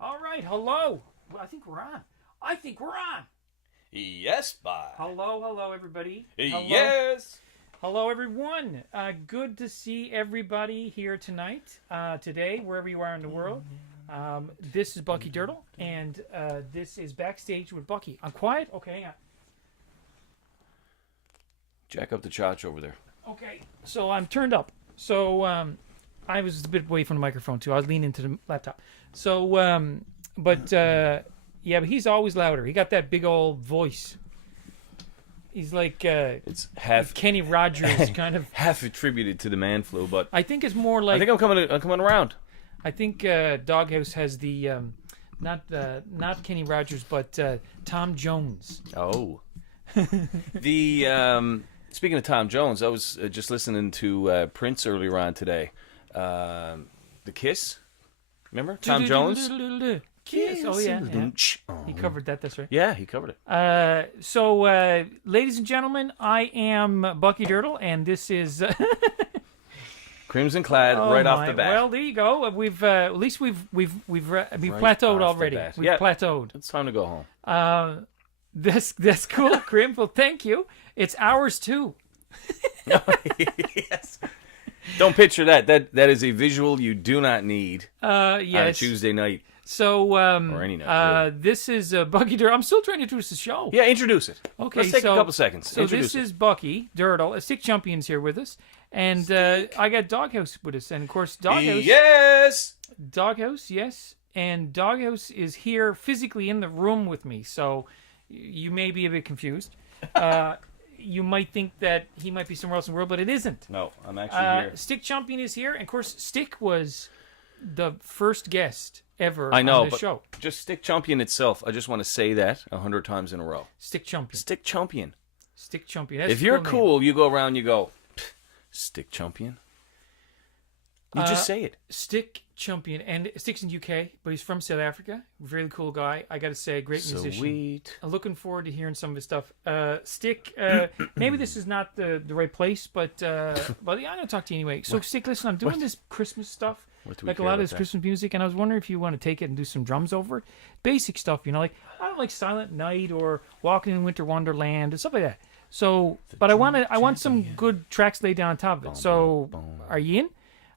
All right, hello. Well, I think we're on. Yes, bye. Hello, everybody. Hello. Yes. Hello, everyone. Good to see everybody here tonight, today, wherever you are in the world. This is Bucky Dirtle, and this is Backstage with Bucky. I'm quiet? Okay, hang on. Jack up the chotch over there. Okay, so I'm turned up. So I was a bit away from the microphone, too. I was leaning into the laptop. So, but he's always louder. He got that big old voice. He's like It's half Kenny Rogers, kind of. half attributed to the man flu, but I think it's more like. I think I'm coming around. I think Doghouse has the not Kenny Rogers, but Tom Jones. Oh. The speaking of Tom Jones, I was just listening to Prince earlier on today. The Kiss. Remember Tom Jones? Kiss. Oh yeah. He covered that. That's right. Yeah, he covered it. So, ladies and gentlemen, I am Bucky Dirtle, and this is Crimson clad right off the bat. Well, there you go. We've at least we've plateaued already. We've plateaued. It's time to go home. That's cool, Grim. Well, thank you. It's ours too. Yes. Don't picture that. That is a visual you do not need on a Yes. Tuesday night. So, Or any night, really. this is Bucky Dirtle. I'm still trying to introduce the show. Yeah, introduce it. Okay, Let's take a couple seconds. So Introduce this is Bucky Dirtle. A Stick Champion's here with us, and I got Doghouse with us, and of course Doghouse. Yes. Doghouse, yes, and Doghouse is here physically in the room with me. So you may be a bit confused. You might think that he might be somewhere else in the world, but it isn't. No, I'm actually here. Stick Champion is here, and of course Stick was the first guest ever I know, on the but show. just Stick Champion itself. I just want to say that 100 times in a row. Stick Champion. Stick Champion. Stick Champion. That's If you're a cool cool, you go around, you go, Stick Champion. You just say it. Stick Champion, and Stick's in the UK, but he's from South Africa. Really cool guy. I got to say, great musician. Sweet. I'm looking forward to hearing some of his stuff. Stick, maybe this is not the right place, but yeah, I'm going to talk to you anyway. So, Stick, listen, I'm doing this Christmas stuff, What do we like a care lot of about this that? Christmas music, and I was wondering if you want to take it and do some drums over it. Basic stuff, like, I don't like Silent Night or Walking in Winter Wonderland and stuff like that. So, but I want some good tracks laid down on top of it. So, are you in?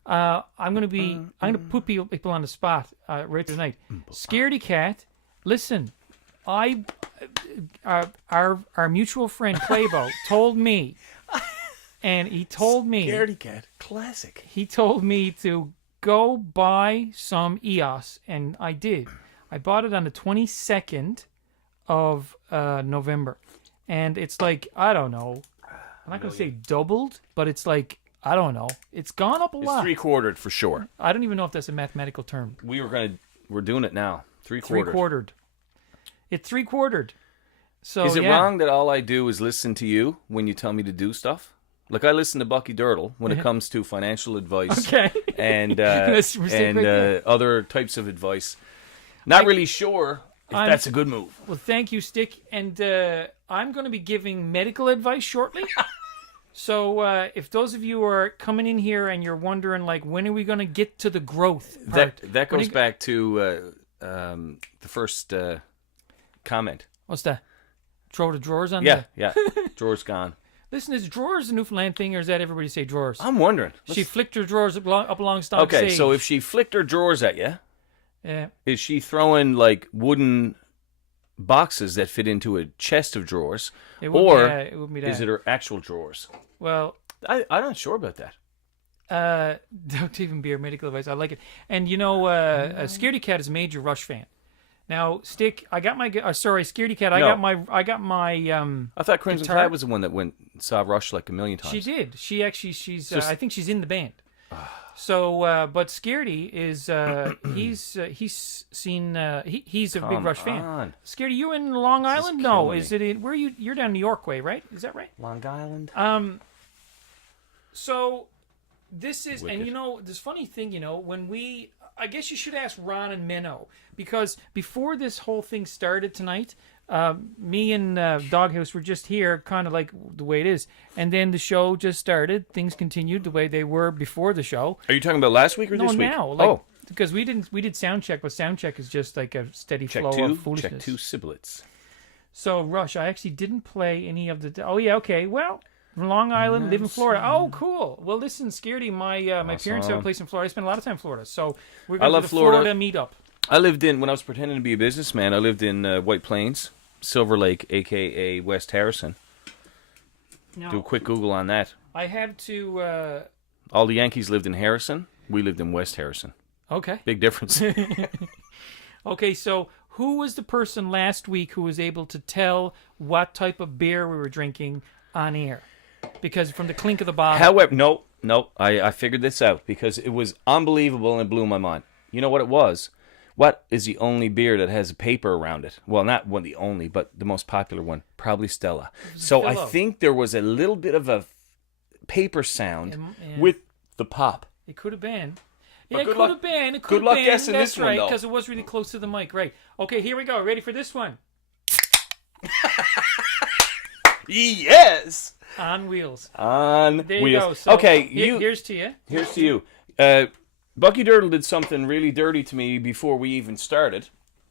I'm gonna put people on the spot right tonight. Scaredy Cat, listen, our mutual friend Claybo told me, and he told me, Scaredy Cat. Classic. he told me to go buy some EOS, and I did. I bought it on the 22nd of November, and it's like, I don't know, I'm not gonna say doubled, but it's like, I don't know. It's gone up a It's lot. 3/4 for sure. I don't even know if that's a mathematical term. We're doing it now. 3/4. 3/4. It's 3/4. So Is it yeah. wrong that all I do is listen to you when you tell me to do stuff? Like I listen to Bucky Dirtle when it comes to financial advice Okay. and That's a mistake right there. other types of advice. Not really sure if I'm- that's a good move. Well, thank you, Stick. And I'm going to be giving medical advice shortly. So if those of you are coming in here and you're wondering, like, when are we going to get to the growth part? That goes back to the first comment. What's that? Throw the drawers on Yeah, there? yeah. Drawer's gone. Listen, is drawers a Newfoundland thing, or is that everybody say drawers? I'm wondering. She flicked her drawers up along Stock Okay, Sage. so if she flicked her drawers at you, Yeah. is she throwing like wooden boxes that fit into a chest of drawers, It wouldn't or be that. It wouldn't be that. is it her actual drawers? Well, I'm not sure about that. don't even be our medical advice. I like it. And Scaredy Cat is a major Rush fan. Now, Stick, I got my. Scaredy Cat. I No. got my. I thought Crimson Guitar? Tide was the one that saw Rush like a million times. She did. She's. Just- I think she's in the band. So, but Scaredy is. He's seen. He's a big Come Rush fan. on. Scaredy, you in Long Island? No, killing is me. it in? Where are you? You're down New York way, right? Is that right? Long Island. So this is, Wicked. and this funny thing, when I guess you should ask Ron and Menno, because before this whole thing started tonight, me and Doghouse were just here, kind of like the way it is, and then the show just started. Things continued the way they were before the show. Are you talking about last week or No, this week? now, like, oh, because we did sound check, but sound check is just like a steady Check flow two. of foolishness. Check two. Siblets. So Rush, I actually didn't play any of the. Oh yeah, okay. Well, from Long Island, live in Florida. Oh, cool. Well, listen, Scaredy, my parents have a place in Florida. I spent a lot of time in Florida, so we're going to love the Florida. meetup. I lived in when I was pretending to be a businessman. I lived in White Plains, Silver Lake, aka West Harrison. Now, Do a quick Google on that. I have to. All the Yankees lived in Harrison. We lived in West Harrison. Okay. Big difference. Okay, so who was the person last week who was able to tell what type of beer we were drinking on air? Because from the clink of the bottle. However, no, I figured this out because it was unbelievable and it blew my mind. You know what it was? What is the only beer that has a paper around it? Well, not one the only, but the most popular one. Probably Stella. So I think there was a little bit of a paper sound with the pop. It could have been. But Yeah, it good could luck- have been. It could good have luck been. guessing That's this one, right, though. because it was really close to the mic. Right. Okay, here we go. Ready for this one? Yes! On wheels. On There you wheels. go. So, Okay, here's to you. Here's to you. Bucky Dirtle did something really dirty to me before we even started.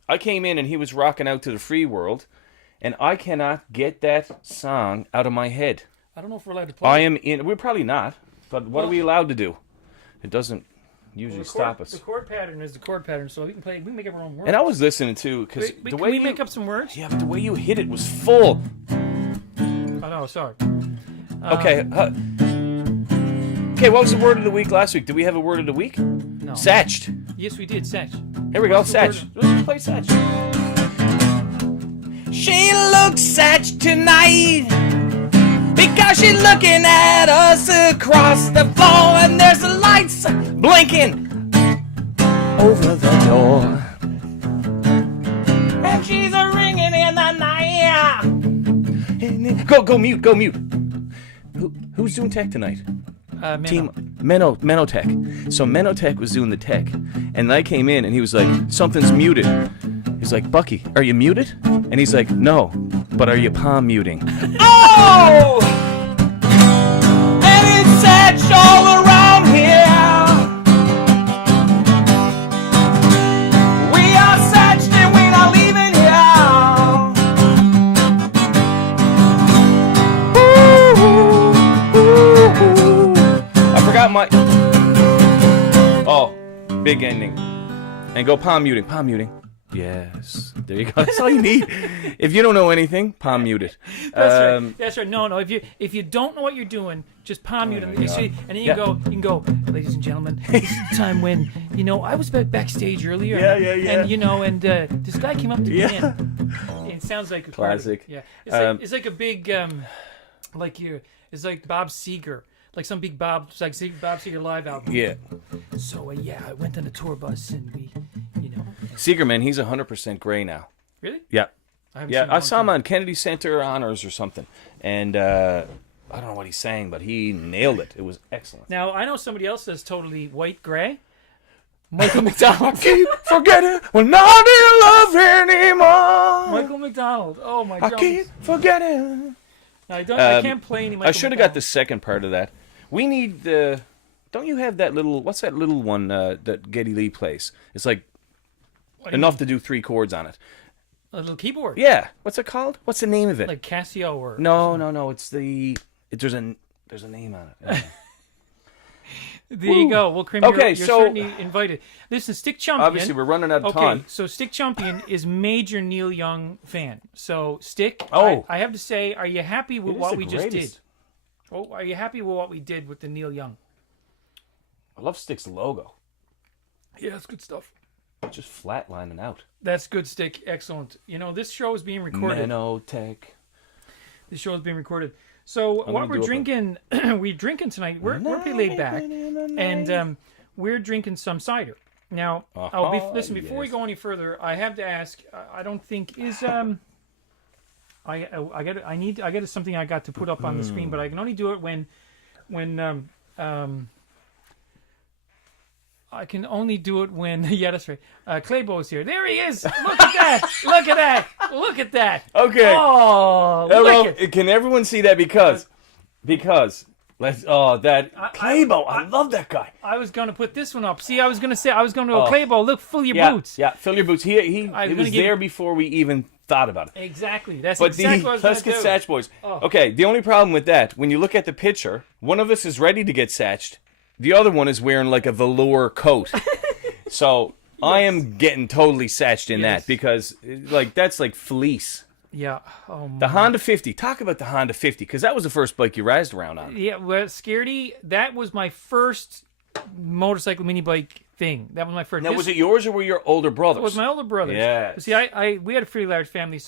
I came in and he was rocking out to the free world, and I cannot get that song out of my head. I don't know if we're allowed to play. I am in. We're probably not, but what are we allowed to do? It doesn't usually stop us. The chord pattern is the chord pattern, so we can play. We can make up our own words. And I was listening to because Wait, the can way we you make up some words? yeah, but the way you hit it was full. Oh no, sorry. Okay. Okay, what was the word of the week last week? Did we have a word of the week? No. Satched. Yes, we did. Satch. Here we go, What's the Satch. word? Let's play Satch. She looks Satch tonight because she's looking at us across the floor, and there's the lights blinking over the door, and she's a ringing in the night. Go mute. Who's doing tech tonight? Menno. Team Menotech. So Menotech was doing the tech, and I came in and he was like, something's muted. He's like, Bucky, are you muted? And he's like, no, but are you palm muting? Oh! And it's Satch all around here. We are Satched and we're not leaving here. I forgot my... Oh, big ending. And go palm muting. Yes, there you go. That's all you need. If you don't know anything, palm mute it. That's right. That's right. No. If you don't know what you're doing, just palm mute them. You see, and then you can go, ladies and gentlemen. This is the time when I was backstage earlier. Yeah. And this guy came up to me. And it sounds like a Classic. Yeah. It's like a big it's like Bob Seger. Like some big Bob Seger live album. Yeah. So I went on a tour bus and we, Seeger, man, he's 100% gray now. Really? Yeah. I I saw him on Kennedy Center Honors or something, and I don't know what he sang, but he nailed it. It was excellent. Now I know somebody else that's totally white gray. Michael McDonald. Keep forgetting we're not in love anymore. Michael McDonald. Oh my I God. keep forgetting. I can't play any Michael I should have got the McDonald. second part of that. We need the. Don't you have that little? What's that little one that Geddy Lee plays? It's like enough to do 3 chords on it. A little keyboard. Yeah. What's it called? What's the name of it? Like Casio or No. It's the. There's a name on it. There you go. Well, Kramer, Okay, you're so- certainly invited. Listen, Stick Champion. Obviously, we're running out of Okay, time. so Stick Champion is major Neil Young fan. So Stick, Oh. I have to say, are you happy with It is what the we just did? greatest. Oh, are you happy with what we did with the Neil Young? I love Stick's logo. Yeah, that's good stuff. Just flatlining out. That's good, Stick. Excellent. This show is being recorded. Menotech. This show is being recorded. So what gonna we're do it, drinking, we're drinking tonight. We're pretty laid back, and we're drinking some cider. Now, listen. Before we go any further, I have to ask. I don't think is I got something I got to put up on the screen, but I can only do it when I can only do it when that's right. Claybo's here. There he is. Look at that. Look at that. Look at that. Okay. Oh, Hello. look at Can everyone see that? Because Claybo. I love that guy. I was going to put this one up. See, I was going to go, Claybo, look, fill your boots. Yeah, fill your boots. He was there before we even thought about it. Exactly. That's exactly what I was going let's to do. get Satch boys. Okay, the only problem with that, when you look at the picture, one of us is ready to get Satched. The other one is wearing like a velour coat. So I am getting totally Satched in that because like that's like fleece. Yeah. Oh, The Honda 50. Talk about the Honda 50 because that was the first bike you razzed around on. Yeah, well, Scaredy, that was my first motorcycle mini bike thing. That was my first. Now, was it yours or were your older brothers? It was my older brothers. Yeah. See, we had a pretty large family,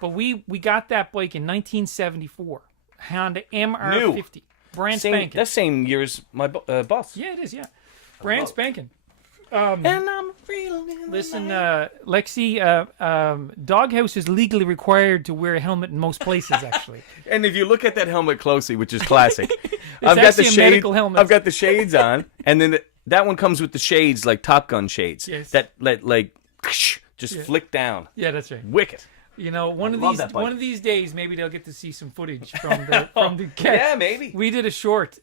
but we got that bike in 1974, Honda MR50, brand spanking. That's same year as my boss. Yeah, it is. Yeah, brand spanking. And I'm feeling. Listen, Lexi, Doghouse is legally required to wear a helmet in most places, actually. And if you look at that helmet closely, which is classic, actually a medical helmet. I've got the shades on, and then that one comes with the shades like Top Gun shades. Yes. That let like just flick down. Yeah, that's right. Wicked. You know, one of these days, maybe they'll get to see some footage from the Yeah, maybe. We did a short,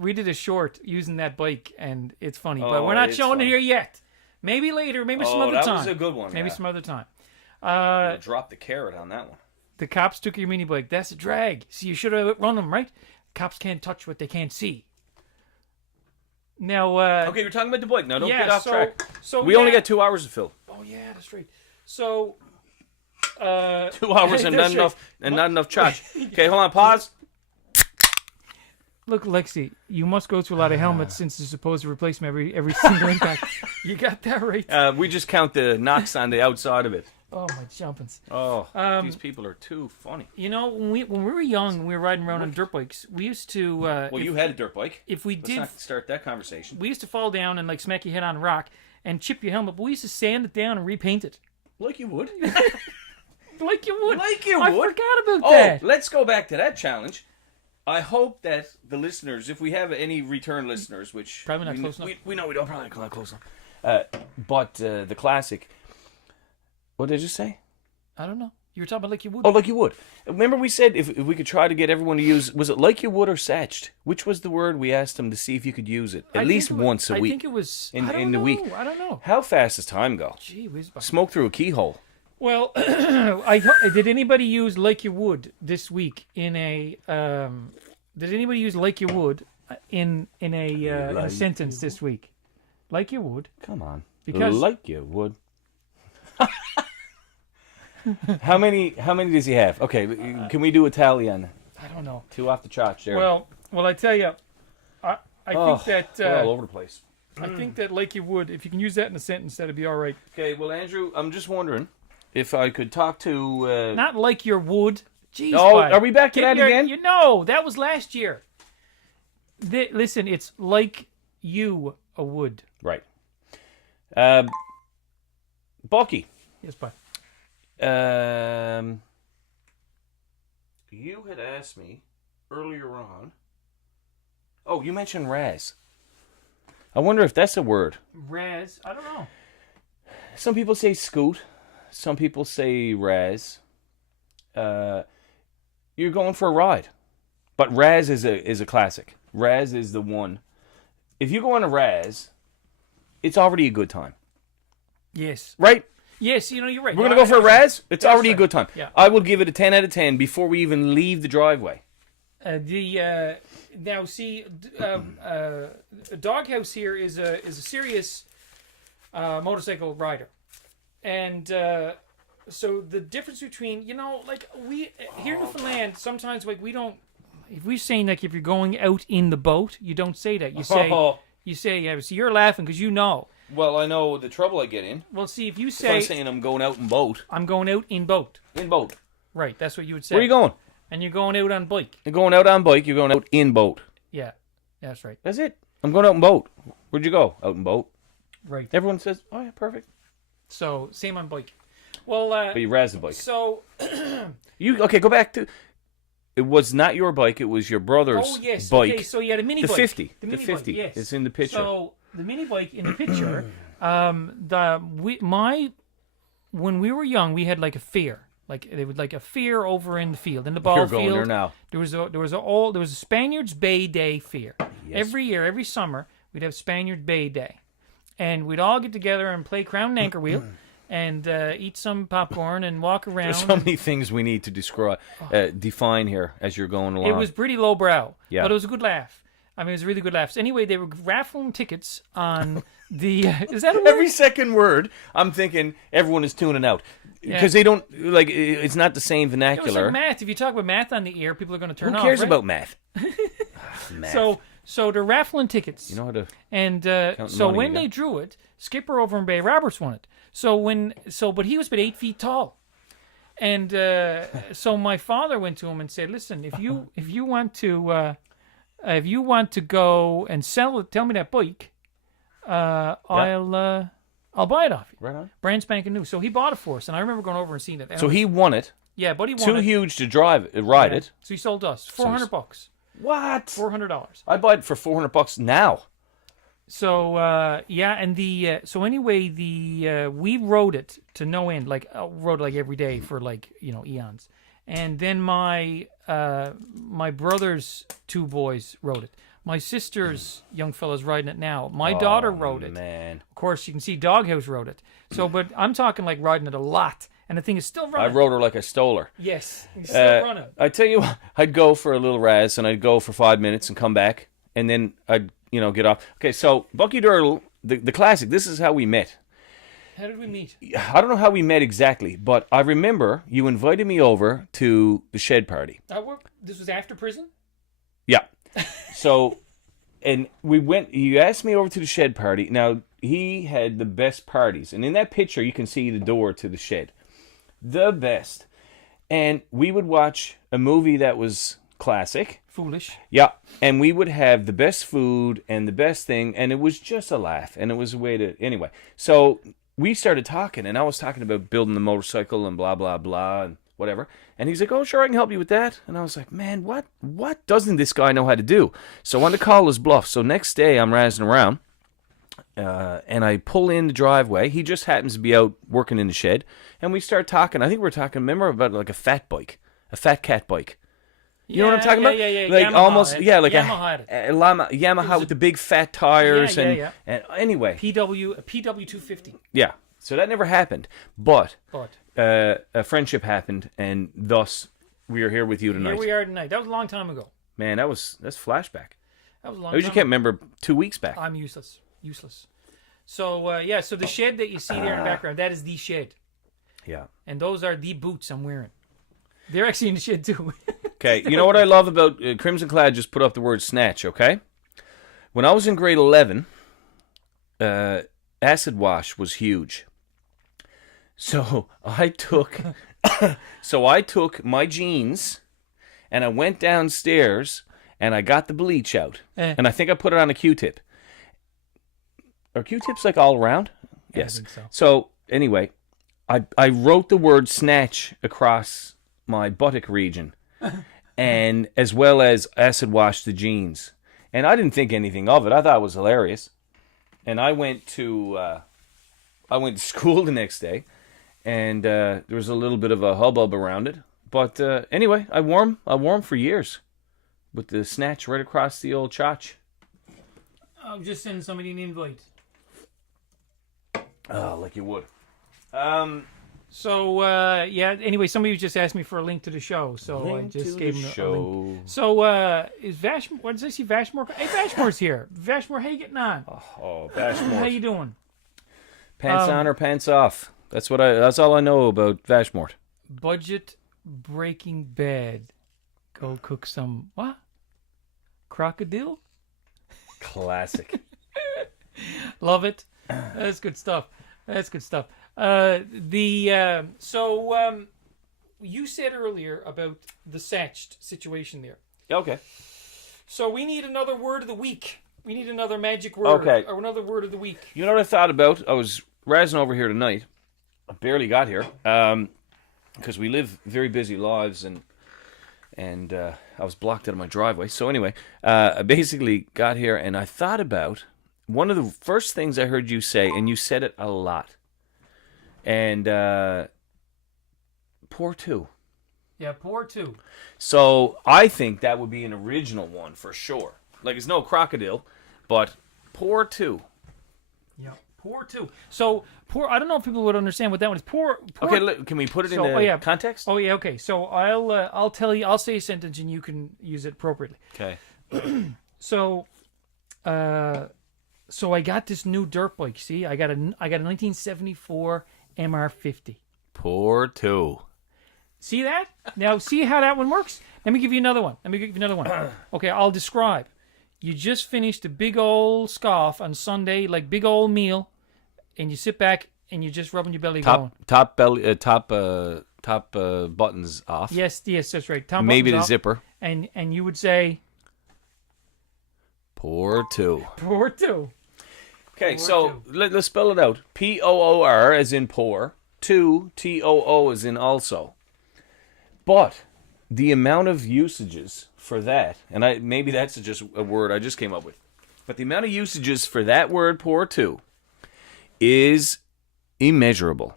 we did a short using that bike, and it's funny, but Oh, we're not it's showing funny. it here yet. Maybe later, maybe some other time. That was a good one. Maybe yeah. some other time. We'll drop the carrot on that one. The cops took your mini bike. That's a drag. See, you should have run them, right? Cops can't touch what they can't see. Now, Okay, you're talking about the bike. Now, don't yeah, get off track. So We only got 2 hours to fill. Oh yeah, that's right. So, 2 hours and that's not enough charge. Okay, hold on. Pause. Look, Lexi, you must go through a lot of helmets since they're supposed to replace them every single impact. You got that right. We just count the knocks on the outside of it. Oh my jumpins! Oh, these people are too funny. You know, when we were young, we were riding around on dirt bikes. We used to. Well, you had a dirt bike. If we Let's did, not start that conversation. we used to fall down and like smack your head on a rock and chip your helmet. But we used to sand it down and repaint it. Like you would. Like you would. Like you I would. forgot about that. Let's go back to that challenge. I hope that the listeners, if we have any return listeners, which Probably not close enough. We know we don't probably not close enough. But the classic. What did you say? I don't know. You were talking about like you would. Oh, like you would. Remember we said if we could try to get everyone to use, was it like you would or satched? Which was the word we asked them to see if you could use it at least once a week? I think it was in the week. I don't know. How fast does time go? Gee whiz. Smoke through a keyhole. Well, did anybody use like you would this week in a? Did anybody use like you would in a sentence this week? Like you would. Come on. Because like you would. How many does he have? Okay, can we do a tally on that? I don't know. 2 off the charts there. Well, I tell you, I think that we're all over the place. I think that like you would, if you can use that in a sentence, that'd be all right. Okay, well, Andrew, I'm just wondering if I could talk to. Not like your wood. Jeez, Oh, bud. are we back to that again? You know, that was last year. Listen, it's like you a wood. Right. Bucky. Yes, bud. You had asked me earlier on. Oh, you mentioned Raz. I wonder if that's a word. Raz, I don't know. Some people say scoot. Some people say Raz. You're going for a ride. But Raz is a classic. Raz is the one. If you go on a Raz, it's already a good time. Yes. Right? Yes, you know, you're right. We're going to go for a Raz? It's already right. a good time. Yeah. I will give it a 10 out of 10 before we even leave the driveway. Now see, Doghouse here is a serious motorcycle rider, and so the difference between like we here in Newfoundland sometimes like we don't. If we're saying like if you're going out in the boat, you don't say that. You say yeah. So you're laughing because you know. Well, I know the trouble I get in. Well, see if you If say I'm saying I'm going out in boat. I'm going out in boat. In boat. Right, that's what you would say. Where are you going? And you're going out on bike. You're going out on bike. You're going out in boat. Yeah, that's right. That's it. I'm going out in boat. Where'd you go? Out in boat. Right. Everyone says, oh, yeah, perfect. So, same on bike. Well, But you razz the bike. So, Okay, go back to... It was not your bike. It was your brother's bike. Okay, so you had a mini the bike. 50. The The mini 50. bike, yes. It's in the picture. So, the mini bike in the picture, when we were young, we had like a fair, Like they would like a fair over in the field, in the ball You're field. going there now. There was a Spaniards Bay Day fair. Every year, every summer, we'd have Spaniards Bay Day, and we'd all get together and play Crown and Anchor Wheel, and eat some popcorn and walk around. There's so many things we need to define here as you're going along. It was pretty lowbrow, Yeah. but it was a good laugh. I mean, it was a really good laugh. So anyway, they were raffling tickets on the. Is that a word? Every second word, I'm thinking everyone is tuning out because they don't like. It's not the same It was vernacular. like math. If you talk about math on the air, people are going to turn Who off. cares right? about math? Math. So they're raffling tickets. You know how to. And Count so money when again. they drew it, Skipper over in Bay Roberts won it. But he was about 8 feet tall, and so my father went to him and said, "Listen, if you want to go and sell it, tell me that bike. I'll buy it off you. Right on. Brand spanking new." So he bought it for us, and I remember going over and seeing it. And So it was- he won it. yeah, but he won Too it. huge to ride it. So he sold us $400. What? $400. I buy it for $400 now. So and so anyway, we rode it to no end, like rode it like every day for like eons, and then my brother's two boys rode it. My sister's young fella's riding it now. My daughter rode it. Man, Of course, you can see Doghouse rode it. So, but I'm talking like riding it a lot, and the thing is still I running. rode her like I stole her. Yes, it's still running. I tell you what, I'd go for a little razz and I'd go for 5 minutes and come back and then I'd get off. Okay, so Bucky Dirtle, the classic. This is how we met. How did we meet? I don't know how we met exactly, but I remember you invited me over to the shed party. This was after prison? Yeah. So, and we went. You asked me over to the shed party. Now he had the best parties, and in that picture you can see the door to the shed, the best. And we would watch a movie that was classic. Foolish. Yeah, and we would have the best food and the best thing, and it was just a laugh, and it was a way to anyway. So we started talking, and I was talking about building the motorcycle and blah blah blah and whatever. And he's like, "Oh, sure, I can help you with that." And I was like, "Man, what doesn't this guy know how to do?" So I wanted to call his bluff. So next day, I'm razzing around, and I pull in the driveway. He just happens to be out working in the shed, and we start talking. I think we were talking, remember, about like a fat cat bike. You know what I'm talking about? Yeah. Like Yamaha, almost, yeah, like Yamaha. a Yamaha with the big fat tires Yeah. and anyway, PW 250. yeah. So that never happened, but But a friendship happened, and thus we are here with you tonight. here we are tonight. That was a long time ago. Man, that's flashback. That was a long I usually time can't remember 2 weeks back. I'm useless. So so the shed that you see there in the background, that is the shed, Yeah. and those are the boots I'm wearing. They're actually in the shed too. Okay, you know what I love about Crimson Clad just put up the word snatch, okay? When I was in grade 11, acid wash was huge. So I took my jeans and I went downstairs and I got the bleach out. And I think I put it on a Q-tip. Are Q-tips like all around? Yes. think so. So anyway, I wrote the word snatch across my buttock region. And as well as acid wash the jeans. And I didn't think anything of it. I thought it was hilarious. And I went to school the next day, and there was a little bit of a hubbub around it. But anyway, I wore 'em for years with the snatch right across the old chotch. I'll just send somebody an invite. Oh, like you would. So anyway, somebody just asked me for a link to the show, so Link I just to gave the him a show. link. So is Vashmore? What does I see? Vashmore? Hey, Vashmore's here. Vashmore, how you getting on? Oh, How Vashmore. you doing? Pants on or pants off. That's all I know about Vashmore. Budget Breaking Bad. Go cook some what? Crocodile? Classic. Love it. That's good stuff. You said earlier about the Satched situation there. Okay. So we need another word of the week. We need another magic word. Okay. Or another word of the week. You know what I thought about? I was razzing over here tonight. I barely got here because we live very busy lives, and I was blocked out of my driveway. So anyway, I basically got here, and I thought about one of the first things I heard you say, and you said it a lot. And Pour two. Yeah, pour two. So I think that would be an original one for sure. Like it's no crocodile, but pour two. Yeah, pour two. So pour. I don't know if people would understand what that one is. Pour. Okay, look, can we put it in context? Oh yeah. Okay. So I'll tell you. I'll say a sentence and you can use it appropriately. Okay. So, so I got this new dirt bike. See, I got a 1974 MR50. Pour two. See that? Now see how that one works? Let me give you another one. Okay, I'll describe. You just finished a big old scoff on Sunday, like big old meal, and you sit back and you're just rubbing your belly going. Top buttons off. Yes, that's right. Top Maybe the buttons off, zipper. And you would say Pour two. pour two. Okay, so let's spell it out. P-O-O-R as in pour. Two, T-O-O as in also. But the amount of usages for that, and maybe that's just a word I just came up with, but the amount of usages for that word pour two is immeasurable.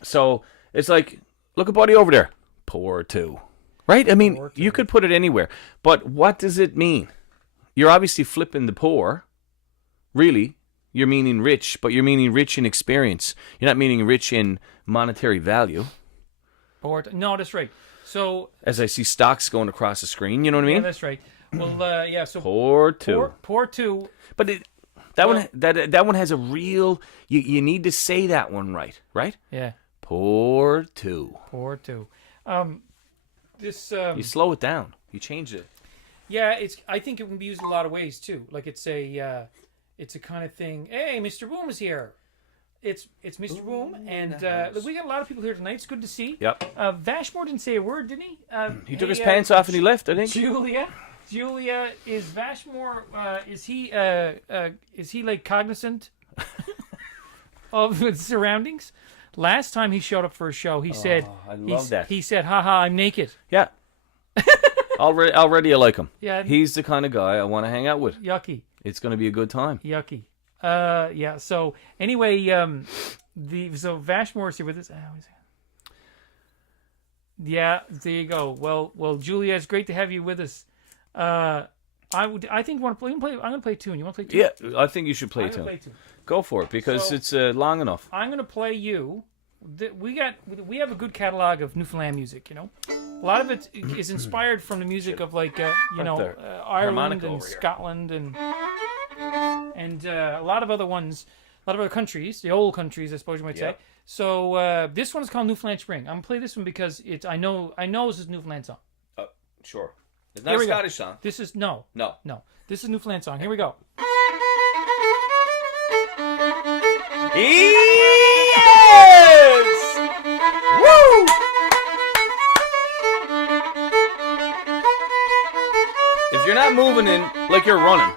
So it's like, look at buddy over there. Pour two. Right? I mean, you could put it anywhere. But what does it mean? You're obviously flipping the poor. Really, you're meaning rich, but you're meaning rich in experience. You're not meaning rich in monetary value. No, that's right. So as I see stocks going across the screen, you know what I mean? Yeah, that's right. Well, yeah. So pour two. Pour two. But that one has a real. You need to say that one right? Yeah. Pour two. Pour two. This. You slow it down. You change it. Yeah, I think it can be used in a lot of ways too. Like it's a kind of thing. Hey, Mr. Boom is here. It's Mr. Boom, and look, we got a lot of people here tonight. It's good to see. Yep. Vashmore didn't say a word, didn't he? He took his pants off and he left, I think. Julia, is Vashmore? Is he like cognizant of his surroundings? Last time he showed up for a show, he said, "I love that." He said, "Haha, I'm naked." Yeah. Already I like him. Yeah. He's the kind of guy I want to hang out with. Yucky. It's going to be a good time. Yucky. Yeah. So anyway, so Vashmore's here with us. Yeah, there you go. Well, Julia, it's great to have you with us. I think I'm going to play a tune. You want to play a tune? Yeah, I think you should play a I'm gonna tune. play a tune. Go for it because it's long enough. I'm going to play you. We have a good catalog of Newfoundland music. You know, a lot of it is inspired from the music of like Ireland and Scotland and a lot of other ones, a lot of other countries, the old countries, I suppose you might say. So this one is called Newfoundland Spring. I'm gonna play this one because I know this is a Newfoundland song. Sure. It's not a Scottish song. This is no. This is a Newfoundland song. Here we go. Yes! Woo! If you're not moving in, like you're running.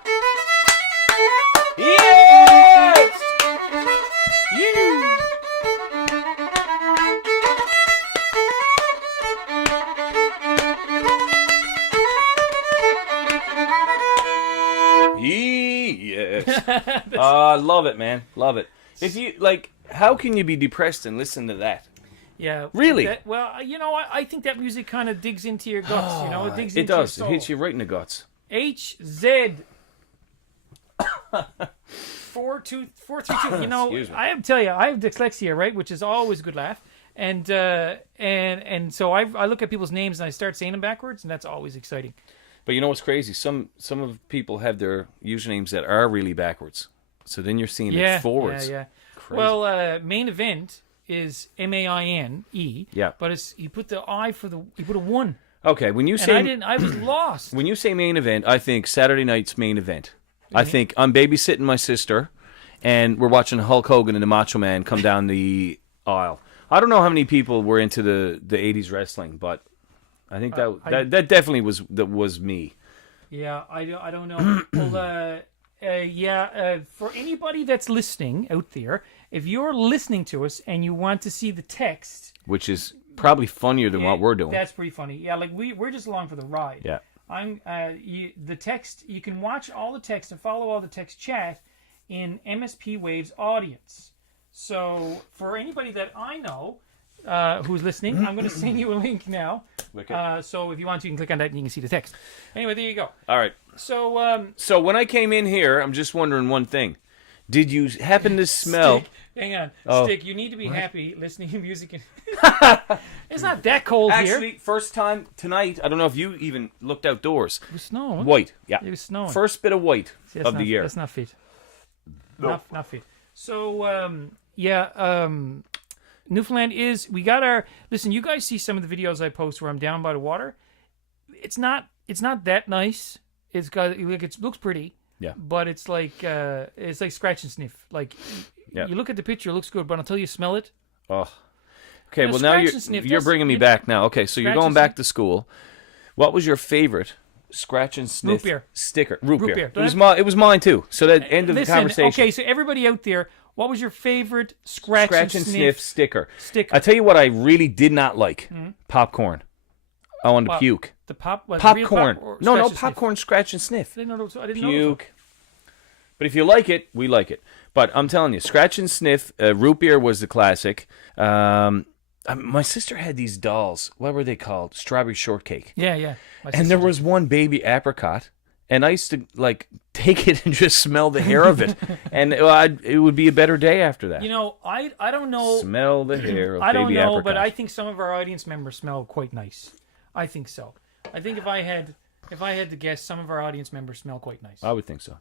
Yes! Yes. I love it, man. Love it. If you like, how can you be depressed and listen to that? Yeah. Really? I think that music kind of digs into your guts. It digs into your soul. It hits you right in the guts. HZ 432. I have to tell you, I have dyslexia, right, which is always a good laugh. And so I look at people's names and I start saying them backwards, and that's always exciting. But you know what's crazy? Some of people have their usernames that are really backwards. So then you're seeing it forwards. Yeah. Crazy. Well, main event is MAINE. Yeah. But he put the I he put a 1. Okay, when you say I was lost. When you say main event, I think Saturday night's main event. I think I'm babysitting my sister, and we're watching Hulk Hogan and the Macho Man come down the aisle. I don't know how many people were into the 80s wrestling, but I think that definitely was me. Yeah, I don't know. Well, for anybody that's listening out there, if you're listening to us and you want to see the text, which is probably funnier than what we're doing. That's pretty funny. Yeah, like we're just along for the ride. Yeah. The text, you can watch all the text and follow all the text chat in MSP Waves audience. So for anybody that I know, who's listening, I'm going to send you a link now. Wicked. So if you want to, you can click on that and you can see the text. Anyway, there you go. All right. So, So when I came in here, I'm just wondering one thing. Did you happen to smell? Stick, hang on. Oh. Stick, you need to be happy listening to music. It's not that cold here. Actually, first time tonight, I don't know if you even looked outdoors. It was snowing. White, yeah. It was snowing. First bit of white See, that's of the year. That's not fit. No. Not fit. So, Newfoundland is, we got our, listen, you guys see some of the videos I post where I'm down by the water. It's not that nice. It's got, like, it looks pretty. Yeah. But it's like scratch and sniff. Like, Yeah. you look at the picture, it looks good, but until you smell it. Oh. Okay, You know, well now scratch and sniff, you're that's- bringing me you- back now. Okay, so you're Scratch going and back to school. What was your favorite scratch and sniff beer. sticker? Root Root beer. beer. It was mine too. So that end of the Listen, conversation. okay, so everybody out there, what was your favorite scratch Scratch and sniff sticker. sticker? I tell you what, I really did not like popcorn. I wanted to What? puke. The real Popcorn. pop or No, scratch and sniff? popcorn, scratch and sniff. I didn't know. I didn't know. Puke. But if you like it, we like it. But I'm telling you, scratch and sniff. Root beer was the classic. My sister had these dolls. What were they called? Strawberry shortcake. Yeah. And there was one baby apricot, and I used to like take it and just smell the hair of it, and it would be a better day after that. You know, I don't know. Smell the hair of I don't baby know, apricot. but I think some of our audience members smell quite nice. I think so. I think if I had to guess, some of our audience members smell quite nice. I would think so.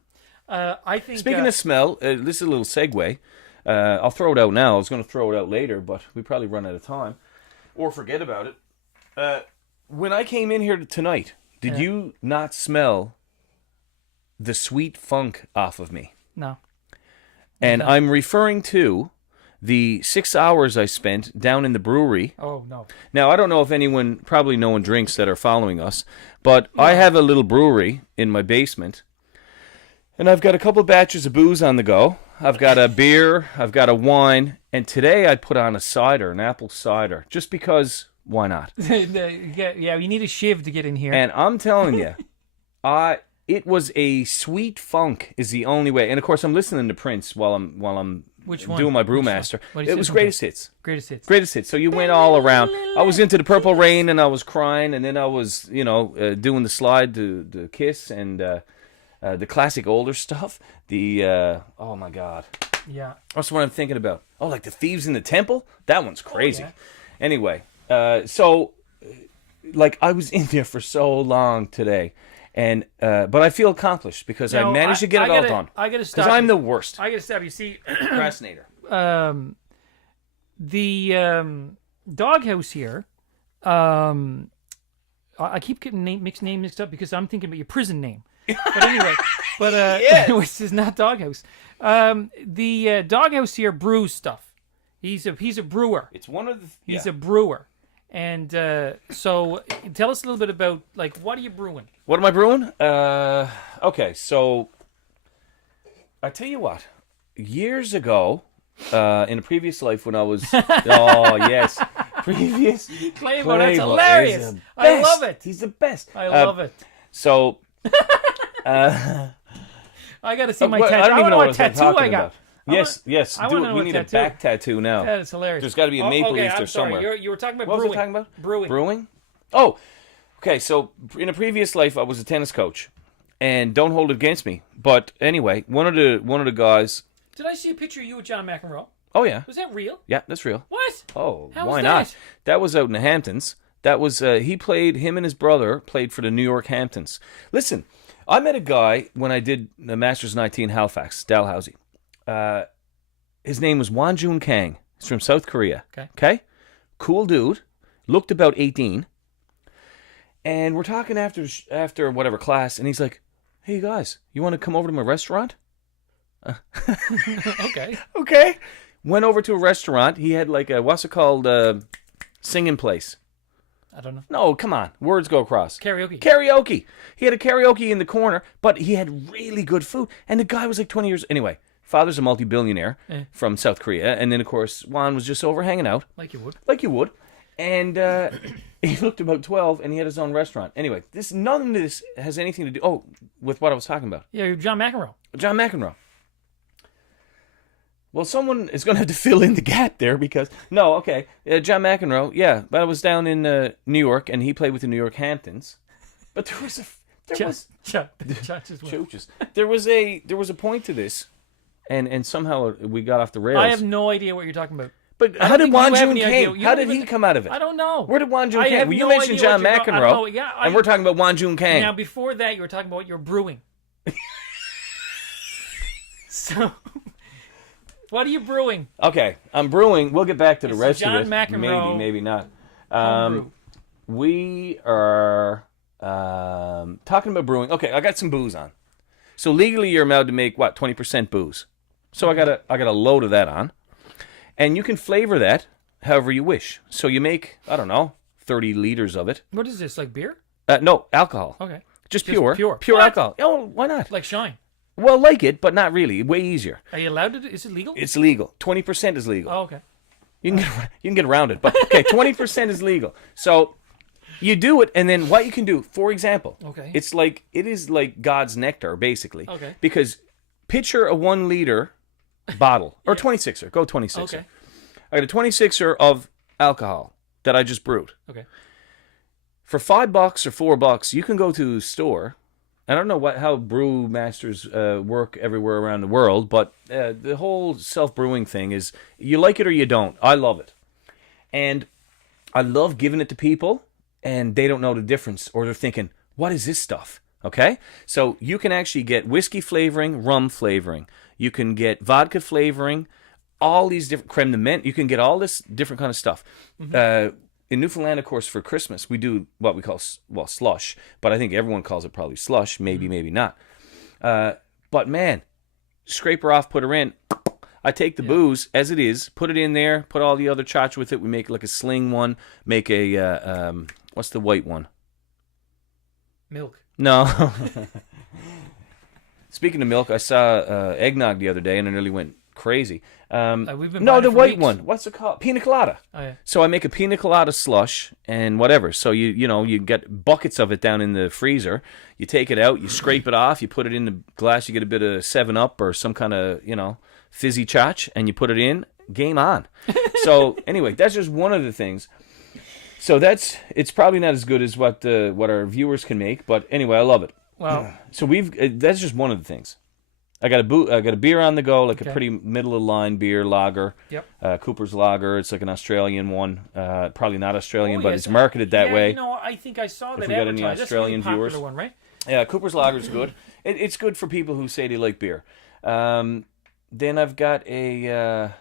I think. Speaking of smell, this is a little segue. I'll throw it out now. I was going to throw it out later, but we probably run out of time or forget about it. When I came in here tonight, did you not smell the sweet funk off of me? No. And I'm referring to the 6 hours I spent down in the brewery. Oh no. Now, I don't know if probably no one drinks that are following us, but I have a little brewery in my basement. And I've got a couple of batches of booze on the go. I've got a beer, I've got a wine, and today I put on a cider, an apple cider, just because, why not? Yeah, you need a shiv to get in here. And I'm telling you, it was a sweet funk is the only way. And of course, I'm listening to Prince while I'm Which one? doing my Which one? brewmaster. What did he It say? was Okay. greatest hits. Greatest hits. Greatest hits. So you went all around. I was into the Purple Rain, and I was crying, and then I was, doing the slide to Kiss, and the classic older stuff. Oh my God, Yeah. that's what I'm thinking about. Oh, like the Thieves in the Temple. That one's crazy. yeah. Anyway, so like I was in there for so long today, and but I feel accomplished because I Now, managed to get it all done. I gotta Because stop. I'm you. the worst I gotta stop. You see, procrastinator. the doghouse here. I keep getting mixed up because I'm thinking about your prison name. But anyway, which is not doghouse. The doghouse here brews stuff. He's a brewer. It's one of the. He's a brewer. And so tell us a little bit about, like, what are you brewing? What am I brewing? Okay, so I tell you what. Years ago, in a previous life when I was, oh yes, previous Playboy, that's is hilarious. the I best. love it. He's the best. I love it. So I got to see my well, tattoo. I don't even know what what I'm tattoo I talking got. about. Yes. I Do wanna it. know We what need tattoo. a back tattoo now. That is hilarious. There's got to be a maple leaf I'm there sorry. somewhere. You were talking about What brewing. was I talking about? Brewing. Brewing? Oh, okay. So in a previous life, I was a tennis coach, and don't hold it against me. But anyway, one of the guys. Did I see a picture of you with John McEnroe? Oh yeah, Was that real? yeah, that's real. What? Oh, How why was not? that? That was out in the Hamptons. That was him and his brother played for the New York Hamptons. Listen, I met a guy when I did the Masters 19 Halifax, Dalhousie. His name was Wanjun Kang. He's from South Korea. Okay? Cool dude. Looked about 18. And we're talking after whatever class, and he's like, "Hey, you guys, you want to come over to my restaurant?" Okay. Okay. Went over to a restaurant. He had like what's it called? Singing place. I don't know. No, come on. Words go across. Karaoke. Karaoke. He had a karaoke in the corner, but he had really good food. And the guy was like 20 years. Anyway, father's a multi-billionaire from South Korea. And then, of course, Juan was just over hanging out. Like you would. Like you would. And he looked about 12, and he had his own restaurant. Anyway, none of this has anything to do with what I was talking about. Yeah, you're John McEnroe. John McEnroe. Well, someone is going to have to fill in the gap there because no, okay, John McEnroe, yeah, but I was down in New York and he played with the New York Hamptons, but there was Chooches. There was a point to this, and somehow we got off the rails. I have no idea what you're talking about. But how did Won Jun Kang? How did even, he come out of it? I don't know. Where did Won Jun I Kang? have Well, you no mentioned idea John what you're McEnroe, and we're talking about Won Jun Kang. Now, before that, you were talking about what you're brewing. So, what are you brewing? Okay, I'm brewing. We'll get back to the rest John of it. McEnroe Maybe not. homebrew. We are talking about brewing. Okay, I got some booze on. So legally, you're allowed to make what 20% booze. So I got a load of that on, and you can flavor that however you wish. So you make, I don't know, 30 liters of it. What is this, like beer? No, alcohol. Okay. Just pure What? alcohol. Oh, why not? Like Shine. Well, like it, but not really. Way easier. Are you allowed to do? Is it legal? It's legal. 20% is legal. Oh, okay. You can get around it, but okay, 20% is legal. So you do it, and then what you can do, for example, Okay. it is like God's nectar, basically. Okay. Because picture a 1 liter bottle or 26er. Go 26er. Okay. I got a 26er of alcohol that I just brewed. Okay. For $5 or $4, you can go to a store. I don't know how brew masters work everywhere around the world, but the whole self-brewing thing is you like it or you don't. I love it. And I love giving it to people, and they don't know the difference, or they're thinking, what is this stuff? Okay? So you can actually get whiskey flavoring, rum flavoring. You can get vodka flavoring, all these different creme de menthe. You can get all this different kind of stuff. In Newfoundland, of course, for Christmas, we do what we call, slush. But I think everyone calls it probably slush. Maybe not. But man, scrape her off, put her in. I take the booze as it is, put it in there, put all the other chotch with it. We make like a sling one. Make a, what's the white one? Milk. No. Speaking of milk, I saw eggnog the other day and I nearly went crazy. We've been No, buying it the for white weeks. one. What's it called? Pina colada. Oh, yeah. So I make a pina colada slush and whatever. So you get buckets of it down in the freezer. You take it out, you scrape it off, you put it in the glass, you get a bit of 7-Up or some kind of, fizzy chotch, and you put it in. Game on. So anyway, that's just one of the things. So it's probably not as good as what our viewers can make, but anyway, I love it. Well, So that's just one of the things. I got a beer on the go, like a pretty middle of the line beer lager. Yep. Cooper's Lager. It's like an Australian one. Probably not Australian, but yes. it's marketed that way. I think I saw that we got any advertised. Australian That's a really viewers. popular one, right? Yeah, Cooper's Lager is good. It's good for people who say they like beer. Then I've got wine.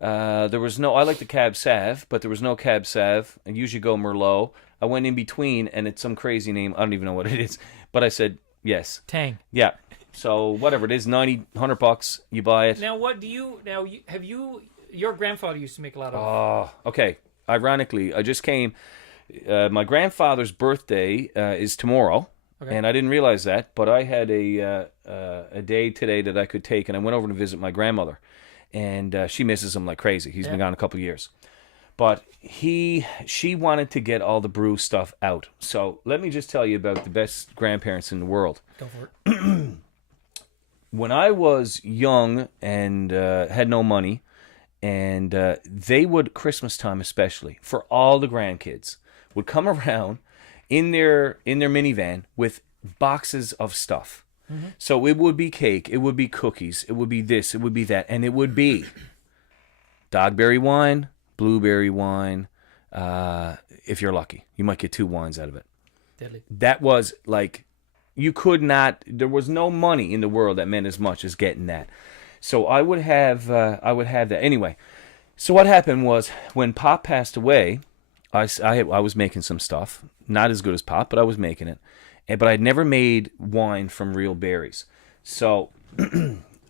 There was no. I like the Cab Sav, but there was no Cab Sav. I usually go Merlot. I went in between, and it's some crazy name. I don't even know what it is, but I said yes. Tang. Yeah. So whatever it is, $100, you buy it. Now, what do you have you? Your grandfather used to make a lot of. Oh, okay. Ironically, I just came. My grandfather's birthday is tomorrow, and I didn't realize that. But I had a day today that I could take, and I went over to visit my grandmother, and she misses him like crazy. He's been gone a couple of years, but she wanted to get all the brew stuff out. So let me just tell you about the best grandparents in the world. Go for it. When I was young and had no money, and they would, Christmas time especially, for all the grandkids, would come around in their minivan with boxes of stuff. Mm-hmm. So it would be cake, it would be cookies, it would be this, it would be that, and it would be dogberry wine, blueberry wine. If you're lucky, you might get 2 wines out of it. Deadly. That was like, you could not. There was no money in the world that meant as much as getting that. So I would have that anyway. So what happened was when Pop passed away, I was making some stuff, not as good as Pop, but I was making it. But I'd never made wine from real berries. So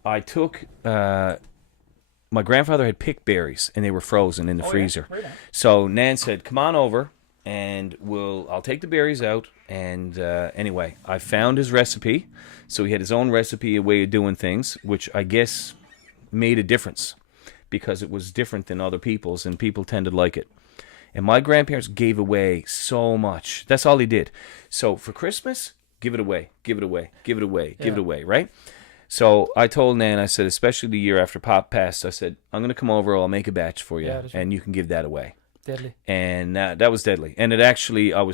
I took. My grandfather had picked berries, and they were frozen in the freezer. Yeah? Right on. So Nan said, "Come on over, and I'll take the berries out." And anyway, I found his recipe. So he had his own recipe, a way of doing things, which I guess made a difference because it was different than other people's, and people tended to like it. And my grandparents gave away so much. That's all they did. So for Christmas, give it away, give it away, give it away, give it away, right? So I told Nan, I said, especially the year after Pop passed, I said, I'm going to come over, I'll make a batch for you, Yeah, that's right. and you can give that away. Deadly. And that was deadly. And it actually, I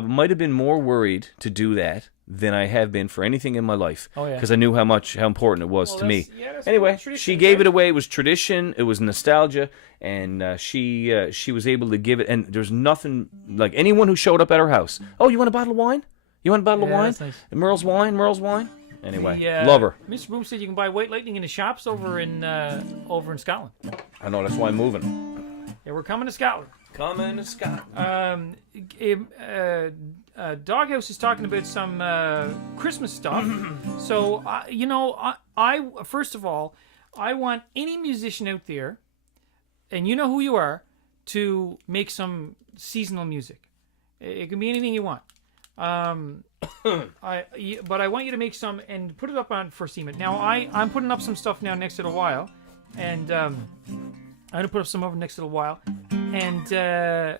might have been more worried to do that than I have been for anything in my life. Oh, yeah. Because I knew how important it was to me. That's Anyway, tradition, she gave right? it away. It was tradition. It was nostalgia. And she was able to give it. And there's nothing like anyone who showed up at her house. Oh, you want a bottle of wine? You want a bottle of Yeah, wine? that's nice. Merle's wine? Anyway, The, love her. Mr. Boom said you can buy White Lightning in the shops over in Scotland. I know, that's why I'm moving. Yeah, we're coming to Scotland. Coming to Scotland. Doghouse is talking about some Christmas stuff. So, I first of all, I want any musician out there, and you know who you are, to make some seasonal music. It can be anything you want. But I want you to make some and put it up on for Steam. Now, I'm putting up some stuff now next to the while, and I'm gonna put up some over next to the while. And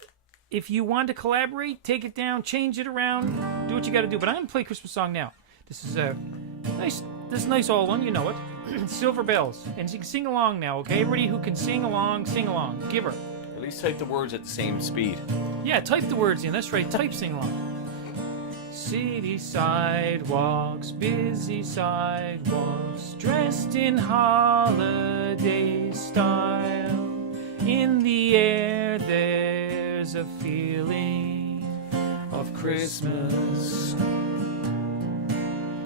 if you want to collaborate, take it down, change it around, do what you got to do. But I'm gonna play a Christmas song now. This is a nice old one, you know it. Silver Bells, and you can sing along now, okay? Everybody who can sing along, give her. At least type the words at the same speed. Yeah, type the words in. That's right. Type sing along. City sidewalks, busy sidewalks, dressed in holiday style. In the air, there's a feeling of Christmas.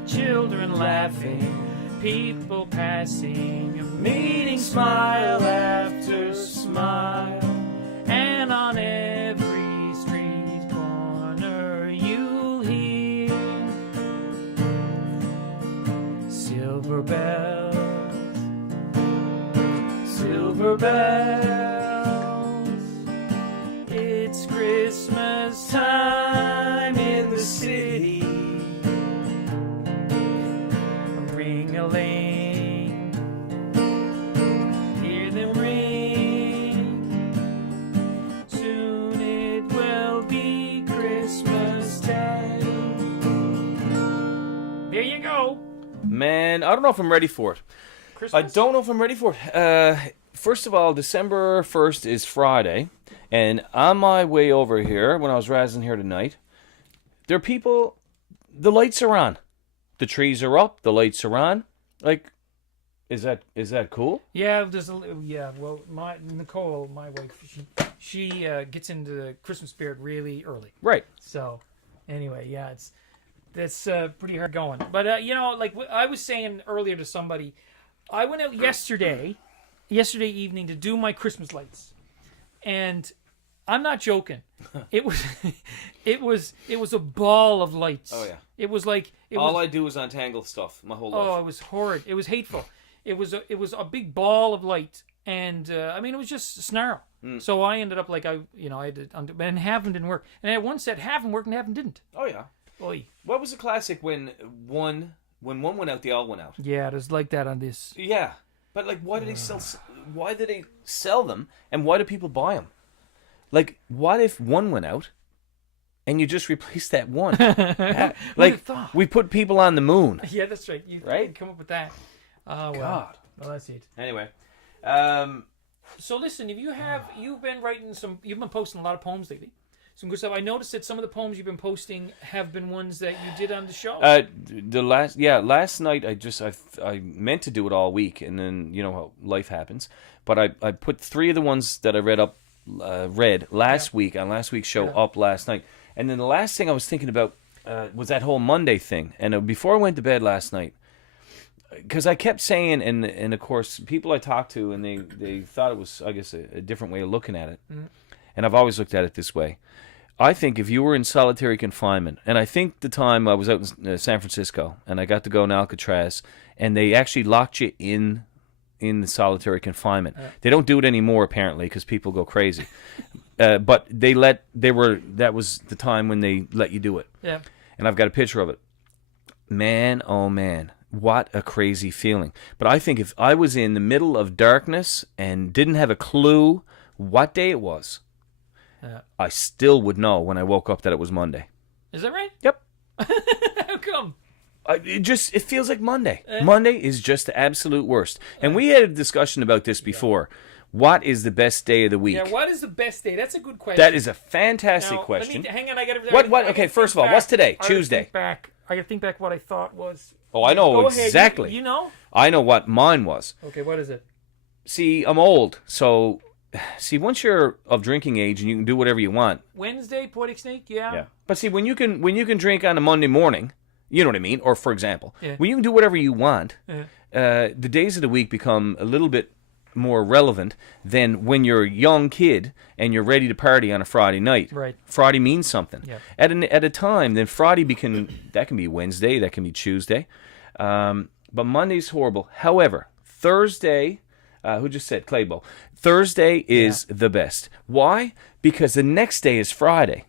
Children laughing, people passing, a meeting smile after smile, and on every street corner you'll hear silver bells, silver bells. It's Christmas time in the city. Ring-a-ling, hear them ring. Soon it will be Christmas time. There you go. Man, I don't know if I'm ready for it. Christmas? I don't know if I'm ready for it. First of all, December 1st is Friday, and on my way over here, when I was razzing here tonight, there are people, the lights are on. The trees are up, the lights are on. Like, is that cool? Yeah, well, Nicole, my wife, she gets into the Christmas spirit really early. Right. So, anyway, yeah, that's pretty hard going. But like I was saying earlier to somebody, I went out yesterday evening to do my Christmas lights, and I'm not joking. It was a ball of lights. Oh, yeah. It was like All I do is untangle stuff my whole life. Oh, it was horrid. It was hateful. It was a big ball of light, and I mean, it was just a snarl. So I ended up like I had to and half of them didn't work, and at one set half of them worked and half of them didn't. Oh, yeah. Oy. What was the classic when one went out, they all went out? Yeah, it was like that on this. Yeah. But, like, why did they sell them, and why do people buy them? Like, what if one went out, and you just replace that one? Like, we put people on the moon. Yeah, that's right. You come up with that. Oh, well. God. Well, that's it. Anyway. So listen, you've been posting a lot of poems lately. Some good stuff. I noticed that some of the poems you've been posting have been ones that you did on the show. Last night I meant to do it all week, and then you know how life happens. But I put 3 of the ones that I read last week on last week's show up last night, and then the last thing I was thinking about was that whole Monday thing. And before I went to bed last night, because I kept saying, and of course people I talked to, and they thought it was, I guess, a different way of looking at it, and I've always looked at it this way. I think if you were in solitary confinement, and I think the time I was out in San Francisco, and I got to go in Alcatraz, and they actually locked you in the solitary confinement. They don't do it anymore apparently because people go crazy. But that was the time when they let you do it. Yeah. And I've got a picture of it. Man, oh man, what a crazy feeling. But I think if I was in the middle of darkness and didn't have a clue what day it was, I still would know when I woke up that it was Monday. Is that right? Yep. How come? It feels like Monday. Monday is just the absolute worst. And we had a discussion about this before. What is the best day of the week? Yeah, what is the best day? That's a good question. That is a fantastic Now, question. Hang on, I got to. What? Okay, first of all, what's today? Tuesday. I got to think back what I thought was. Oh, I know Go ahead, exactly. You know? I know what mine was. Okay, what is it? See, I'm old, so once you're of drinking age and you can do whatever you want. Wednesday, Poetic Snake, yeah. Yeah. But see, when you can drink on a Monday morning, you know what I mean? Or for example, when you can do whatever you want, the days of the week become a little bit more relevant than when you're a young kid and you're ready to party on a Friday night. Right. Friday means something. Yeah. At a time, then Friday that can be Wednesday, that can be Tuesday, but Monday's horrible. However, Thursday, who just said Claybo? Thursday is the best. Why? Because the next day is Friday.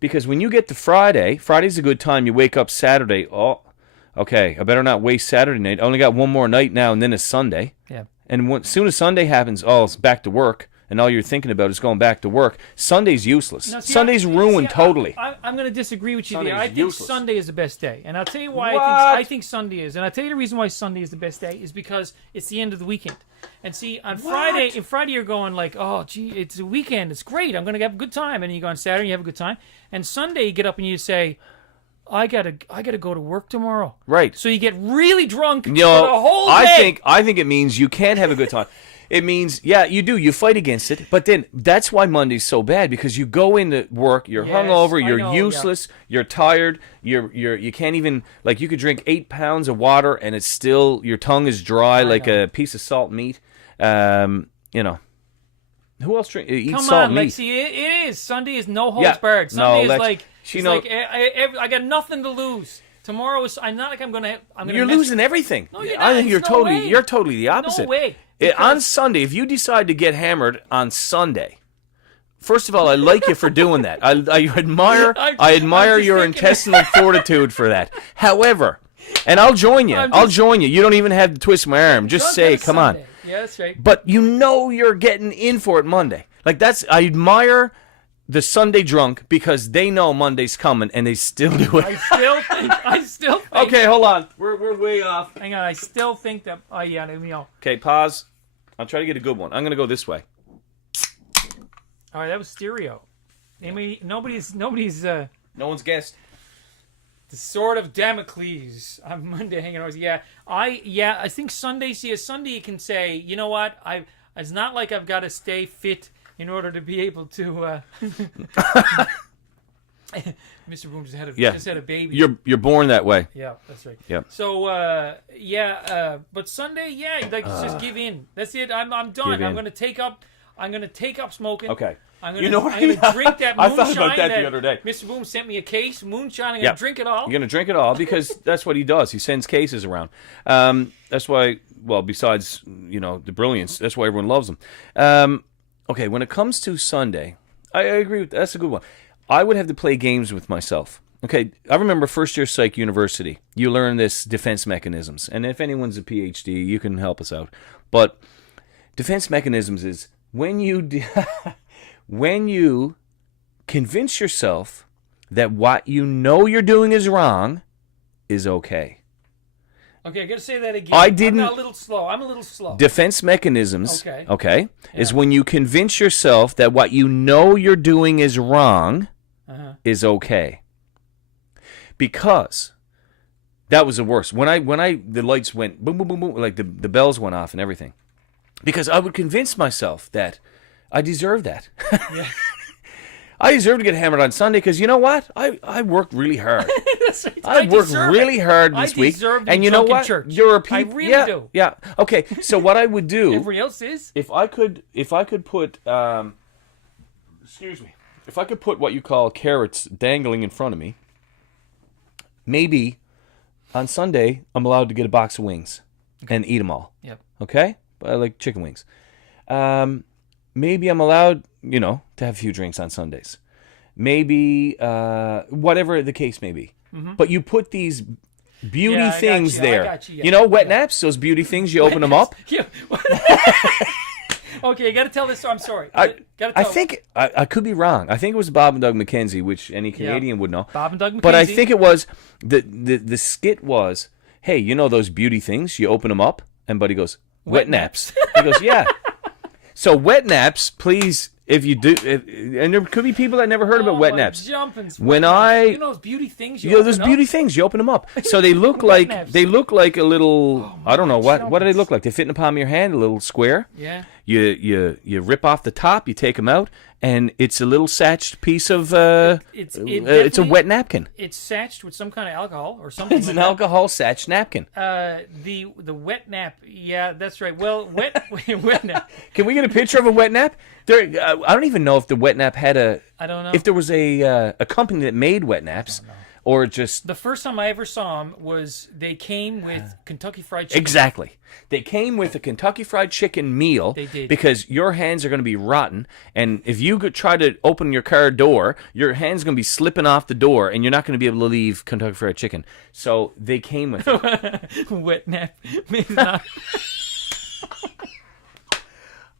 Because when you get to Friday's a good time. You wake up Saturday. Oh, okay, I better not waste Saturday night. I only got one more night now, and then it's Sunday. Yeah. And as soon as Sunday happens, it's back to work, and all you're thinking about is going back to work. Sunday's useless. Now, see, Sunday's ruined totally. I'm going to disagree with you there. Sunday's I think useless. Sunday is the best day, and I'll tell you why What? I think Sunday is. And I'll tell you the reason why Sunday is the best day is because it's the end of the weekend. And see, on Friday you're going like, oh, gee, it's a weekend. It's great. I'm going to have a good time. And you go on Saturday, you have a good time. And Sunday, you get up and you say, I gotta go to work tomorrow. Right. So you get really drunk for You the know, whole day. I think it means you can't have a good time. It means, you do. You fight against it. But then that's why Monday's so bad, because you go into work, you're hungover, you're useless, you're tired, you can't even, like, you could drink 8 pounds of water and it's still, your tongue is dry like a piece of salt meat. You know. Who else eats Come salt on, meat? like, see, it is. Sunday is no holds barred. No, Sunday is Lex, like, she it's know- like I got nothing to lose. Tomorrow is. I'm not like I'm gonna. You're losing everything. No, you're I not. think There's no way. you're totally the opposite. No way. On Sunday, if you decide to get hammered on Sunday, first of all, I like you for doing that. I admire I'm just your thinking- intestinal fortitude for that. However, and I'll join you. I'll join you. You don't even have to twist my arm. Just say, Drunk on come on. Sunday. Yeah, that's right. But you're getting in for it Monday. Like, I admire the Sunday drunk because they know Monday's coming and they still do it. I still think. Okay, hold on. We're way off. Hang on. I still think that. Oh yeah, let me know. Okay, pause. I'll try to get a good one. I'm gonna go this way. All right, that was stereo. Nobody's. No one's guessed. The sword of Damocles on Monday hanging over. I think Sunday. See, a Sunday you can say, you know what? It's not like I've got to stay fit in order to be able to. Mr. Boom just had a baby. You're born that way. Yeah, that's right. Yeah. So but Sunday, just give in. That's it. I'm done. I'm gonna take up smoking. Okay. I'm You know what I'm gonna drink that I moonshine. thought about that the other day. Mr. Boom sent me a case moonshine. I'm gonna drink it all. You're gonna drink it all because that's what he does. He sends cases around. That's why. Well, besides the brilliance, that's why everyone loves him. Okay, when it comes to Sunday, I agree with that's a good one. I would have to play games with myself. Okay, I remember first year psych university. You learn this defense mechanisms, and if anyone's a PhD, you can help us out. But defense mechanisms is when you when you convince yourself that what you know you're doing is wrong is okay. Okay, I gotta say that again. I'm a little slow. Defense mechanisms, Okay. is when you convince yourself that what you know you're doing is wrong is okay. Because that was the worst. When the lights went boom, boom, boom, boom, like the bells went off and everything. Because I would convince myself that I deserve that. Yeah. I deserve to get hammered on Sunday because you know what? I worked really hard. That's right. I worked really hard this week. And you know what? You're a people. I really do. Yeah. Okay. So what I would do Everybody else is. if I could put excuse me, if I could put what you call carrots dangling in front of me, maybe on Sunday I'm allowed to get a box of wings and eat them all. Yep. Okay? But I like chicken wings. Maybe I'm allowed, to have a few drinks on Sundays. Maybe whatever the case may be. Mm-hmm. But you put these beauty things there. I got you, Wet naps, those beauty things, you open them up. Yeah. Okay, you got to tell this. I'm sorry. I Gotta tell. think I could be wrong. I think it was Bob and Doug McKenzie, which any Canadian would know. Bob and Doug McKenzie. But I think it was the skit was, hey, you know those beauty things? You open them up, and Buddy goes, wet naps. He goes, yeah. So wet naps, please. If you do, and there could be people that never heard about wet naps. When you know those beauty things. You know those beauty things. You open them up, so they look like naps. a little. I don't know what do they jumpins. look like. They fit in the palm of your hand, a little square. Yeah. You rip off the top, you take them out, and it's a little satched piece of. It's a wet napkin. It's satched with some kind of alcohol or something. It's like an alcohol satched napkin. The wet nap. Yeah, that's right. Well, wet nap. Can we get a picture of a wet nap? There, I don't even know if the wet nap had a. I don't know. If there was a company that made wet naps, or just The first time I ever saw them was they came with Kentucky Fried Chicken. exactly. They came with a Kentucky Fried Chicken meal. They did. Because your hands are going to be rotten, and if you could try to open your car door, your hands going to be slipping off the door, and you're not going to be able to leave Kentucky Fried Chicken. So they came with it. Wet nap. Maybe not.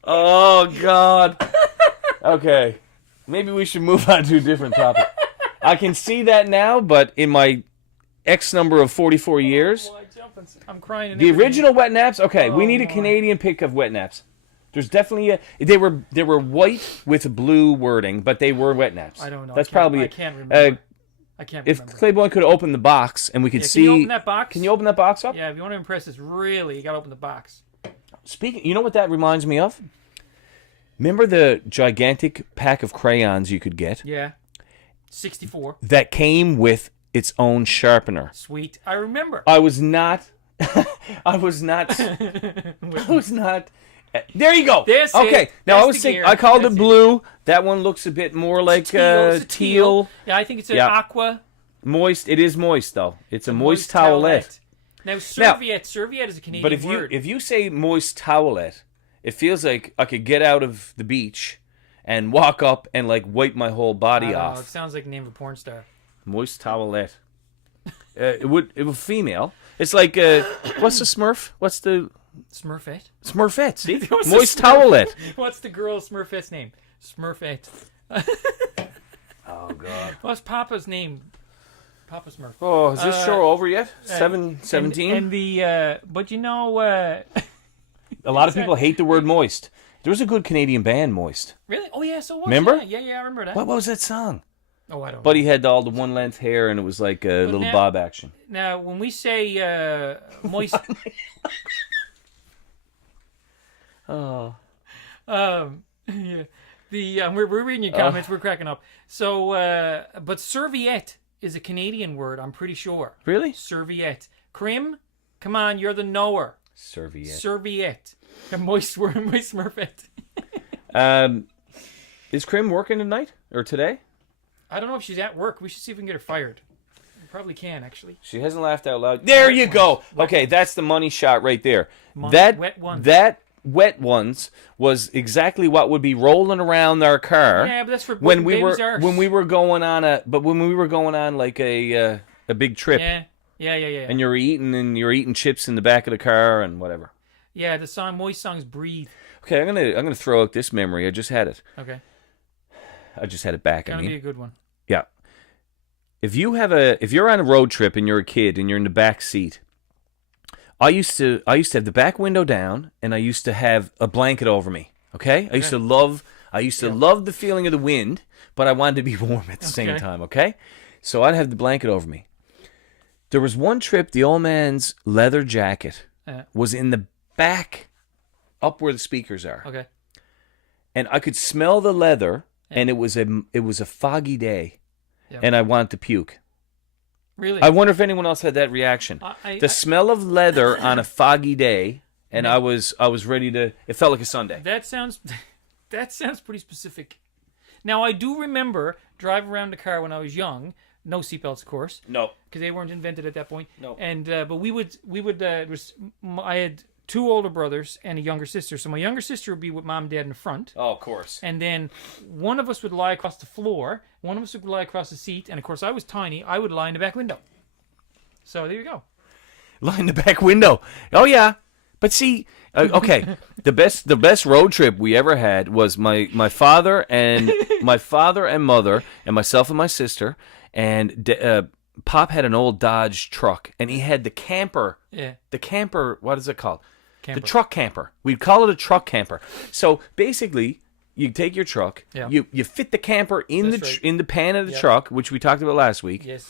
Oh God. Okay, maybe we should move on to a different topic. I can see that now, but in my X number of 44 years, I'm crying. And the everything. original wet naps. Okay, we need a my. Canadian pick of wet naps. There's definitely they were white with blue wording, but they were wet naps. I don't know. That's I probably. can't remember. I can't If remember. Claiborne could open the box and we could Yeah, see. can you open that box? Can you open that box up? Yeah, if you want to impress us, really, you got to open the box. Speaking, you know what that reminds me of? Remember the gigantic pack of crayons you could get Yeah. 64. that came with its own sharpener? Sweet. I remember. I was not. I was not. I was not. There you go. There's okay. it. Now I That's was the thinking. gear. I called That's it it. blue. That one looks a bit more like It's a teal. Yeah, I think it's an Yeah. aqua. Moist. It is moist though. It's a moist towelette. Now, serviette is a Canadian But if word. you say moist towelette, it feels like I could get out of the beach and walk up and like wipe my whole body I don't know, off. it sounds like the name of a porn star. Moist towelette. It would female. It's like what's the Smurf? What's the Smurfette. Smurfette? See, What's the moist Smurf? towelette. What's the girl Smurfette's name? Smurfette. Oh God. What's Papa's name? Papa Smurf. Oh, is this show over yet? 17? And the but you know A lot of people hate the word moist. There was a good Canadian band, Moist. really? Oh yeah, so what? Remember? Yeah, I remember that. What was that song? Oh, I don't. But he had all the one length hair, and it was like a little now- bob action. Now, when we say moist, Oh. yeah, the we're reading your comments, we're cracking up. So, but serviette is a Canadian word, I'm pretty sure. Really? Serviette. Krim, come on, you're the knower. Serviette. Serviette. A moist word, moist Smurfette. Is Krim working tonight or today? I don't know if she's at work. We should see if we can get her fired. We probably can, actually. She hasn't laughed out loud. There you go. Okay, that's the money shot right there. Wet ones. That wet ones was exactly what would be rolling around our car. Yeah, but that's for when we baby's were arse. when we were going on like a big trip. Yeah. And you're eating chips in the back of the car and whatever. Yeah, the song, moist songs breathe. Okay, I'm gonna throw out this memory. I just had it. Okay. I just had it back. Gonna I mean, be a good one. yeah. If you're on a road trip and you're a kid and you're in the back seat, I used to have the back window down and I used to have a blanket over me. Okay? I used to love the feeling of the wind, but I wanted to be warm at the same time. Okay? So I'd have the blanket over me. There was one trip, the old man's leather jacket was in the back, up where the speakers are, Okay. and I could smell the leather, and it was a foggy day, and I wanted to puke. Really? I wonder if anyone else had that reaction. The smell of leather on a foggy day, and I was ready to. It felt like a Sunday. That sounds pretty specific. Now, I do remember driving around the car when I was young. No seatbelts, of course, No. because they weren't invented at that point. No. And but we would I had two older brothers and a younger sister. So my younger sister would be with mom and dad in the front. Oh, of course. And then one of us would lie across the floor, one of us would lie across the seat, and of course I was tiny. I would lie in the back window. So there you go. Lie in the back window. Oh yeah. But see, okay, the best road trip we ever had was my father and mother and myself and my sister, and Pop had an old Dodge truck, and he had the camper. Yeah. The camper. What is it called? Camper. The truck camper. We'd call it a truck camper. So basically, you take your truck, Yeah. you fit the camper in That's right. in the pan of the Yep. truck, which we talked about last week. Yes.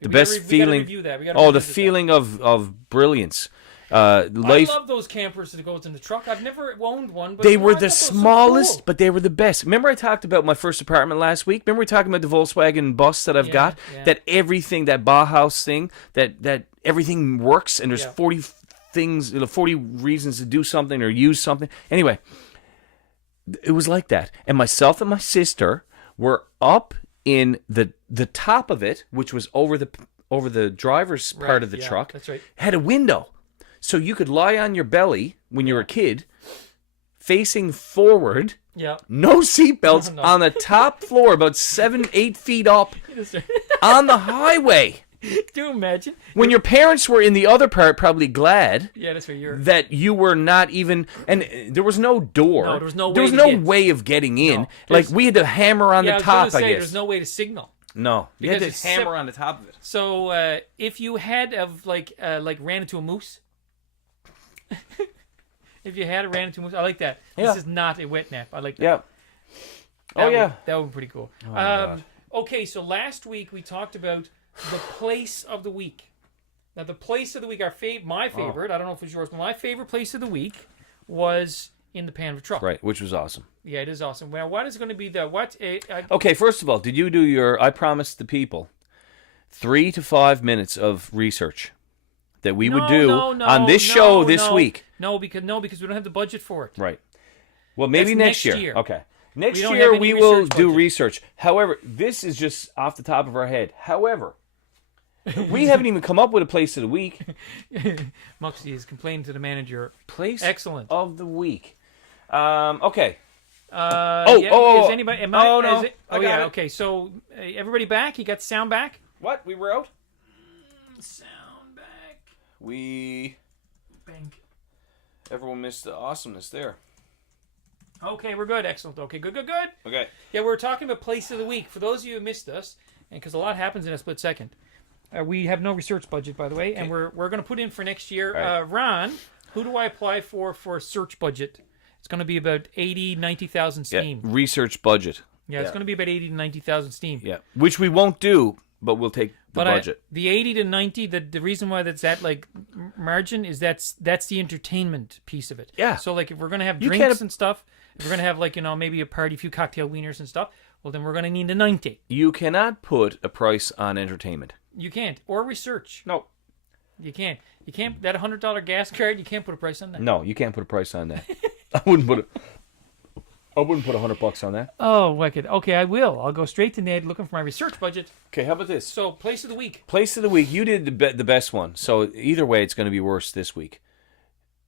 The We best gotta we gotta feeling. review that. We gotta Oh, the revisit that. feeling of brilliance. I Life. love those campers that goes in the truck. I've never owned one, but They you know, were I the thought those were so smallest, cool. but they were the best. Remember I talked about my first apartment last week? Remember we talking about the Volkswagen bus that I've Yeah, got? yeah. That everything, that Bauhaus thing, that everything works and there's Yeah. 40 things, 40 reasons to do something or use something. Anyway, it was like that. And myself and my sister were up in the top of it, which was over the driver's part Right, of the yeah, truck. that's right. Had a window. So you could lie on your belly when you were a kid, facing forward, Yeah. no seatbelts, No. on the top floor, about 7-8 feet up on the highway. Do you imagine? When your parents were in the other part, probably glad Yeah, that's right. You're that you were not even, and there was no door. No, there was no way There was to no get- way of getting in. No. Like There's- we had to hammer on yeah, the I was gonna top. say, I guess there's no way to signal. no. You had to Because it's hammer on the top of it. So if you had of like ran into a moose, if you had ran into a moose, I like that. Yeah. This is not a wet nap. I like that. Yeah. That Oh yeah. that would be pretty cool. my God. Okay, so last week we talked about the place of the week. Now the place of the week, my favorite. I don't know if it was yours, but my favorite place of the week was in the pan of a truck. Right, which was awesome. Yeah, it is awesome. Well, what is going to be the what? Okay, first of all, did you do your? I promised the people 3 to 5 minutes of research that we would do on this show this week. No, because we don't have the budget for it. Right. Well, maybe That's next next year. year. Okay. Next We don't year have any we will research do budget. research. However, this is just off the top of our head. However, we haven't even come up with a place of the week. Muxie is complaining to the manager. Place Excellent. of the week. Okay. Is anybody? Am I? Oh, no. Is it, I oh got yeah. it. Okay, so everybody back? You got the sound back? What? We were out? Sound back. We... Bang. Everyone missed the awesomeness there. Okay, we're good. Excellent. Okay, good. Okay. Yeah, we were talking about place of the week. For those of you who missed us, and because a lot happens in a split second, we have no research budget, by the way, and we're going to put in for next year. Right. Ron, who do I apply for a search budget? It's going to be about 90,000 Yeah. steam. Research budget. Yeah, it's going to be about 80 to 90,000 steam. Yeah. Which we won't do, but we'll take the But budget. the 80 to 90, the reason why that's that like margin is that's the entertainment piece of it. Yeah. So like if we're gonna have You drinks can't- and stuff, if we're gonna have like maybe a party, a few cocktail wieners and stuff, well then we're gonna need the 90. You cannot put a price on entertainment. You can't or research. No. You can't. You can't. That $100 gas card. You can't put a price on that. No, you can't put a price on that. I wouldn't put $100 on that. Oh, wicked. Okay, I will. I'll go straight to Ned looking for my research budget. Okay, how about this? So place of the week. Place of the week. You did the best one. So either way, it's going to be worse this week.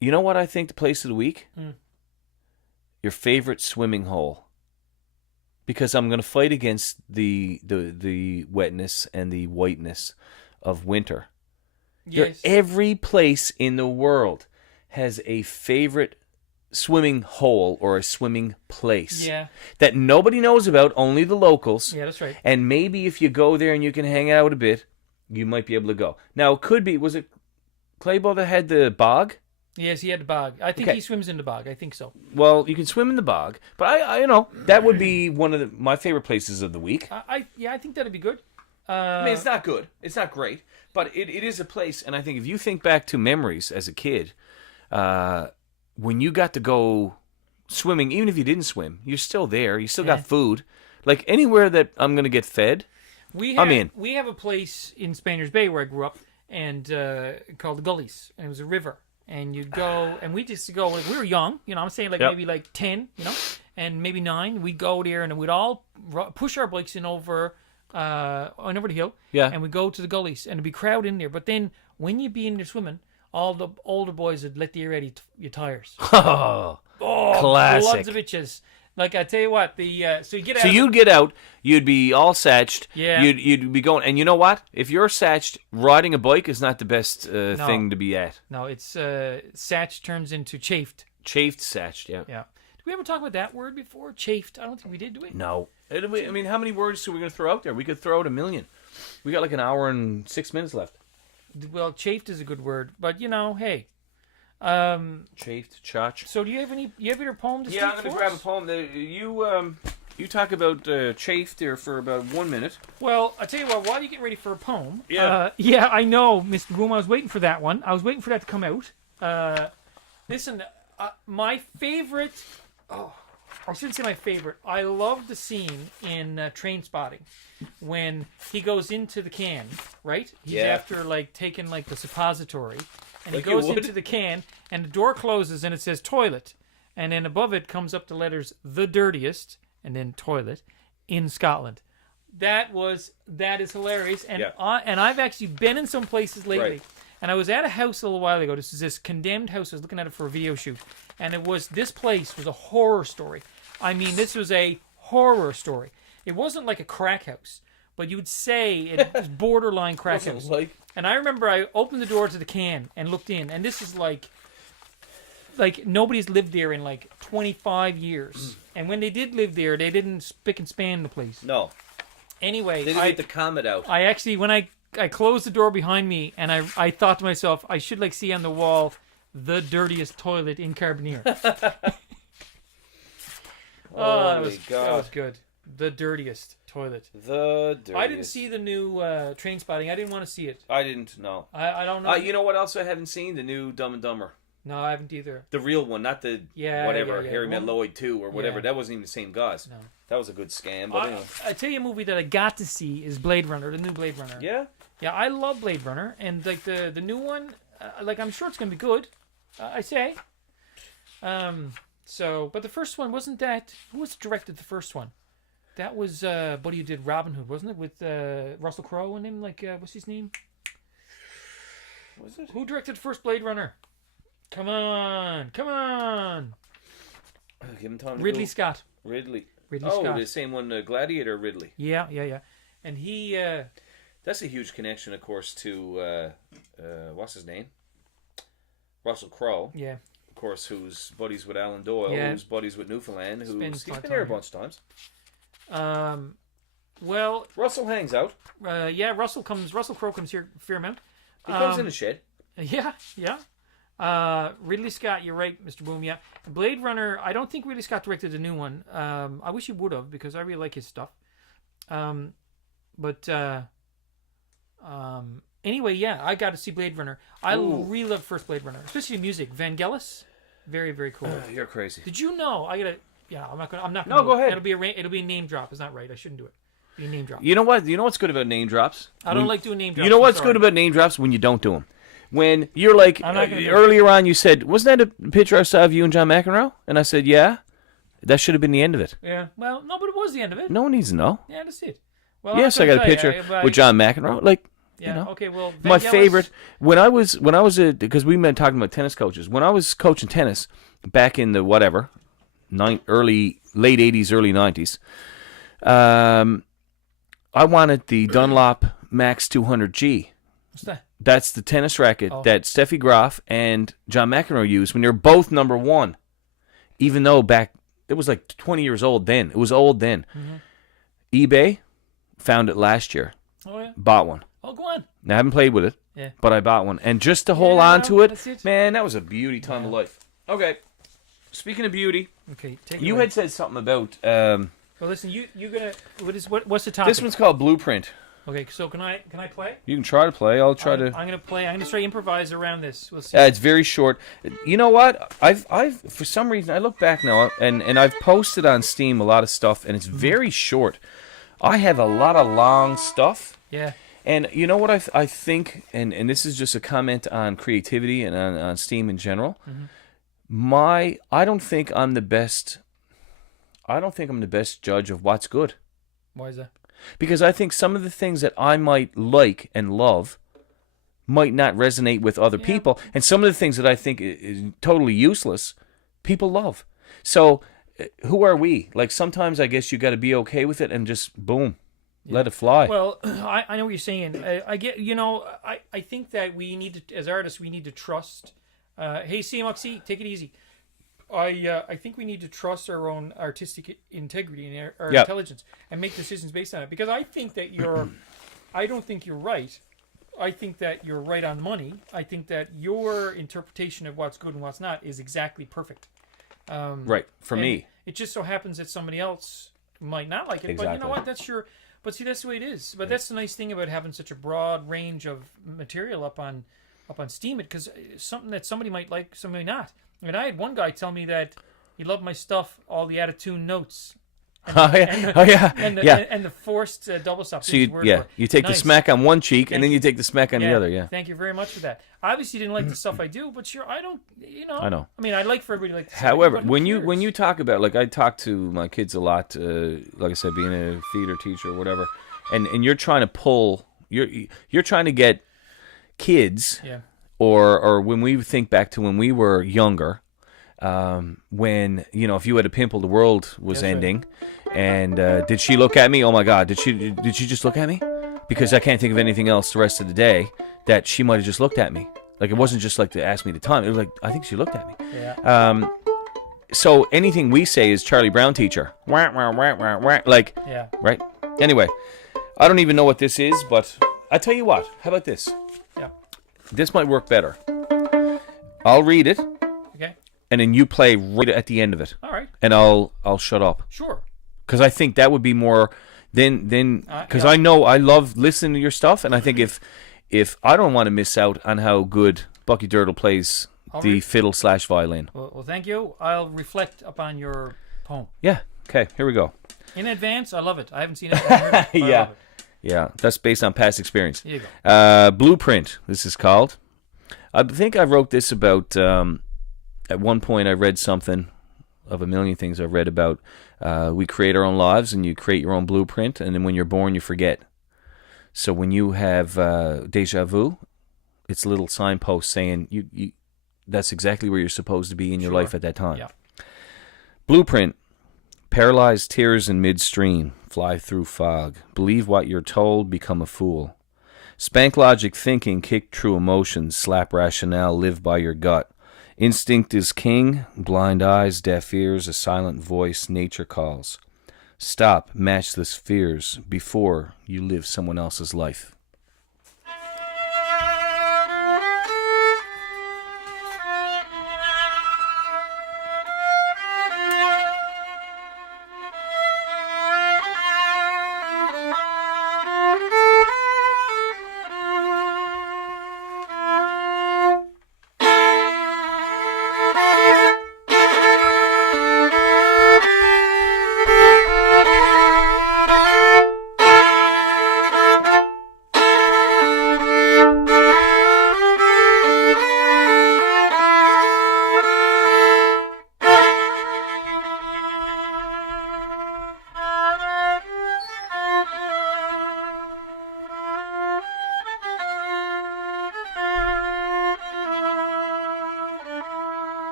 You know what I think the place of the week? Your favorite swimming hole. Because I'm going to fight against the wetness and the whiteness of winter. Yes. Every place in the world has a favorite swimming hole or a swimming place Yeah. that nobody knows about, only the locals. Yeah, that's right. And maybe if you go there and you can hang out a bit, you might be able to go. Now, it could be, was it Claybo that had the bog? Yes, he had the bog. I think Okay. he swims in the bog. I think so. Well, you can swim in the bog, but I that would be one of my favorite places of the week. I think that'd be good. I mean, it's not good. It's not great, but it is a place. And I think if you think back to memories as a kid, when you got to go swimming, even if you didn't swim, you're still there. You still got food. Like anywhere that I'm going to get fed, I'm in. We have a place in Spaniards Bay where I grew up, and called the Gullies, and it was a river. And you'd go, and we just go. We were young, I'm saying like Yep. maybe like 10, and maybe 9. We'd go there, and we'd all push our bikes in over the hill. Yeah. And we'd go to the gullies, and it'd be crowd in there. But then when you'd be in there swimming, all the older boys would let the air out of your tires. Oh, Oh, classic. Lots of bitches. Like I tell you what, so you get out. So you'd get out, you'd be all satched, Yeah. you'd be going, and you know what? If you're satched, riding a bike is not the best thing to be at. No, it's satch turns into chafed. Chafed, satched, yeah. Yeah. Did we ever talk about that word before? Chafed. I don't think we did, do we? No. I mean, how many words are we going to throw out there? We could throw out 1,000,000. We got like an hour and 6 minutes left. Well, chafed is a good word, but hey. Chafed, chotch. So do you have your poem to speak Yeah, I'm going to for grab a us? poem. You talk about chafed there for about 1 minute. Well, I tell you what. While you get ready for a poem, Yeah. yeah, I know, Mr. Boom. I was waiting for that one. I was waiting for that to come out. Listen, my favorite. Oh, I shouldn't say my favorite. I love the scene in Train Spotting when he goes into the can. Right? He's Yeah. after taking the suppository, and Like he you goes would. into the can, and the door closes, and it says toilet, and then above it comes up the letters the dirtiest, and then toilet in Scotland. That is hilarious, and Yeah. and I've actually been in some places lately, Right. and I was at a house a little while ago. This is this condemned house. I was looking at it for a video shoot, and this place was a horror story. I mean, this was a horror story. It wasn't like a crack house, but you would say it was borderline crack house. And I remember I opened the door to the can and looked in, and this is like nobody's lived there in 25 years. And when they did live there, they didn't spick and span the place. No. Anyway, They didn't get the comment out. I actually, when I closed the door behind me, and I thought to myself, I should see on the wall the dirtiest toilet in Carbonear. Holy that was good. The dirtiest toilet. The dirtiest. I didn't see the new Train Spotting. I didn't want to see it. I didn't know. I don't know. You know what else I haven't seen? The new Dumb and Dumber. No, I haven't either. The real one, not the Yeah, whatever, yeah. Harry Met Well, Lloyd 2 or whatever. yeah. That wasn't even the same guys. No. That was a good scam, but anyway. I tell you a movie that I got to see is Blade Runner, the new Blade Runner. Yeah? Yeah, I love Blade Runner, and the new one, I'm sure it's gonna be good. I say. But the first one wasn't that. Who was directed the first one? That was buddy who did Robin Hood, wasn't it? With Russell Crowe and him. What's his name? Was it? Who directed the first Blade Runner? Come on. Give him time to Ridley go. Scott. Ridley. Ridley Oh, Scott. the same one, Gladiator Ridley. Yeah. And he. That's a huge connection, of course, to what's his name? Russell Crowe. Yeah. Of course, who's buddies with Alan Doyle, Yeah. who's buddies with Newfoundland, Spends he's a lot of been there a time bunch of times. Well, Russell hangs out. yeah. Russell Crowe comes here a fair amount. He comes in the shed. Yeah. Ridley Scott, you're right, Mr. Boom. Yeah, Blade Runner. I don't think Ridley Scott directed the new one. I wish he would have because I really like his stuff. Anyway, yeah, I got to see Blade Runner. I Ooh. really love first Blade Runner, especially the music. Vangelis, very very cool. You're crazy. Did you know? I gotta. Yeah, I'm not gonna. No, go ahead. It'll be a name drop. It's not right. I shouldn't do it. Be a name drop. You know what? You know what's good about name drops? I don't like doing name drops. You know I'm what's sorry. good about name drops? When you don't do them. When you're like, I'm not gonna do it. earlier on you said, wasn't that a picture I saw of you and John McEnroe? And I said, yeah. That should have been the end of it. Yeah. Well, no, but it was the end of it. No one needs to know. Yeah, that's it. Well, Yes, I I'm got not a gonna picture tell you, with John McEnroe. Like, Yeah. you know. Okay. Well, My Vangelis- favorite when I was because we've been talking about tennis coaches. When I was coaching tennis back in the late 80s, early 90s, I wanted the Dunlop Max 200G. What's that? That's the tennis racket Oh. that Steffi Graf and John McEnroe used when they were both number one. Even though it was like 20 years old then. It was old then. Mm-hmm. eBay found it last year. Oh yeah. Bought one. Oh, go on. I haven't played with it, Yeah. but I bought one. And just to hold Yeah, on to it, that's it. man, that was a beauty time of life. Okay. Speaking of beauty, Okay. Take it you away. had said something about Well, listen. You gonna. What's the topic? this one's called Blueprint. Okay. So can I play? You can try to play. I'll try to. I'm gonna play. I'm gonna try to improvise around this. We'll see. It's very short. You know what? I've for some reason I look back now and I've posted on Steam a lot of stuff and it's very short. I have a lot of long stuff. Yeah. And you know what I think, and this is just a comment on creativity and on Steam in general. I don't think I'm the best judge of what's good. Why is that? Because I think some of the things that I might like and love might not resonate with other people. And some of the things that I think is totally useless, people love. So who are we? Like sometimes I guess you got to be okay with it and just boom, let it fly. Well, I know what you're saying. I get, I think that we need to, as artists, we need to trust. Hey, CMXC, take it easy. I think we need to trust our own artistic integrity and our Yep. intelligence and make decisions based on it. Because I think that I don't think you're right. I think that you're right on money. I think that your interpretation of what's good and what's not is exactly perfect. Right, for And me. it just so happens that somebody else might not like it. But you Exactly. know what? That's your. But see, that's the way it is. But that's the nice thing about having such a broad range of material up on Steam. It because something that somebody might like, somebody not. I mean, I had one guy tell me that he loved my stuff, all the out-of-tune notes. Oh yeah, And the, yeah. and the forced double stop. So you take the Nice. smack on one cheek and Thank then you take the smack on the other. Yeah, Thank you very much for that. Obviously, you didn't like the stuff I do, but I don't. I know. I mean, I'd like for everybody to like the stuff I do, However, but who when cares? you talk about, like, I talk to my kids a lot, like I said, being a theater teacher or whatever, and you're trying to pull, you're trying to get kids, Yeah. or when we think back to when we were younger, when if you had a pimple, the world was That's right. ending, and did she look at me? Oh my God, did she just look at me? Because I can't think of anything else the rest of the day that she might have just looked at me. Like, it wasn't just like to ask me the time. It was like, I think she looked at me. Yeah. So anything we say is Charlie Brown teacher. Wah, wah, wah, wah, wah. Like, Yeah. right? Anyway, I don't even know what this is, but I tell you what. How about this? Yeah. This might work better. I'll read it, Okay. and then you play right at the end of it, All right. and I'll shut up, Sure. because I think that would be more than because yeah. I know I love listening to your stuff, and I think if I don't want to miss out on how good Bucky Dirtle plays the read- fiddle / violin. Well, thank you. I'll reflect upon your poem. Yeah. Okay. Here we go. In advance, I love it. I haven't seen it. I haven't heard it, but I Yeah. love it. Yeah, that's based on past experience. Here you go. Blueprint, this is called. I think I wrote this about, at one point I read something of a million things I've read about. We create our own lives, and you create your own blueprint, and then when you're born, you forget. So when you have deja vu, it's a little signpost saying you that's exactly where you're supposed to be in your Sure. life at that time. Yeah. Blueprint. Paralyzed tears in midstream, fly through fog. Believe what you're told, become a fool. Spank logic thinking, kick true emotions, slap rationale, live by your gut. Instinct is king, blind eyes, deaf ears, a silent voice, nature calls. Stop matchless fears before you live someone else's life.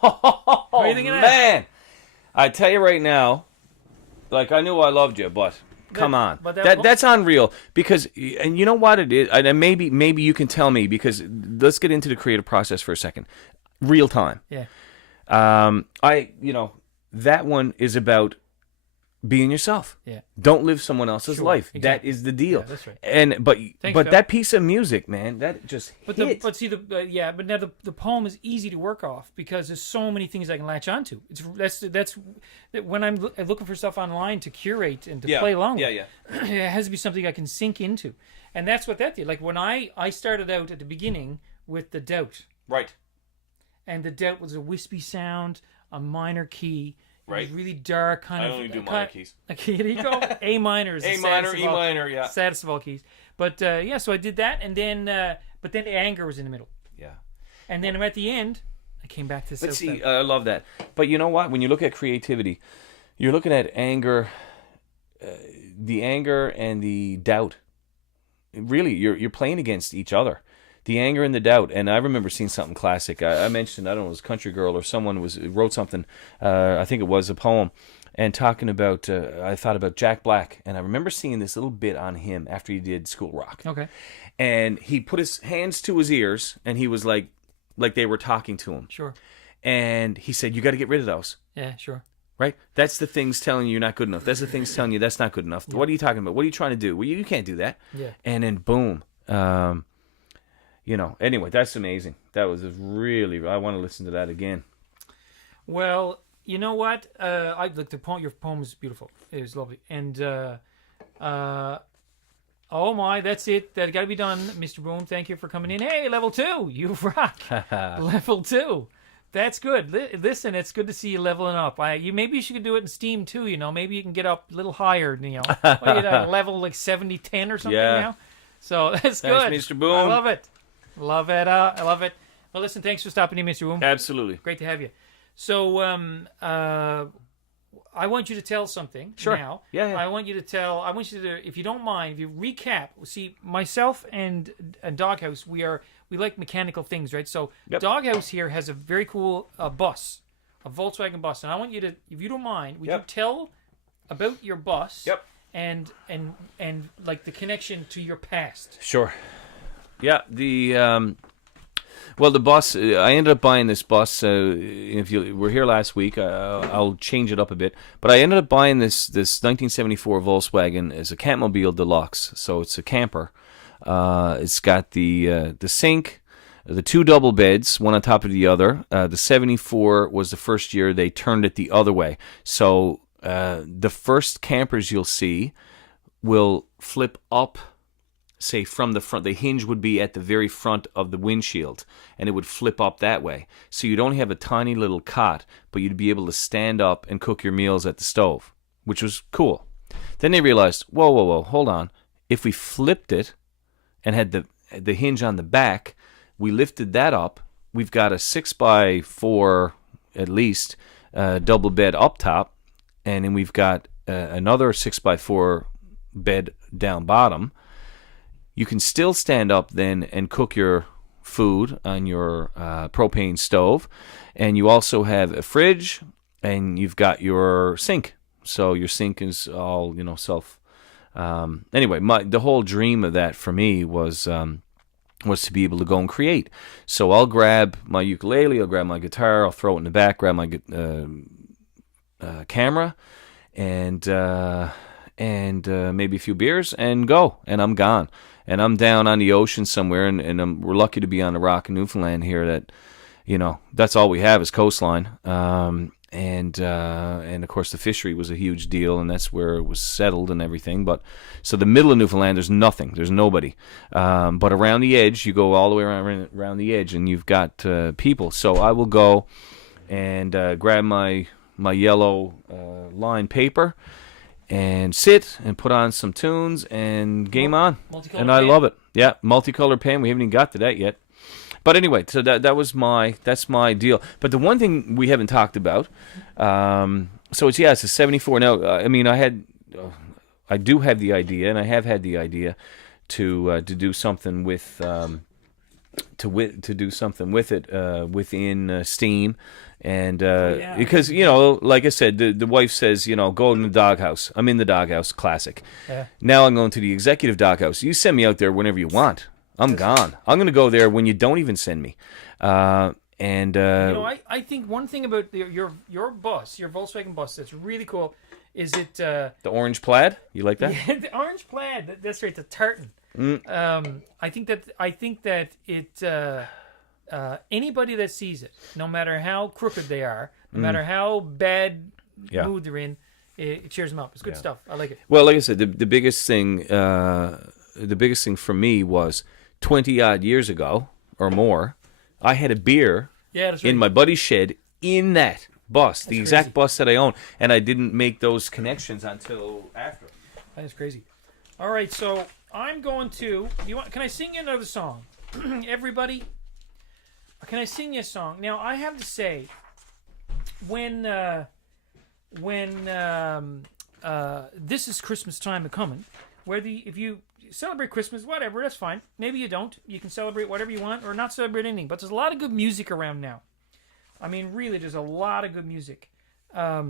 What do you think of that? Man, I tell you right now, like, I knew I loved you, but come on, but that- that's unreal. Because, and you know what it is, and maybe you can tell me, because let's get into the creative process for a second. Real time. Yeah. That one is about being yourself. Yeah. Don't live someone else's Sure, life. That exactly. is the deal. Yeah, that's right. And but Thanks, but Phil. that piece of music, man, that just But hit. but see but now the poem is easy to work off because there's so many things I can latch onto. That's when I'm looking for stuff online to curate and to play along with. yeah. It has to be something I can sink into, and that's what that did. Like when I started out at the beginning with the doubt, Right. and the doubt was a wispy sound, a minor key. It was Right. really dark, kind I of. only do minor keys. Okay, here you go. A minor is the A minor, saddest E of all- minor, yeah. saddest of all keys. But so I did that, and then but then the anger was in the middle, Yeah. and then at the end, I came back to But self see, doubt. I love that. But you know what? When you look at creativity, you're looking at anger, the anger and the doubt. Really, you're playing against each other. the anger and the doubt. And I remember seeing something classic. I mentioned, I don't know, it was Country Girl or someone wrote something. I think it was a poem, and talking about. I thought about Jack Black, and I remember seeing this little bit on him after he did School Rock. Okay. And he put his hands to his ears, and he was like they were talking to him. Sure. And he said, "You got to get rid of those." Yeah, sure. Right? That's the things telling you you're not good enough. That's the things telling you that's not good enough. What are you talking about? What are you trying to do? Well, you can't do that. Yeah. And then boom. Anyway, that's amazing. That was really, I want to listen to that again. Well, you know what? I like the poem. Your poem is beautiful. It was lovely. And oh my, that's it. That got to be done, Mr. Boom. Thank you for coming in. Hey, level 2, you rock. Level 2. That's good. Listen, it's good to see you leveling up. Maybe you should do it in Steam too. Maybe you can get up a little higher. What are you at, level like 70, 10 or something now? So that's good. Thanks, Mr. Boom. I love it. Love it. I love it. Well, listen, thanks for stopping in, Mr. Boom. Absolutely. Great to have you. So, I want you to tell something now. Yeah. I want you to, if you don't mind, if you recap. See, myself and Doghouse, we like mechanical things, right? So, Doghouse here has a very cool bus, a Volkswagen bus, and I want you to, if you don't mind, would you tell about your bus? Yep. And like the connection to your past. Sure. Yeah. The bus. I ended up buying this bus. If you were here last week, I'll change it up a bit. But I ended up buying this 1974 Volkswagen as a Campmobile Deluxe. So it's a camper. It's got the sink, the 2 double beds, one on top of the other. The 74 was the first year they turned it the other way. So the first campers you'll see will flip up, say from the front. The hinge would be at the very front of the windshield, and it would flip up that way. So you'd only have a tiny little cot, but you'd be able to stand up and cook your meals at the stove, which was cool. Then they realized, whoa, hold on. If we flipped it and had the hinge on the back, we lifted that up, we've got a 6x4 at least double bed up top, and then we've got another 6x4 bed down bottom. You can still stand up then and cook your food on your propane stove. And you also have a fridge, and you've got your sink. So your sink is all, self. Anyway, the whole dream of that for me was to be able to go and create. So I'll grab my ukulele, I'll grab my guitar, I'll throw it in the back, grab my camera, and maybe a few beers, and go. And I'm gone. And I'm down on the ocean somewhere, and we're lucky to be on the rock in Newfoundland here. That, that's all we have is coastline. And of course the fishery was a huge deal, and that's where it was settled and everything. But so the middle of Newfoundland, there's nothing, there's nobody. But around the edge, you go all the way around the edge, and you've got people. So I will go and grab my yellow line paper and sit and put on some tunes and game on. And I love it. Yeah, multicolored pen. We haven't even got to that yet. But anyway, so that's my deal. But the one thing we haven't talked about, so it's a 74. Now, I do have the idea, and I have had the idea to do something with to do something with it within Steam. And because like I said, the wife says, go in the doghouse. I'm in the doghouse, classic. Yeah. Now I'm going to the executive doghouse. You send me out there whenever you want. I'm gone. I'm going to go there when you don't even send me. I think one thing about your bus, your Volkswagen bus, that's really cool, is it the orange plaid. You like that? Yeah, the orange plaid. That's right, the tartan. I think that it. Anybody that sees it, no matter how crooked they are, no matter how bad mood they're in, it cheers them up. It's good stuff. I like it. Well, like I said, the biggest thing for me was 20 odd years ago or more, I had a beer in my buddy's shed in that bus, the exact bus that I own, and I didn't make those connections until after. That is crazy. All right, so I'm going to. Can I sing you another song, everybody? Can I sing you a song? Now, I have to say, when this is Christmas time coming, if you celebrate Christmas, whatever, that's fine. Maybe you don't. You can celebrate whatever you want or not celebrate anything. But there's a lot of good music around now. I mean, really, there's a lot of good music. I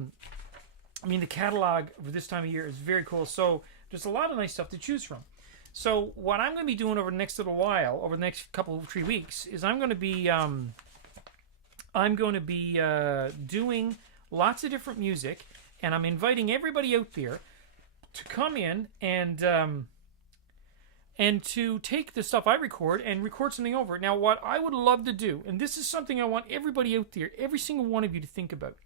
mean, the catalog for this time of year is very cool. So there's a lot of nice stuff to choose from. So what I'm going to be doing over the next little while, over the next couple of 3 weeks, is I'm going to be doing lots of different music, and I'm inviting everybody out there to come in and to take the stuff I record and record something over it. Now, what I would love to do, and this is something I want everybody out there, every single one of you to think about.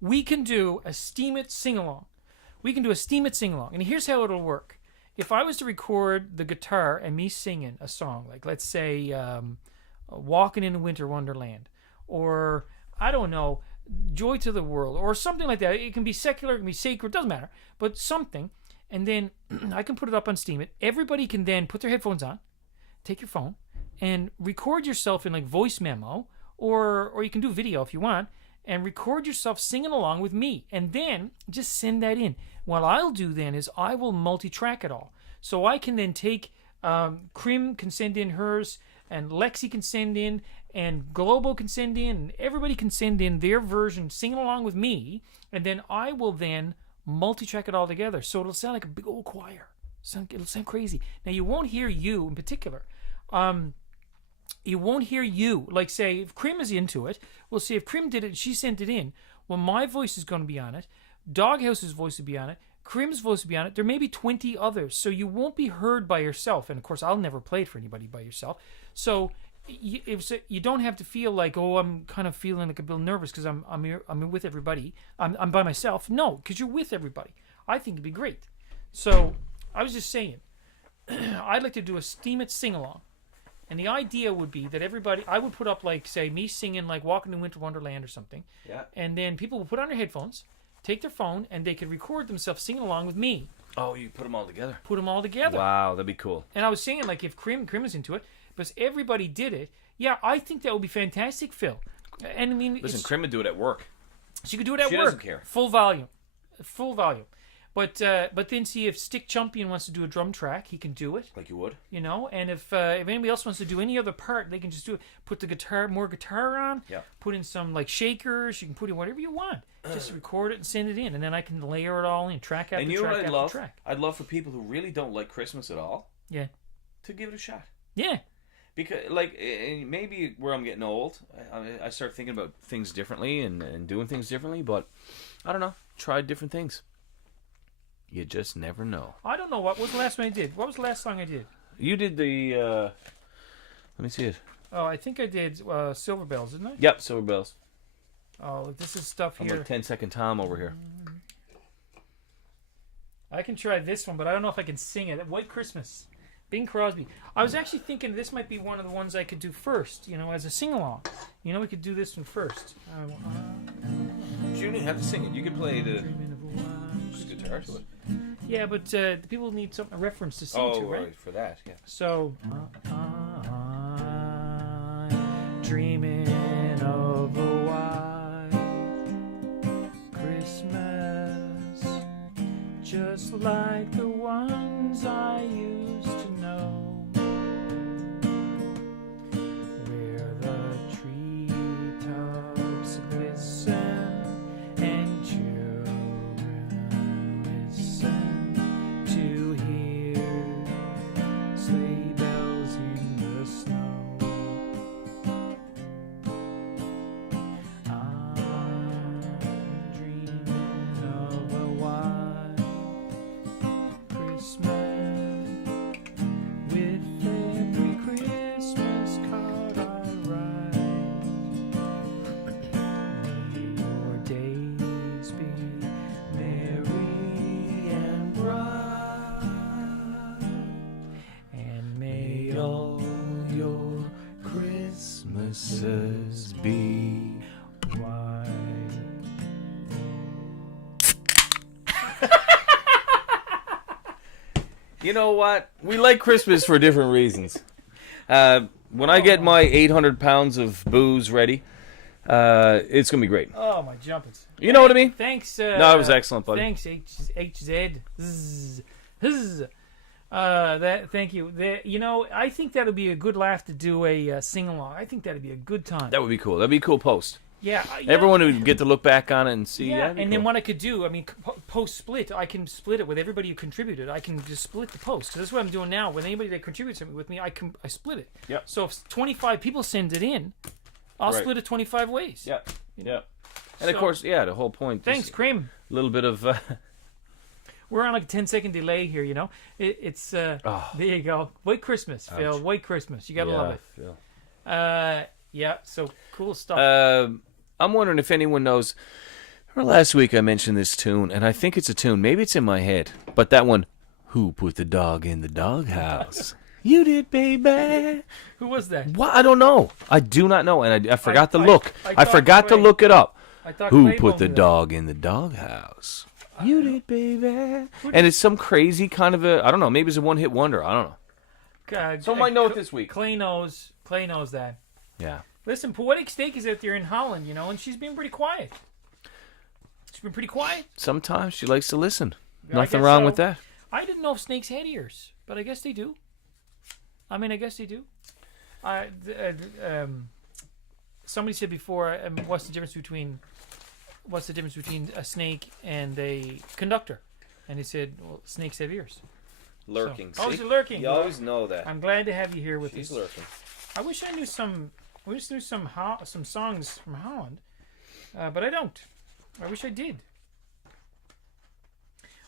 We can do a Steam It sing-along. We can do a Steam It sing-along. And here's how it'll work. If I was to record the guitar and me singing a song, like let's say Walking in a Winter Wonderland, or I don't know, Joy to the World, or something like that. It can be secular, it can be sacred, doesn't matter, but something. And then I can put it up on Steam It. Everybody can then put their headphones on, take your phone, and record yourself in like voice memo, or you can do video if you want, and record yourself singing along with me, and then just send that in. What I'll do then is I will multi-track it all. So I can then take, Krim can send in hers, and Lexi can send in, and Globo can send in, and everybody can send in their version singing along with me, and then I will then multi-track it all together. So it'll sound like a big old choir. It'll sound crazy. Now, you won't hear you in particular. You won't hear you. Like, say, if Krim is into it, we'll see if Krim did it, she sent it in. Well, my voice is going to be on it. Doghouse's voice will be on it. Krim's voice will be on it. There may be 20 others. So you won't be heard by yourself. And, of course, I'll never play it for anybody by yourself. So you don't have to feel like, oh, I'm kind of feeling like a bit nervous because I'm here with everybody. I'm by myself. No, because you're with everybody. I think it'd be great. So I was just saying, I'd like to do a Steam It sing-along. And the idea would be that everybody, I would put up, like, say, me singing, like, Walking in Winter Wonderland or something. Yeah. And then people would put on their headphones, take their phone, and they could record themselves singing along with me. Oh, you put them all together? Put them all together. Wow, that'd be cool. And I was saying, like, if Krim is into it, but everybody did it, yeah, I think that would be fantastic, Phil. And I mean, listen, Krim would do it at work. She could do it at work. She doesn't care. Full volume. But then see if Stick Champion wants to do a drum track, he can do it. Like you would. You know, and if anybody else wants to do any other part, they can just do it. Put the more guitar on. Yeah. Put in some like shakers. You can put in whatever you want. Just record it and send it in, and then I can layer it all in, track after track after track. I'd love for people who really don't like Christmas at all. Yeah. To give it a shot. Yeah. Because, like, maybe where I'm getting old, I start thinking about things differently and doing things differently, but I don't know. Try different things. You just never know. I don't know. What was the last one I did? What was the last song I did? You did the, let me see it. Oh, I think I did Silver Bells, didn't I? Yep, Silver Bells. Oh, this is stuff here. I'm like 10-second Tom over here. I can try this one, but I don't know if I can sing it. White Christmas. Bing Crosby. I was actually thinking this might be one of the ones I could do first, you know, as a sing-along. You know, we could do this one first. You don't even have to sing it. You could play the guitar to it. Yeah, but the people need a reference to sing to, right? Right, for that, yeah. So, dreaming of a white Christmas, just like the ones I used to know, where the treetops glisten and children listen to hear sleigh bells in the snow. I'm dreaming of a white Christmas, with every Christmas card I write. May your days be merry and bright, and may all your Christmases be white. You know what? We like Christmas for different reasons. When I get my 800 pounds of booze ready, it's going to be great. Oh, my jumpers. You know what I mean? Thanks. No, it was excellent, buddy. Thanks, HZ. Thank you. I think that'll be a good laugh to do a sing along. I think that'd be a good time. That would be cool. That'd be a cool post. Yeah, Everyone would get to look back on it and see. Yeah, That'd be and then cool. what I could do, I mean, post split, I can split it with everybody who contributed. I can just split the post. 'Cause that's what I'm doing now. When anybody that contributes something with me, I split it. Yep. So if 25 people send it in, I'll Right. split it 25 ways. Yeah. You know? Yeah. And of So- course, the whole point. Thanks, is Cream. a little bit of. We're on like a 10-second delay here, you know. It's there you go. White Christmas, Phil. White Christmas. You gotta love it. Yeah. So cool stuff. I'm wondering if anyone knows. Remember last week I mentioned this tune, and I think it's a tune. Maybe it's in my head, but that one. Who put the dog in the doghouse? You did, baby. Who was that? What? I don't know. I do not know, and I forgot to look. I I thought forgot to Clay- look it up. I thought Who Clay put the told me dog in the doghouse? You did, baby. And it's some crazy kind of I don't know. Maybe it's a one-hit wonder. I don't know. that. Someone might know it this week. Clay knows. Clay knows that. Yeah. Listen, Poetic Steak is out there in Holland, you know, and she's been pretty quiet. She's been pretty quiet. Sometimes she likes to listen. I Nothing guess wrong so. with that. I didn't know if snakes had ears, but I guess they do. I guess they do. Somebody said before, what's the difference between a snake and a conductor? And he said, well, snakes have ears. Lurking. So, she's lurking. You always know that. I'm glad to have you here with She's us. lurking. I wish I knew some songs from Holland, but I don't. I wish I did.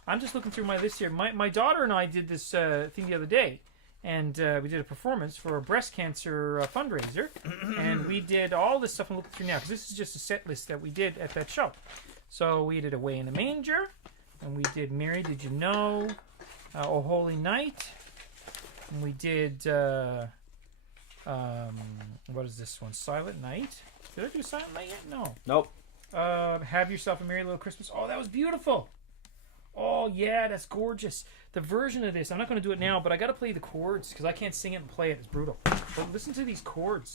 I'm just looking through my list here. My daughter and I did this thing the other day, and we did a performance for a breast cancer fundraiser, and we did all this stuff I'm looking through now, because this is just a set list that we did at that show. So we did Away in a Manger, and we did Mary, Did You Know, Oh Holy Night, and we did... what is this one? Silent Night. Did I do Silent Night yet? No. Nope. Have Yourself a Merry Little Christmas. Oh, that was beautiful. Oh, yeah, that's gorgeous. The version of this, I'm not going to do it now, but I got to play the chords because I can't sing it and play it. It's brutal. But listen to these chords.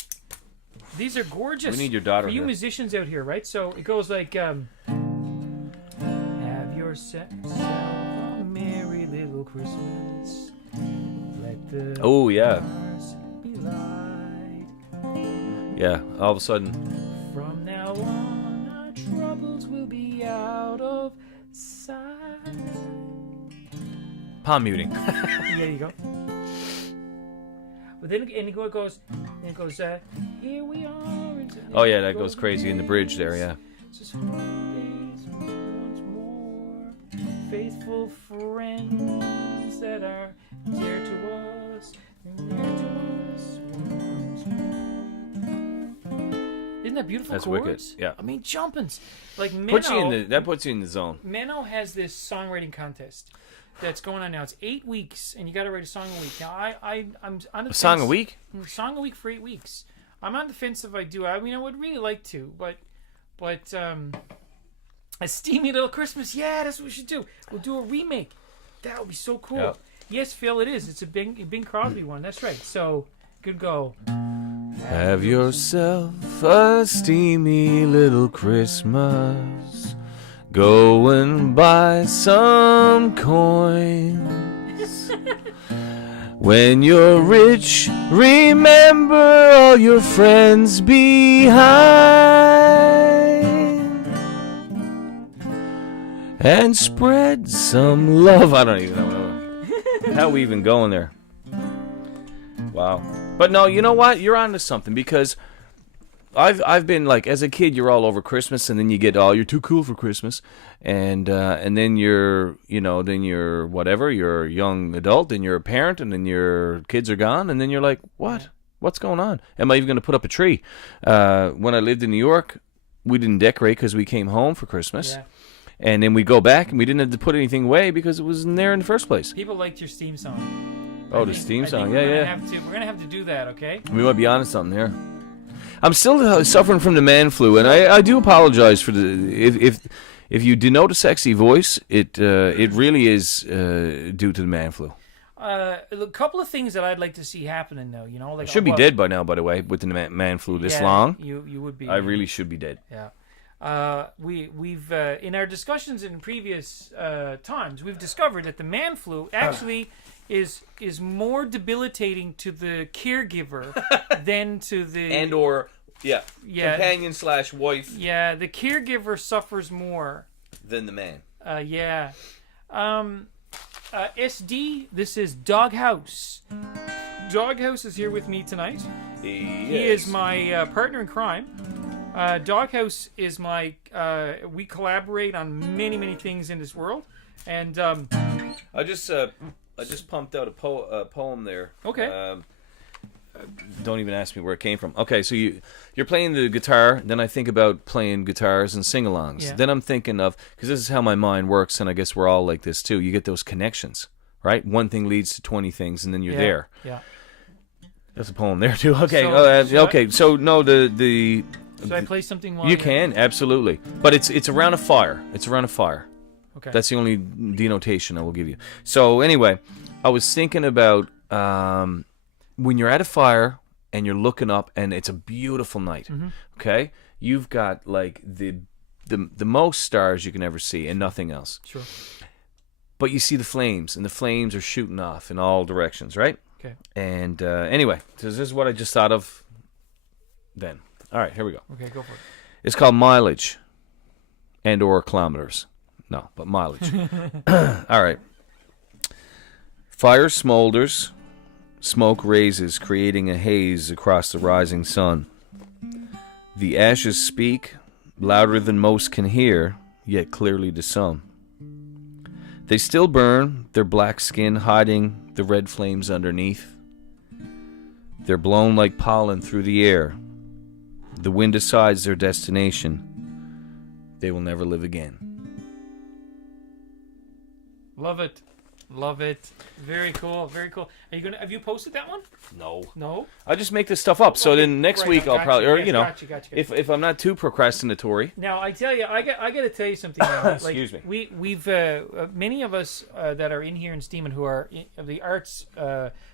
These are gorgeous. We need your daughter For you here. musicians out here, right? So it goes like, have yourself a merry little Christmas. Let the Oh, yeah. stars be light. Yeah. All of a sudden. From now on, our troubles will be out of sight. Palm muting. There you go. But then it goes, here we are. Oh, yeah, that goes crazy in the bridge there, yeah. Just holidays once more. Faithful friends that are dear to us. And dear to us once more. Isn't that beautiful? That's chords? wicked, yeah. I mean, jumpins'. Like That puts you in the zone. Menno has this songwriting contest that's going on now. It's 8 weeks, and you got to write a song a week. Now, I'm on the A song a fence- week? Song a week for 8 weeks. I'm on the fence if I do. I mean, I would really like to, but a steamy little Christmas. Yeah, that's what we should do. We'll do a remake. That would be so cool. Yeah. Yes, Phil, it is. It's a Bing Crosby one. That's right. So good go. Have yourself a steamy little Christmas. Go and buy some coins. When you're rich, remember all your friends behind. And spread some love. I don't even know how we even going there. Wow. But no, you know what? You're onto something, because I've been like, as a kid, you're all over Christmas, and then you get, you're too cool for Christmas, and then you're whatever, you're a young adult, and you're a parent, and then your kids are gone, and then you're like, what's going on? Am I even going to put up a tree? When I lived in New York, we didn't decorate because we came home for Christmas. Yeah. And then we go back, and we didn't have to put anything away because it wasn't there in the first place. People liked your Steam song. Oh, the I think Steam song, we're yeah. gonna have to do that, okay? We might be onto something there. I'm still suffering from the man flu, and I do apologize for the if you denote a sexy voice, it really is due to the man flu. A couple of things that I'd like to see happening, though. You know, like I should be dead by now, by the way, with the man flu this long. You would be. I really should be dead. Yeah. we've in our discussions in previous times, we've discovered that the man flu actually is more debilitating to the caregiver than to the or companion / wife Yeah, the caregiver suffers more than the man. SD, this is Doghouse. Doghouse is here with me tonight. He is my partner in crime. Doghouse is my. We collaborate on many things in this world, and I just pumped out a poem there. Okay. Don't even ask me where it came from. Okay, so you're playing the guitar. Then I think about playing guitars and sing-alongs. Yeah. Then I'm thinking of, because this is how my mind works, and I guess we're all like this too. You get those connections, right? One thing leads to 20 things, and then you're there. Yeah. That's a poem there too. Okay. So, So no, the should I play something while you can absolutely, but it's around a fire. It's around a fire. Okay. That's the only denotation I will give you. So anyway, I was thinking about when you're at a fire and you're looking up and it's a beautiful night. Mm-hmm. Okay, you've got like the most stars you can ever see and nothing else. Sure. But you see the flames, and the flames are shooting off in all directions, right? Okay. And anyway, so this is what I just thought of then. All right, here we go. Okay, go for it. It's called mileage and/or kilometers. No, but mileage. All right. Fire smolders, smoke raises, creating a haze across the rising sun. The ashes speak, louder than most can hear, yet clearly to some. They still burn, their black skin hiding the red flames underneath. They're blown like pollen through the air. The wind decides their destination. They will never live again. Love it. Love it. Very cool. Very cool. Have you posted that one? No. No? I just make this stuff up. So then next Right, week I I'll got probably, you. or Yes, you know, gotcha. if I'm not too procrastinatory. Now I tell you, I got to tell you something. Now. Excuse me. We've many of us that are in here in Steeman who are of the arts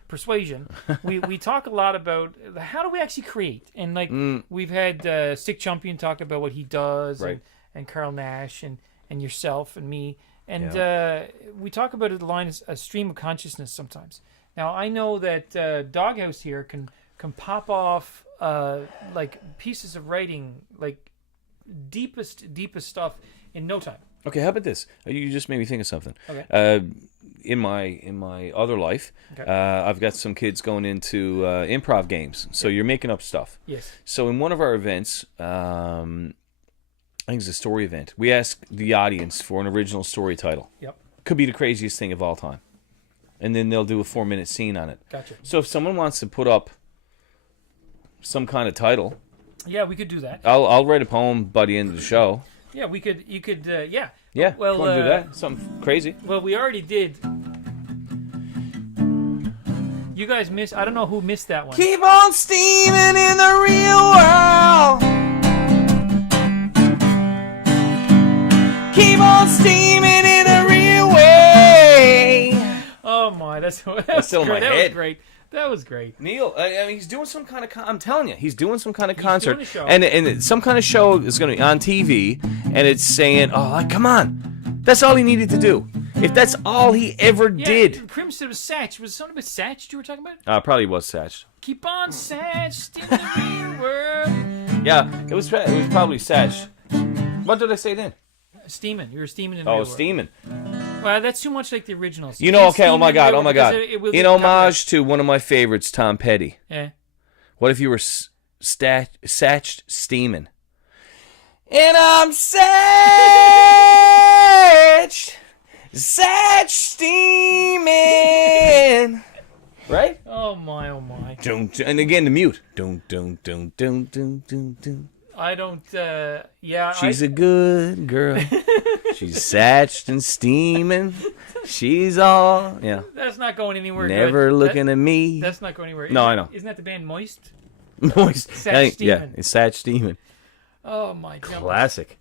persuasion. we talk a lot about how do we actually create, and like we've had Stick Champion talk about what he does, Right. and Carl Nash and yourself and me, and Yeah. we talk about it. The line is a stream of consciousness sometimes. Now I know that Doghouse here can pop off like pieces of writing, like deepest stuff in no time. Okay, how about this? You just made me think of something. Okay. In my other life, Okay. I've got some kids going into improv games. So you're making up stuff. Yes. So in one of our events, I think it's a story event, we ask the audience for an original story title. Yep. Could be the craziest thing of all time. And then they'll do a 4-minute scene on it. Gotcha. So if someone wants to put up some kind of title, Yeah, we could do that. I'll write a poem by the end of the show. Yeah, we could. You could. Yeah. Yeah, Well, want to do that? Something crazy. Well, we already did. You guys missed. I don't know who missed that one. Keep on steaming in the real world. Keep on steaming in the real way. Oh my, that's still in great. my That head. was great. That was great. Neil, I mean, he's doing some kind of. I'm telling you, he's doing some kind of concert, doing a show. and some kind of show is going to be on TV, and it's saying, "Oh, like, come on, that's all he needed to do. If that's all he ever Yeah, did." Crimson was Satch. Was it something about Satch you were talking about? Probably was Satch. Keep on Satch in the real world. Yeah, it was probably Satch. What did I say then? Steaming. You were steaming in the Oh, real world. steaming. Well, that's too much like the originals. You know, okay, oh Steaming my in the God, real oh my world, God. because it will In get homage to one of my favorites, Tom Petty. copyright. What if you were Satched steaming? And I'm Satch steaming. Right? Oh my, oh my. And again, the mute. Don't. I don't. Yeah. She's a good girl. She's satched and steaming. She's all, yeah. That's not going anywhere. Never good. looking at me. That's not going anywhere. No, I know. Isn't that the band Moist? Moist. Satch Yeah, steaming. it's Satch steaming. Oh my god. Classic.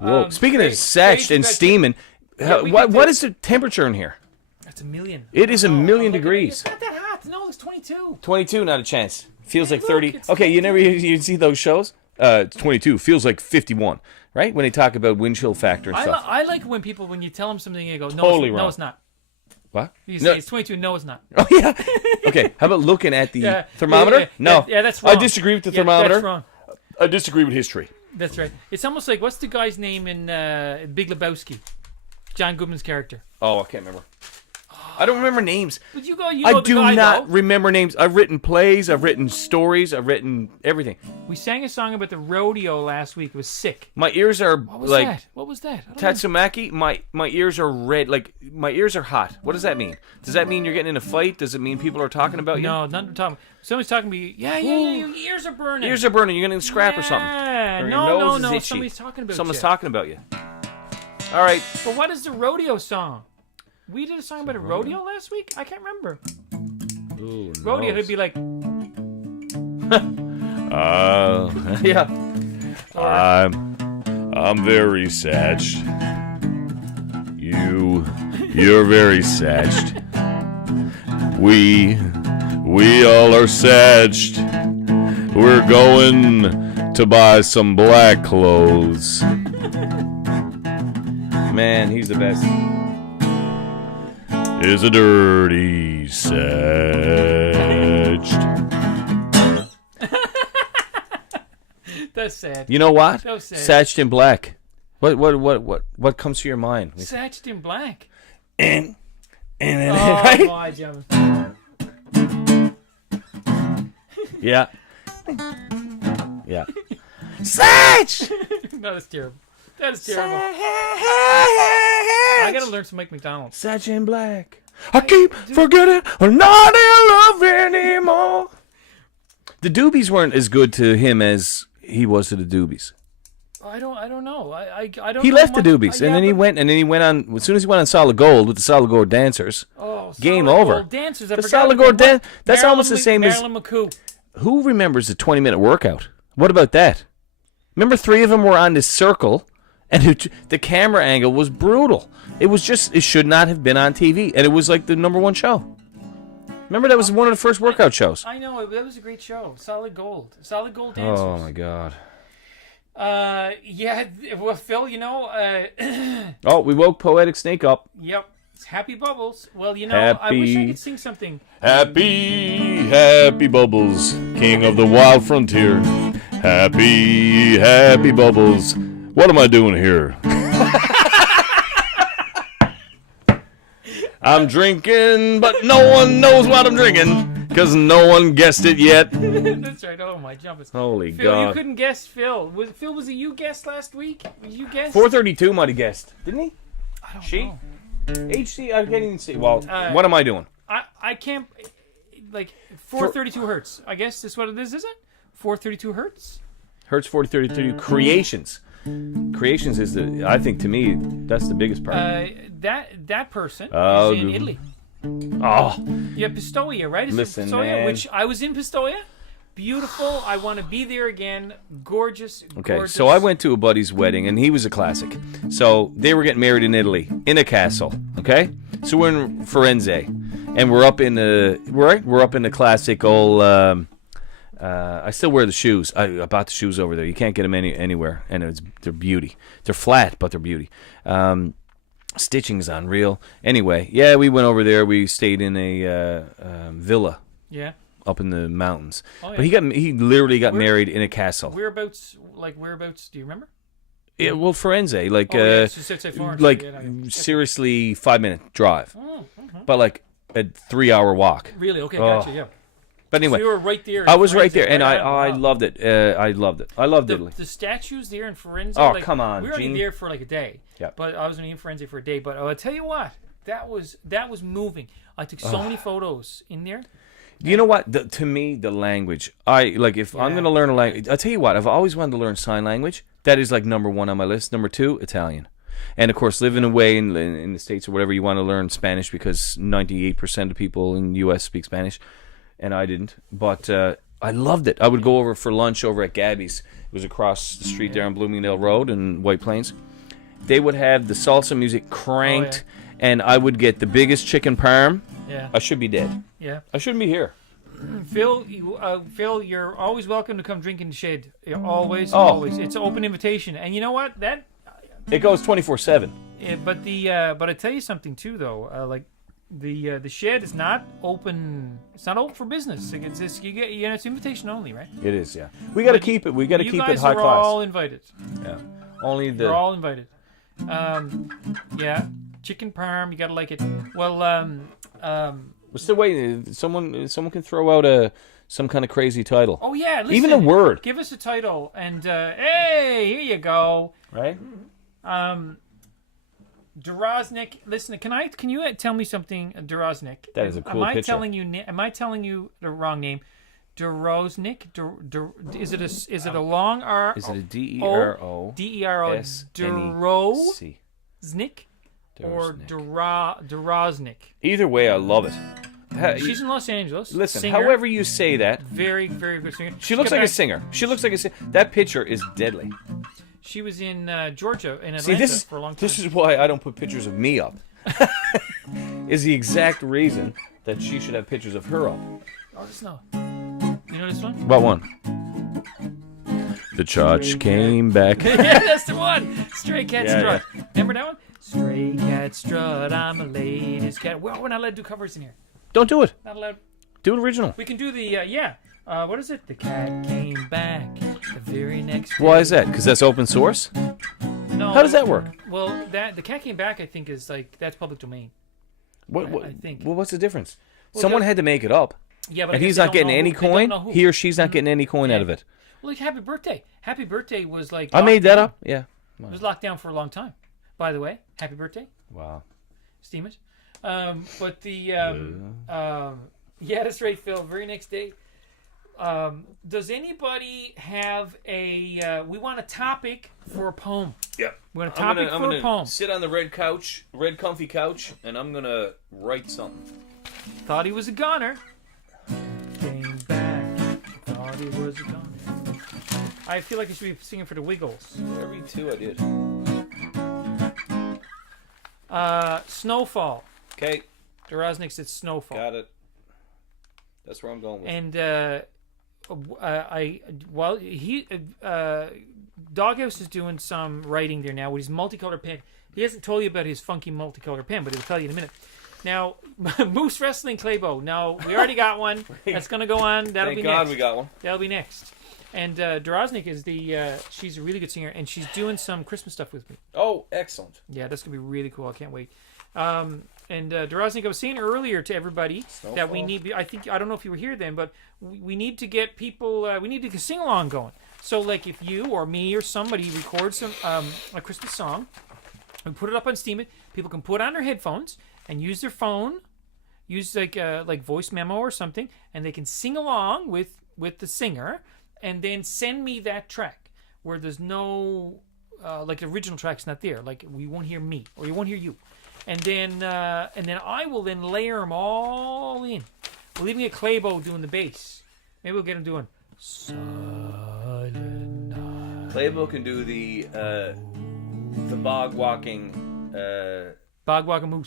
Whoa. Speaking great- of satched great and suggestion. steaming, Yeah, we what could what do- is the temperature in here? That's 1,000,000. It is a Oh, million look at it. degrees. It's not that hot. No, it's 22. 22, not a chance. Feels Hey, like look, 30. it's Okay, you 22. you see those shows? It's 22. Feels like 51. Right? When they talk about wind chill factor and stuff. I like when you tell them something and you go, no, Totally it's, wrong. no, it's not. What? You No. say it's 22. No, it's not. Oh, yeah. Okay, how about looking at the Yeah, thermometer? yeah, No. yeah, that's wrong. I disagree with the Yeah, thermometer. that's wrong. I disagree with history. That's right. It's almost like, what's the guy's name in Big Lebowski? John Goodman's character. Oh, I can't remember. I don't remember names. But you know I the do guy, not though. remember names. I've written plays. I've written stories. I've written everything. We sang a song about the rodeo last week. It was sick. My ears are What was like that? What was that? I don't know. Tatsumaki. My ears are red. Like my ears are hot. What does that mean? Does that mean you're getting in a fight? Does it mean people are talking about you? No, nothing talking. Somebody's talking to me. Yeah, your ears are burning. Ears are burning. You're getting a scrap or something. Yeah. Or your No, nose is no. itchy. Somebody's talking about Someone's you. talking about you. All right. But what is the rodeo song? We did a song about a rodeo last week? I can't remember. Ooh, Rodeo would be like, yeah. I'm very satched. You're very satched. We all are satched. We're going to buy some black clothes. Man, he's the best. Is a dirty satched. that's sad. You know what? So sad. Satched in black. What comes to your mind? Satched in black. And Oh, right? my Jim. Yeah. Yeah. Satch! No, that's terrible. That is terrible. I gotta learn some Mike McDonald. Satch in black. I keep forgetting I'm not in love anymore. The Doobies weren't as good to him as he was to the Doobies. I don't know. I don't. He know left the much- Doobies, and then he went on. As soon as he went on Solid Gold with the Solid Gold Dancers, Oh, game Solid over. Gold Dancers. I The forgot Solid about Gold that. Dan- that's almost the same as- Marilyn McCoo. who remembers the 20-minute workout? What about that? Remember, 3 of them were on this circle, and the camera angle was brutal. It was just, it should not have been on TV, and it was like the #1 show. Remember, that was one of the first workout shows. I know that was a great show. Solid Gold. Solid Gold Dancers. Oh my God. Yeah. Well, Phil, you know. Oh, we woke Poetic Snake up. Yep. It's Happy Bubbles. Well, you know, I wish I Happy- could sing something. Happy Bubbles, king of the wild frontier. Happy Bubbles. What am I doing here? I'm drinking, but no one knows what I'm drinking, because no one guessed it yet. That's right. Oh my jumpers. Holy Phil, you God. couldn't guess Phil. Was it you guessed last week? Was you guessed? 432 might have guessed, didn't he? I don't She? know. HC, I can't even see. Well, Uh, what am I doing? I can't. Like 432 hertz. I guess that's what it is it? 432 hertz. Hertz 4032 Creations. Creations is I think to me, that's the biggest part. That person Oh, is in good. Italy. Oh, Yeah, Pistoia, right? It's in Listen, Pistoia, man. which I was in Pistoia. Beautiful. I want to be there again. Gorgeous. okay. Gorgeous. So I went to a buddy's wedding, and he was a classic. So they were getting married in Italy, in a castle. Okay. So we're in Firenze, and we're up in the we're up in the classic old. I still wear the shoes. I bought the shoes over there. You can't get them anywhere, and they're beauty. They're flat, but they're beauty. Stitching's unreal. Anyway, yeah, we went over there. We stayed in a villa Yeah. up in the mountains. Oh, yeah. But he literally got married in a castle. Whereabouts? Do you remember? Yeah, well, Firenze, like Oh, yeah, it's just outside Florence. like Yeah, yeah. seriously 5-minute drive, Oh, but like a 3-hour walk. really? Okay, Oh. gotcha. Yeah. But anyway, So you were right there. in I was right Firenze, there, and I on. loved it. I loved it. I loved Italy. The statues there in Firenze. Oh, like, come on, We were only Gene. there for like a day. Yeah. But I was only in Firenze for a day. But I'll tell you what, that was moving. I took so many photos in there. You know what? To me, the language. If I'm Yeah. going to learn a language, I'll tell you what. I've always wanted to learn sign language. That is like #1 on my list. #2, Italian. And of course, living away in the States or whatever, you want to learn Spanish because 98% of people in the U.S. speak Spanish, and I didn't. But I loved it. I would go over for lunch over at Gabby's. It was across the street there on Bloomingdale Road in White Plains. They would have the salsa music cranked, and I would get the biggest chicken parm. Yeah. I should be dead. Yeah. I shouldn't be here. Phil, you're always welcome to come drink in the shed. You're always, Oh. always. It's an open invitation. And you know what? It goes 24/7. But I tell you something too, though. Like the shed is not open. It's not open for business. Like, it's it's invitation only, right? It is, yeah. We got to keep it. We got to You keep it guys high are class. all invited. Yeah. Only You're all invited. Yeah, chicken parm. You gotta like it. Well, We're still waiting. Someone can throw out some kind of crazy title. oh yeah. Listen, Even a word, Give us a title, and hey, here you go. right? Doroznik. Listen, can you tell me something, Doroznik? That is a cool picture. Am I telling you the wrong name? Doroznik. Is it a long R? Is it a D-E-R-O? D-E-R-O. S-N-E-C. Doroznik or Doroznik. Doroznik. Either way, I love it. She's in Los Angeles. Listen, Singer. however you say that, Very, very good singer. she looks got like a back- singer. She looks like a singer. That picture is deadly. She was in Georgia, in Atlanta, See, this for a long time. this is why I don't put pictures of me up. Is the exact reason that she should have pictures of her up. Oh, this no. You know this one? What one? The church came back. Yeah, that's the one. Stray Cat Yeah, Strut. Remember that one? Stray Cat Strut, I'm a latest cat. Well, we're not allowed to do covers in here. Don't do it. Not allowed. Do it original. We can do the what is it? The cat came back the very next day. Why is that? Because that's open source? No. How does that work? Well, the cat came back. I think is like that's public domain. What, I think. Well, what's the difference? Well, Someone there- had to make it up. Yeah, but I And guess he's they not don't getting know any who- they don't coin? know who. He or she's not getting any coin out of it. Like Happy Birthday. Happy Birthday was like. I made that up? Yeah. It was locked down for a long time. By the way, Happy Birthday. Wow. Steam it. But the yeah, that's right, Phil. Very next day. Does anybody have a? We want a topic for a poem. Yep. We want a topic for a poem. sit on the red comfy couch, and I'm going to write something. Thought he was a goner. Came back. Thought he was a goner. I feel like I should be singing for the Wiggles. Every two I did. Snowfall. Okay, Doroznik said Snowfall. got it. That's where I'm going with. And Doghouse is doing some writing there now with his multicolored pen. He hasn't told you about his funky multicolored pen, but he'll tell you in a minute. Now, Moose Wrestling Claybo. Now, we already got one. That's going to go on. That'll Thank be God next. we got one. That'll be next. And Doroznik is she's a really good singer, and she's doing some Christmas stuff with me. Oh, excellent. Yeah, that's going to be really cool. I can't wait. And Doroznik, I was saying earlier to everybody that we need. I don't know if you were here then, but we need to get people. We need to get a sing along going. So, like, if you or me or somebody records some a Christmas song, and put it up on Steam, people can put on their headphones and use their phone, use like voice memo or something, and they can sing along with the singer, and then send me that track where there's no like the original track's not there. Like, we won't hear me or you won't hear you. And then I will then layer them all in. We'll even get Claybo doing the bass. Maybe we'll get him doing Silent Night. Claybo can do the bog walking Bog walking moose.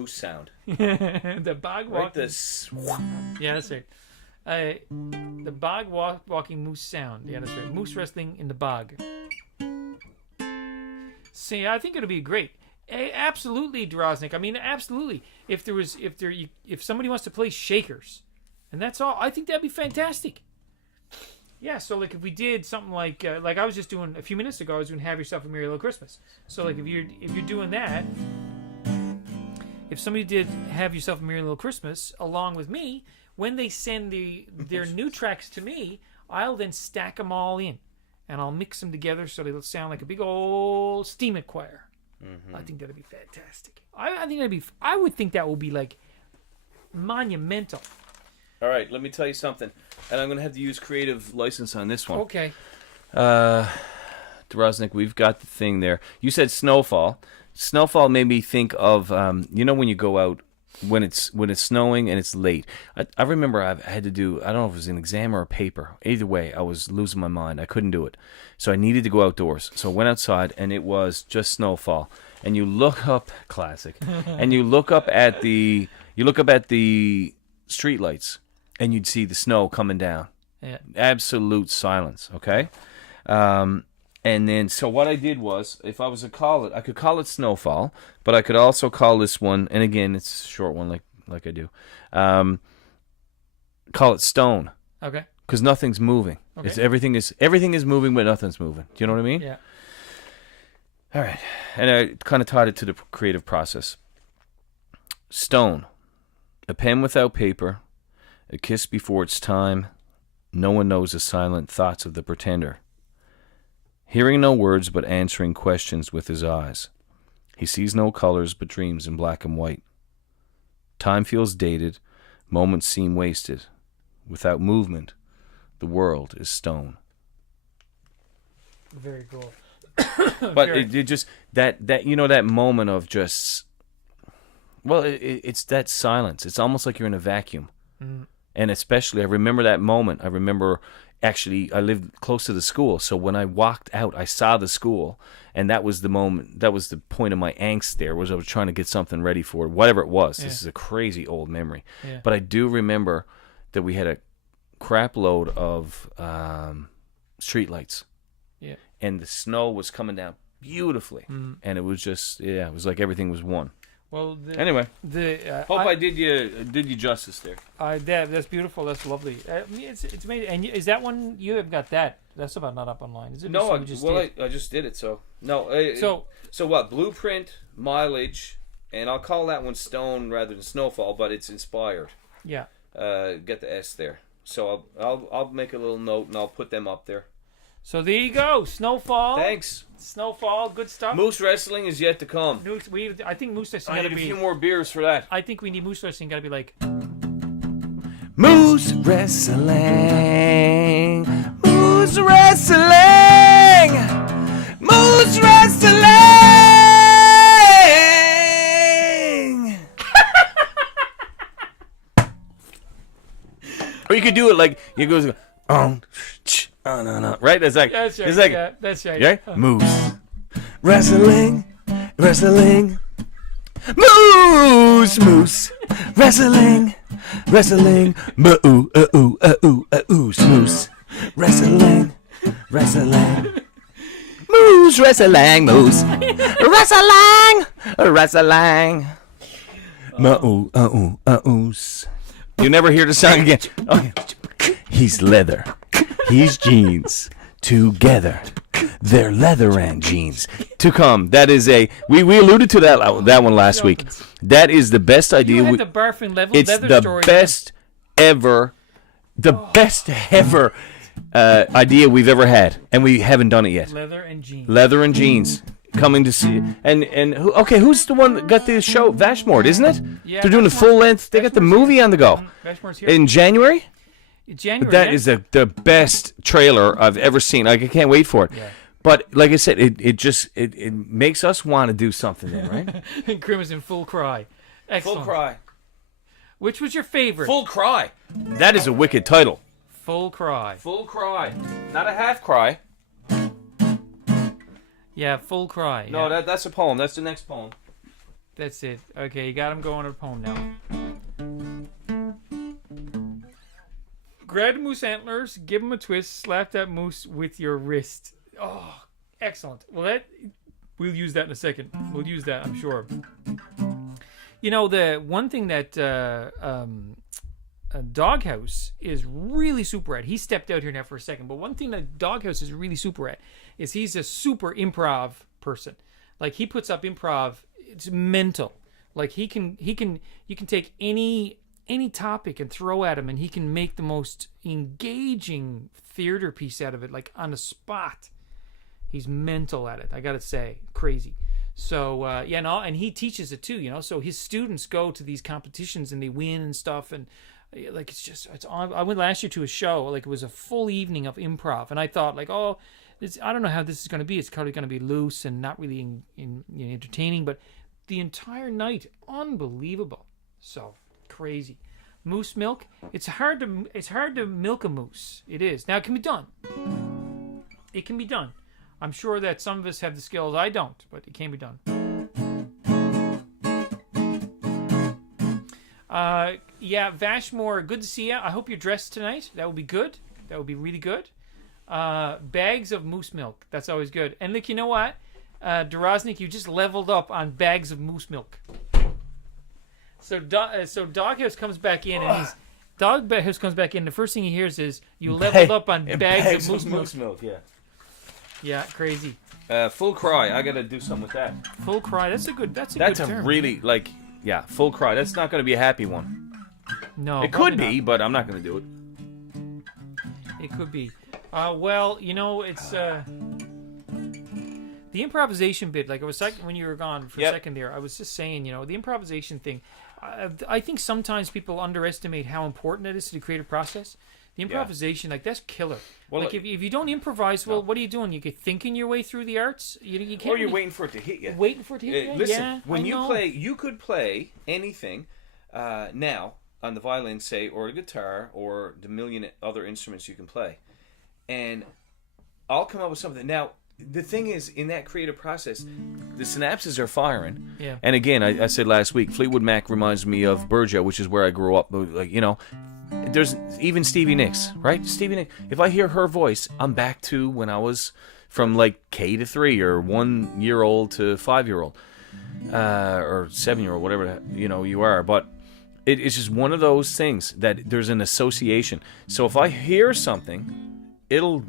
moose sound. The bog Right, walking. this. Yeah, that's right. The bog walking moose sound. Yeah, that's right. Moose wrestling in the bog. See, I think it'll be great. Absolutely, Doroznik. I mean, absolutely. If somebody wants to play Shakers, and that's all, I think that'd be fantastic. Yeah. So, like, if we did something like I was just doing a few minutes ago, I was doing "Have Yourself a Merry Little Christmas." So, like, if you're doing that, if somebody did "Have Yourself a Merry Little Christmas" along with me, when they send their new tracks to me, I'll then stack them all in, and I'll mix them together so they'll sound like a big old steam choir. I think that'd be fantastic. I would think that would be like monumental. All right, let me tell you something. And I'm going to have to use creative license on this one. Okay. Doroznik, we've got the thing there. You said Snowfall. Snowfall made me think of, when you go out when it's snowing and it's late. I remember I had to do, I don't know if it was an exam or a paper. Either way, I was losing my mind. I couldn't do it. So I needed to go outdoors. So I went outside and it was just snowfall. And you look up, classic, and you look up at the street lights. and you'd see the snow coming down. Yeah. Absolute silence. Okay. And then, so what I did was, if I was to call it, I could call it snowfall, but I could also call this one, and again, it's a short one, like I do. Call it stone, Okay. because nothing's moving. Okay. It's everything is moving, but nothing's moving. Do you know what I mean? Yeah. All right. And I kind of tied it to the creative process. Stone, a pen without paper, a kiss before its time. No one knows the silent thoughts of the pretender. Hearing no words but answering questions with his eyes. He sees no colors but dreams in black and white. Time feels dated, moments seem wasted. Without movement, the world is stone. Very cool. But it just that that moment of just, well, it's that silence. It's almost like you're in a vacuum. And especially, I remember that moment. I remember, actually, I lived close to the school, so when I walked out, I saw the school, and that was the moment. That was the point of my angst. There was I was trying to get something ready for it, whatever it was. This is a crazy old memory, but I do remember that we had a crap load of streetlights. Yeah. And the snow was coming down beautifully, and it was just, it was like everything was one. Well, Anyway, hope I did you justice there. That's beautiful. That's lovely. It's made. And is that one you have got that? That's about not up online, is it? No, I just did it. So no. So what? Blueprint, mileage, and I'll call that one stone rather than snowfall, but it's inspired. Yeah. Get the S there. So I'll make a little note and I'll put them up there. So there you go. Snowfall. Thanks. Snowfall. Good stuff. Moose wrestling is yet to come. I think moose wrestling I got need to a be. few more beers for that. I think we need moose wrestling. Got to be like. Moose wrestling. Moose wrestling. Moose wrestling. Or you could do it like you goes no. Right? That's like That's right. it's like, Yeah, that's right. right? Moose wrestling. Moose wrestling. Moose wrestling. Moose wrestling. Moose. You never hear the song again. Okay. He's leather. He's jeans. Together. They're leather and jeans. To come. That is we alluded to that one last week. That is the best idea. You had the barfing level It's leather the story. best ever idea we've ever had, and we haven't done it yet. Leather and jeans. Leather and jeans. Coming to see, who's the one that got the show? Vashmore, isn't it? Yeah, they're doing the Vashmore. full length. They got the movie on the go Vashmore's here. in January. January. That is the best trailer I've ever seen. Like, I can't wait for it. Yeah. But like I said, it makes us want to do something there, right? Crimson Full Cry. Excellent. cry. Which was your favorite? Full cry. That is a wicked title. Full Cry. Full cry, not a half cry. Yeah, Full Cry. No, yeah. that's a poem. That's the next poem. That's it. Okay, you got him going to the poem now. Grab the moose antlers, give him a twist, slap that moose with your wrist. Oh, excellent. Well, we'll use that in a second. We'll use that, I'm sure. You know, the one thing that Doghouse is really super at, he stepped out here now for a second, but one thing that Doghouse is really super at is he's a super improv person. Like, he puts up improv, it's mental. Like, you can take any topic and throw at him, and he can make the most engaging theater piece out of it, like on the spot. He's mental at it, I gotta say. Crazy. So and he teaches it too, so his students go to these competitions and they win and stuff, and like it's on. I went last year to a show, like it was a full evening of improv, and I thought like, I don't know how this is going to be. It's probably going to be loose and not really entertaining, but the entire night, unbelievable. So crazy. Moose milk. It's hard to milk a moose. It is. Now it can be done. It can be done. I'm sure that some of us have the skills. I don't, but it can be done. Yeah, Vashmore, good to see you. I hope you're dressed tonight. That would be good. That would be really good. Bags of moose milk. That's always good. And look, you know what? Doroznik, you just leveled up on bags of moose milk. So Doghouse comes back in, and Doghouse comes back in. The first thing he hears is you leveled up on bags of moose milk. Yeah. Yeah, crazy. Full cry. I gotta do something with that. Full cry. That's a good That's a term. really full cry. That's not gonna be a happy one. No, It could probably be, but I'm not gonna do it. not. It could be. Well, you know, it's the improvisation bit. Like I was when you were gone for a second there, I was just saying, you know, the improvisation thing. I think sometimes people underestimate how important it is to the creative process. The improvisation, like that's killer. Well, like if you don't improvise, well, what are you doing? You get thinking your way through the arts. You can't. Or you're waiting for it to hit you. Waiting for it to hit you. Listen, yeah, when you could play anything now on the violin, say, or a guitar, or the million other instruments you can play, and I'll come up with something. Now, the thing is, in that creative process, the synapses are firing. Yeah. And again, I said last week, Fleetwood Mac reminds me of Burgess, which is where I grew up. Like, you know, there's even Stevie Nicks, right? Stevie Nicks. If I hear her voice, I'm back to when I was from like K to 3 or 1 year old to 5 year old, or 7 year old, whatever you are. But it's just one of those things that there's an association. So if I hear something, it'll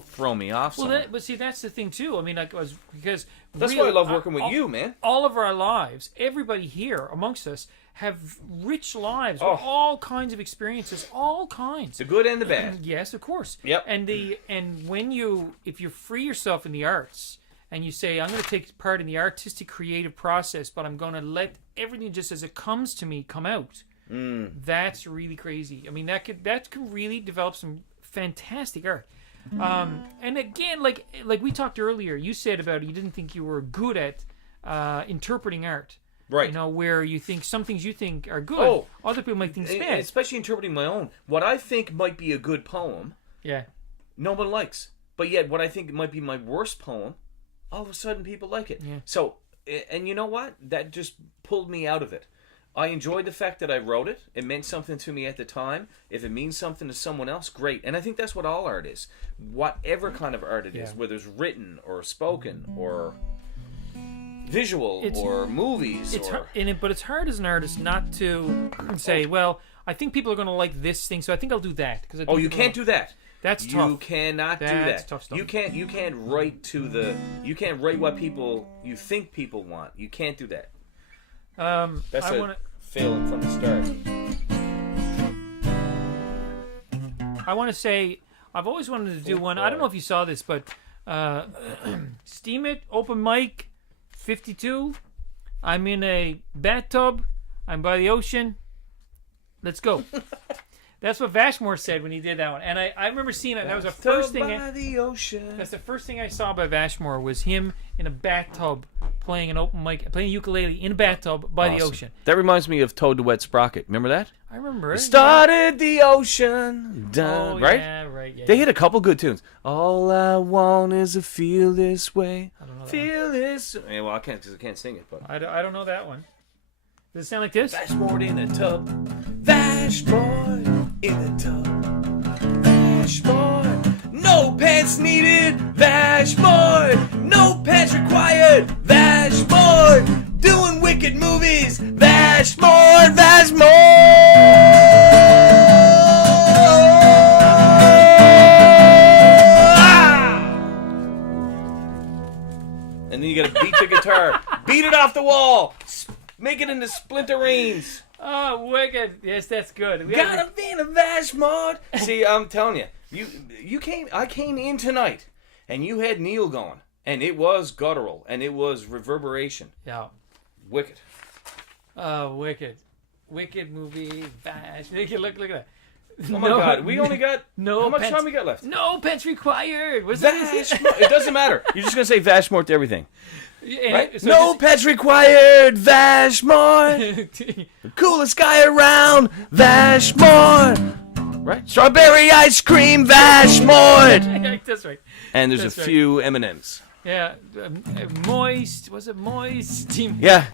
throw me off. Well, but see, that's the thing too. I mean, because that's why I love working with you, man. All of our lives, everybody here amongst us have rich lives with all kinds of experiences, all kinds. The good and the bad. Yes, of course. Yep. And if you free yourself in the arts and you say, I'm going to take part in the artistic creative process, but I'm going to let everything just as it comes to me come out. That's really crazy. I mean, that can really develop some fantastic art. And again, like we talked earlier, you said about you didn't think you were good at interpreting art. Right. You know, where you think some things you think are good, other people might think it's bad. Especially interpreting my own. What I think might be a good poem, no one likes. But yet, what I think might be my worst poem, all of a sudden people like it. Yeah. So, and you know what? That just pulled me out of it. I enjoyed the fact that I wrote it. It meant something to me at the time. If it means something to someone else, great. And I think that's what all art is. Whatever kind of art it is, whether it's written or spoken or visual or movies. But it's hard as an artist not to say, well, I think people are going to like this thing, so I think I'll do that. You can't do that. That's tough. You cannot do that. That's tough stuff. You can't write what you think people want. You can't do that. That's failing from the start. I want to say I've always wanted to do one. I don't know if you saw this, but Steam It Open Mic 52. I'm in a bathtub. I'm by the ocean. Let's go. That's what Vashmore said when he did that one, and I remember seeing it. That was the first thing. That's the first thing I saw by Vashmore was him in a bathtub playing an open mic, playing ukulele in a bathtub by the ocean. That reminds me of Toad the Wet Sprocket. Remember that? I remember it. Started the ocean, done. Right? Yeah, right. Yeah, they hit a couple good tunes. All I want is to feel this way. I don't know that feel this. Yeah, well, I can't because I can't sing it. But I don't know that one. Does it sound like this? Vashmore in the tub. Vashmore in the tub. Vashmore. No pants needed. Vashmore. No pants required. Vashmore. Doing wicked movies. Vashmore. Vashmore. And then you gotta beat the guitar. Beat it off the wall. Make it into splinterines. Oh, wicked! Yes, that's good. Gotta be in a Vashmore. See, I'm telling you, I came in tonight, and you had Neil going, and it was guttural, and it was reverberation. Yeah. Wicked. Oh, wicked movie. Vash. Look at that. Oh my God, we only got how much pence, time we got left? No pence required. What's Vashmore. It doesn't matter. You're just gonna say Vashmore to everything. Right? So no pets required, Vashmore. Coolest guy around, Vashmore. Right? Strawberry ice cream, Vashmore. That's right. And there's a few M&Ms. Yeah, moist. Was it moist? Yeah,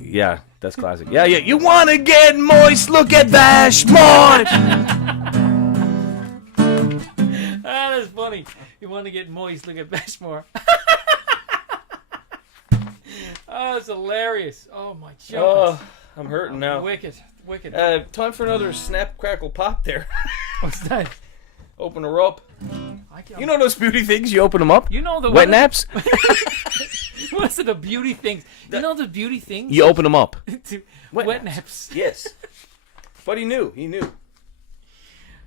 Yeah, that's classic. Yeah. You want to get moist? Look at Vashmore. Ah, that's funny. You want to get moist? Look at Bashmore. Oh, it's hilarious. Oh my god. Oh, I'm hurting now. Wicked. Time for another snap, crackle, pop there. What's that? Open her up. I can't- You know those beauty things? You open them up? You know the Wet naps? What's the beauty things? You know the beauty things? You open them up. Wet naps. Yes. But he knew.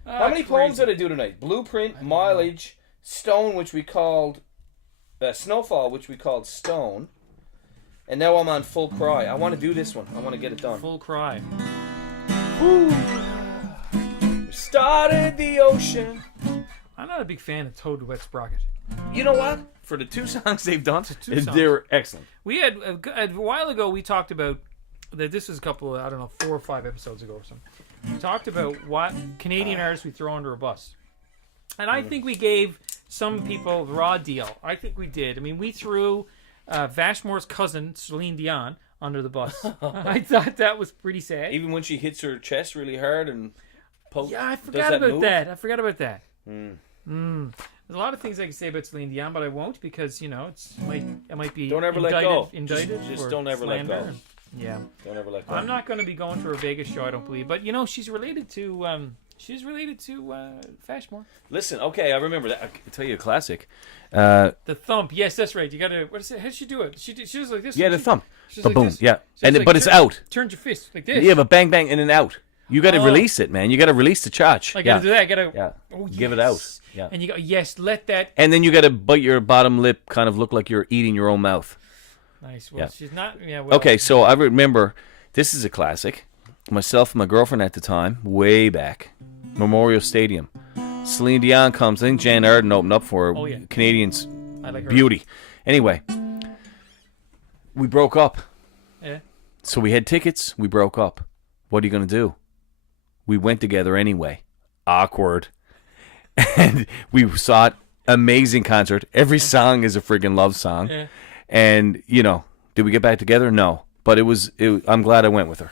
How many poems did I do tonight? Blueprint, Mileage, Stone, which we called... Snowfall, which we called Stone. And now I'm on Full Cry. I want to do this one. I want to get it done. Full Cry. Started the ocean. I'm not a big fan of Toad Wet Sprocket. You know what? For the 2 songs they've done, songs. they were excellent. We had a while ago. We talked about that. This was a couple of 4 or 5 episodes ago or something. We talked about what Canadian artists we throw under a bus, and I think we gave some people the raw deal. I think we did. I mean, we threw Vashmore's cousin Celine Dion under the bus. I thought that was pretty sad. Even when she hits her chest really hard and pokes. Yeah, I forgot about that. There's a lot of things I can say about Celine Dion, but I won't because it might be Don't ever let go. Indicted. Just don't ever let go. Yeah. Don't ever let go. I'm not going to be going to her Vegas show, I don't believe. But she's related to Fashmore. Listen, okay, I remember that. I'll tell you a classic. The thump. Yes, that's right. You got to. What is it? How does she do it? She does like this. Yeah, the thump. She's Ba like boom. this. Yeah, So and like but it's out. Turns your fist like this. Yeah, but bang bang and then out. You got to release it, man. You got to release the chotch. I got to do that. I got to. Yeah. Oh, Give it yes. out. Yeah. And you go, yes, let that. And then you got to bite your bottom lip, kind of look like you're eating your own mouth. Nice. Well, Yeah. she's not. Yeah. Well, Okay, so I remember this is a classic. Myself and my girlfriend at the time, way back, Memorial Stadium. Celine Dion comes. I think Jan Arden opened up for her. Oh, yeah. Canadians I like her. beauty. Anyway, we broke up. Yeah. So we had tickets. We broke up. What are you going to do? We went together anyway. Awkward. And we saw it. Amazing concert. Every song is a friggin' love song. Yeah. And, did we get back together? No. But I'm glad I went with her.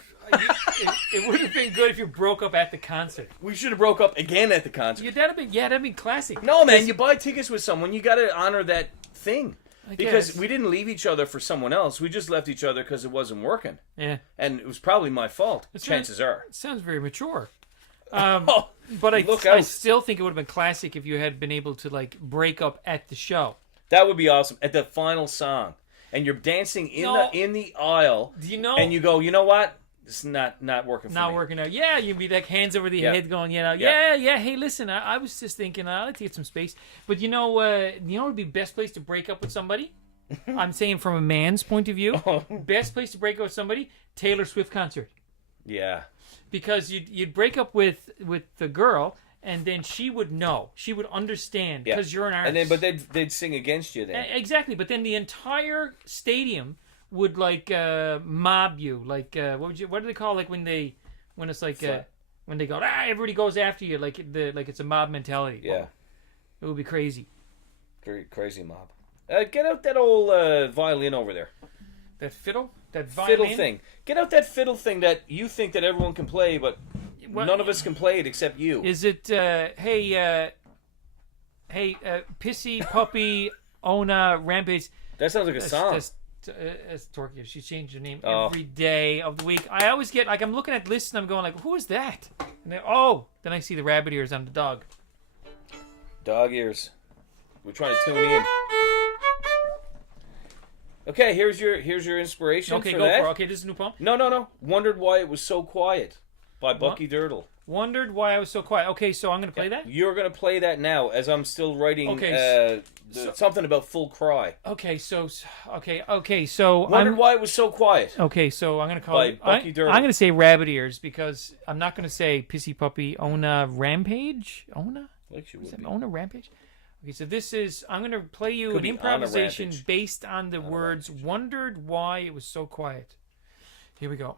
It would have been good if you broke up at the concert. We should have broke up again at the concert. That'd be classic. No, man, you buy tickets with someone, you got to honor that thing. I Because guess. we didn't leave each other for someone else. We just left each other because it wasn't working. Yeah. And it was probably my fault. Chances are. It sounds very mature. Oh, But look I out. still think it would have been classic if you had been able to break up at the show. That would be awesome. At the final song. And you're dancing in the aisle. Do you know? And you go, you know what? This is not working for me. Not working out. Yeah, you'd be like hands over the Yeah. head going, Yeah. yeah. Hey, listen, I was just thinking, I'd like to get some space. But you know what would be the best place to break up with somebody? I'm saying from a man's point of view, best place to break up with somebody, Taylor Swift concert. Yeah. Because you'd break up with the girl, and then she would know, she would understand because you're an artist. And then, but they'd sing against you then. Exactly, but then the entire stadium would mob you. What do they call when it's when they go everybody goes after you like it's a mob mentality. Yeah. It would be crazy. Crazy mob. Get out that old violin over there. That fiddle, that violin Fiddle thing. Get out that fiddle thing that you think that everyone can play, but What- none of us can play it except you. Is it hey pissy puppy Ona Rampage? That sounds like a song. That's Torquay. She changed her name Oh. every day of the week. I always get I'm looking at lists and I'm going who is that? And then I see the rabbit ears on the dog. Dog ears. We're trying to tune in. Okay, here's your inspiration Okay, for go that. for it. Okay, this is a new poem. No. Wondered Why It Was So Quiet by Bucky Dirtle. Wondered why I was so quiet. Okay, so I'm going to play that? You're going to play that now as I'm still writing Okay, something about Full Cry. Okay, so Wondered Why It Was So Quiet. Okay, so I'm going to call By it Bucky Dirtle. I'm going to say rabbit ears because I'm not going to say pissy puppy Ona Rampage. Ona? Like she Is would that be. Ona Rampage? Okay, so this is I'm going to play you Could an be on a improvisation rampage. based on the words wondered why it was so quiet. Here we go.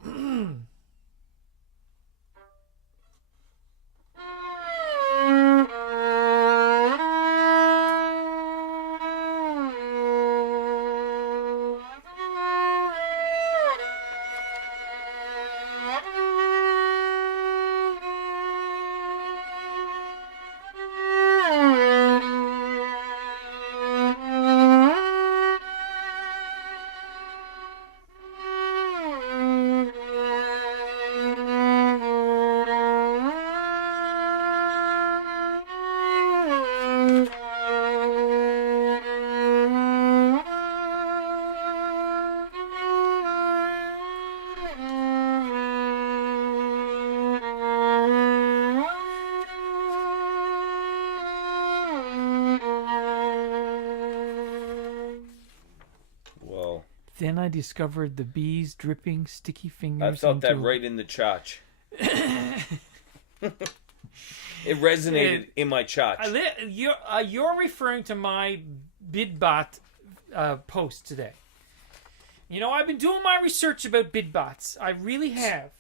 Well, Then I discovered the bees dripping sticky fingers. I felt that into- right in the chotch. It resonated in my chotch. You're referring to my BidBot post today. You know, I've been doing my research about BidBots. I really have.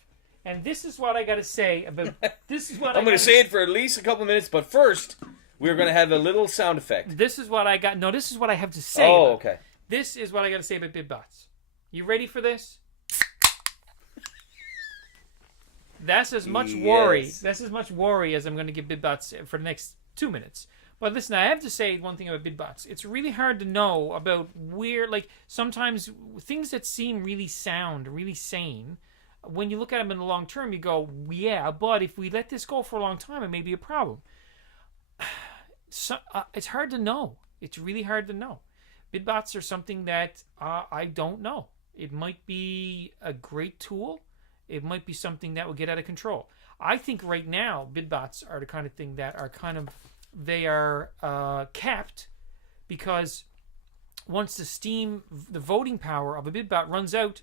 And this is what I got to say about... This is what I'm going to say it for at least a couple of minutes, but first, we're going to have a little sound effect. This is what I got... No, this is what I have to say. Oh, about it. okay. This is what I got to say about BidBots. You ready for this? That's as much worry. Yes. That's as much worry as I'm going to give BidBots for the next 2 minutes. But listen, I have to say one thing about BidBots. It's really hard to know about where, like, sometimes things that seem really sound, really sane, when you look at them in the long term, you go, yeah, but if we let this go for a long time, it may be a problem. So, it's hard to know. It's really hard to know. BidBots are something that I don't know. It might be a great tool. It might be something that will get out of control. I think right now, BidBots are the kind of thing that are kind of, they are capped because once the voting power of a BidBot runs out,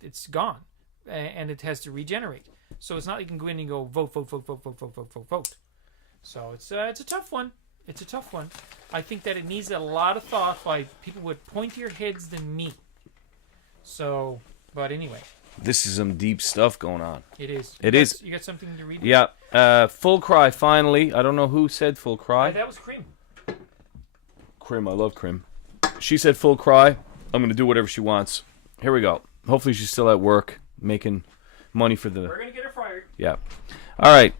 it's gone and it has to regenerate. So it's not like you can go in and go vote, vote, vote, vote, vote, vote, vote, vote, vote. So it's a tough one. It's a tough one. I think that it needs a lot of thought by people with pointier heads than me. So, but anyway. This is some deep stuff going on. It is. It is. You got something to read? Yeah. Full Cry, finally. I don't know who said Full Cry. That was Cream. Crim, I love Crim. She said Full Cry. I'm going to do whatever she wants. Here we go. Hopefully she's still at work making money for the... We're going to get her fired. Yeah. All right.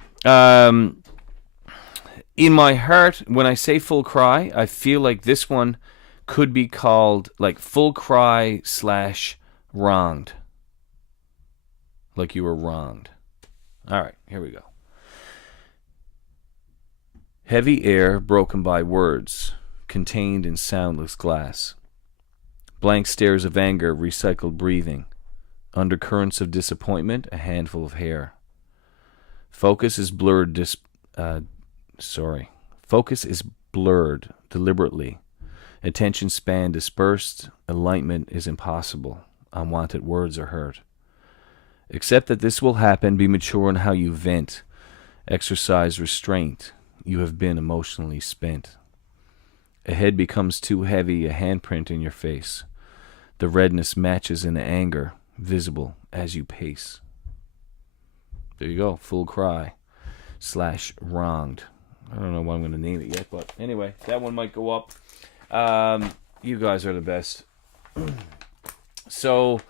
In my heart, when I say Full Cry, I feel like this one could be called like Full Cry / wronged. Like you were wronged. All right, here we go. Heavy air broken by words, contained in soundless glass. Blank stares of anger, recycled breathing. Undercurrents of disappointment, a handful of hair. Focus is blurred Focus is blurred deliberately. Attention span dispersed. Enlightenment is impossible. Unwanted words are heard. Accept that this will happen. Be mature in how you vent. Exercise restraint. You have been emotionally spent. A head becomes too heavy, a handprint in your face. The redness matches in the anger, visible as you pace. There you go, Full Cry / wronged. I don't know what I'm going to name it yet, but anyway, that one might go up. You guys are the best. So,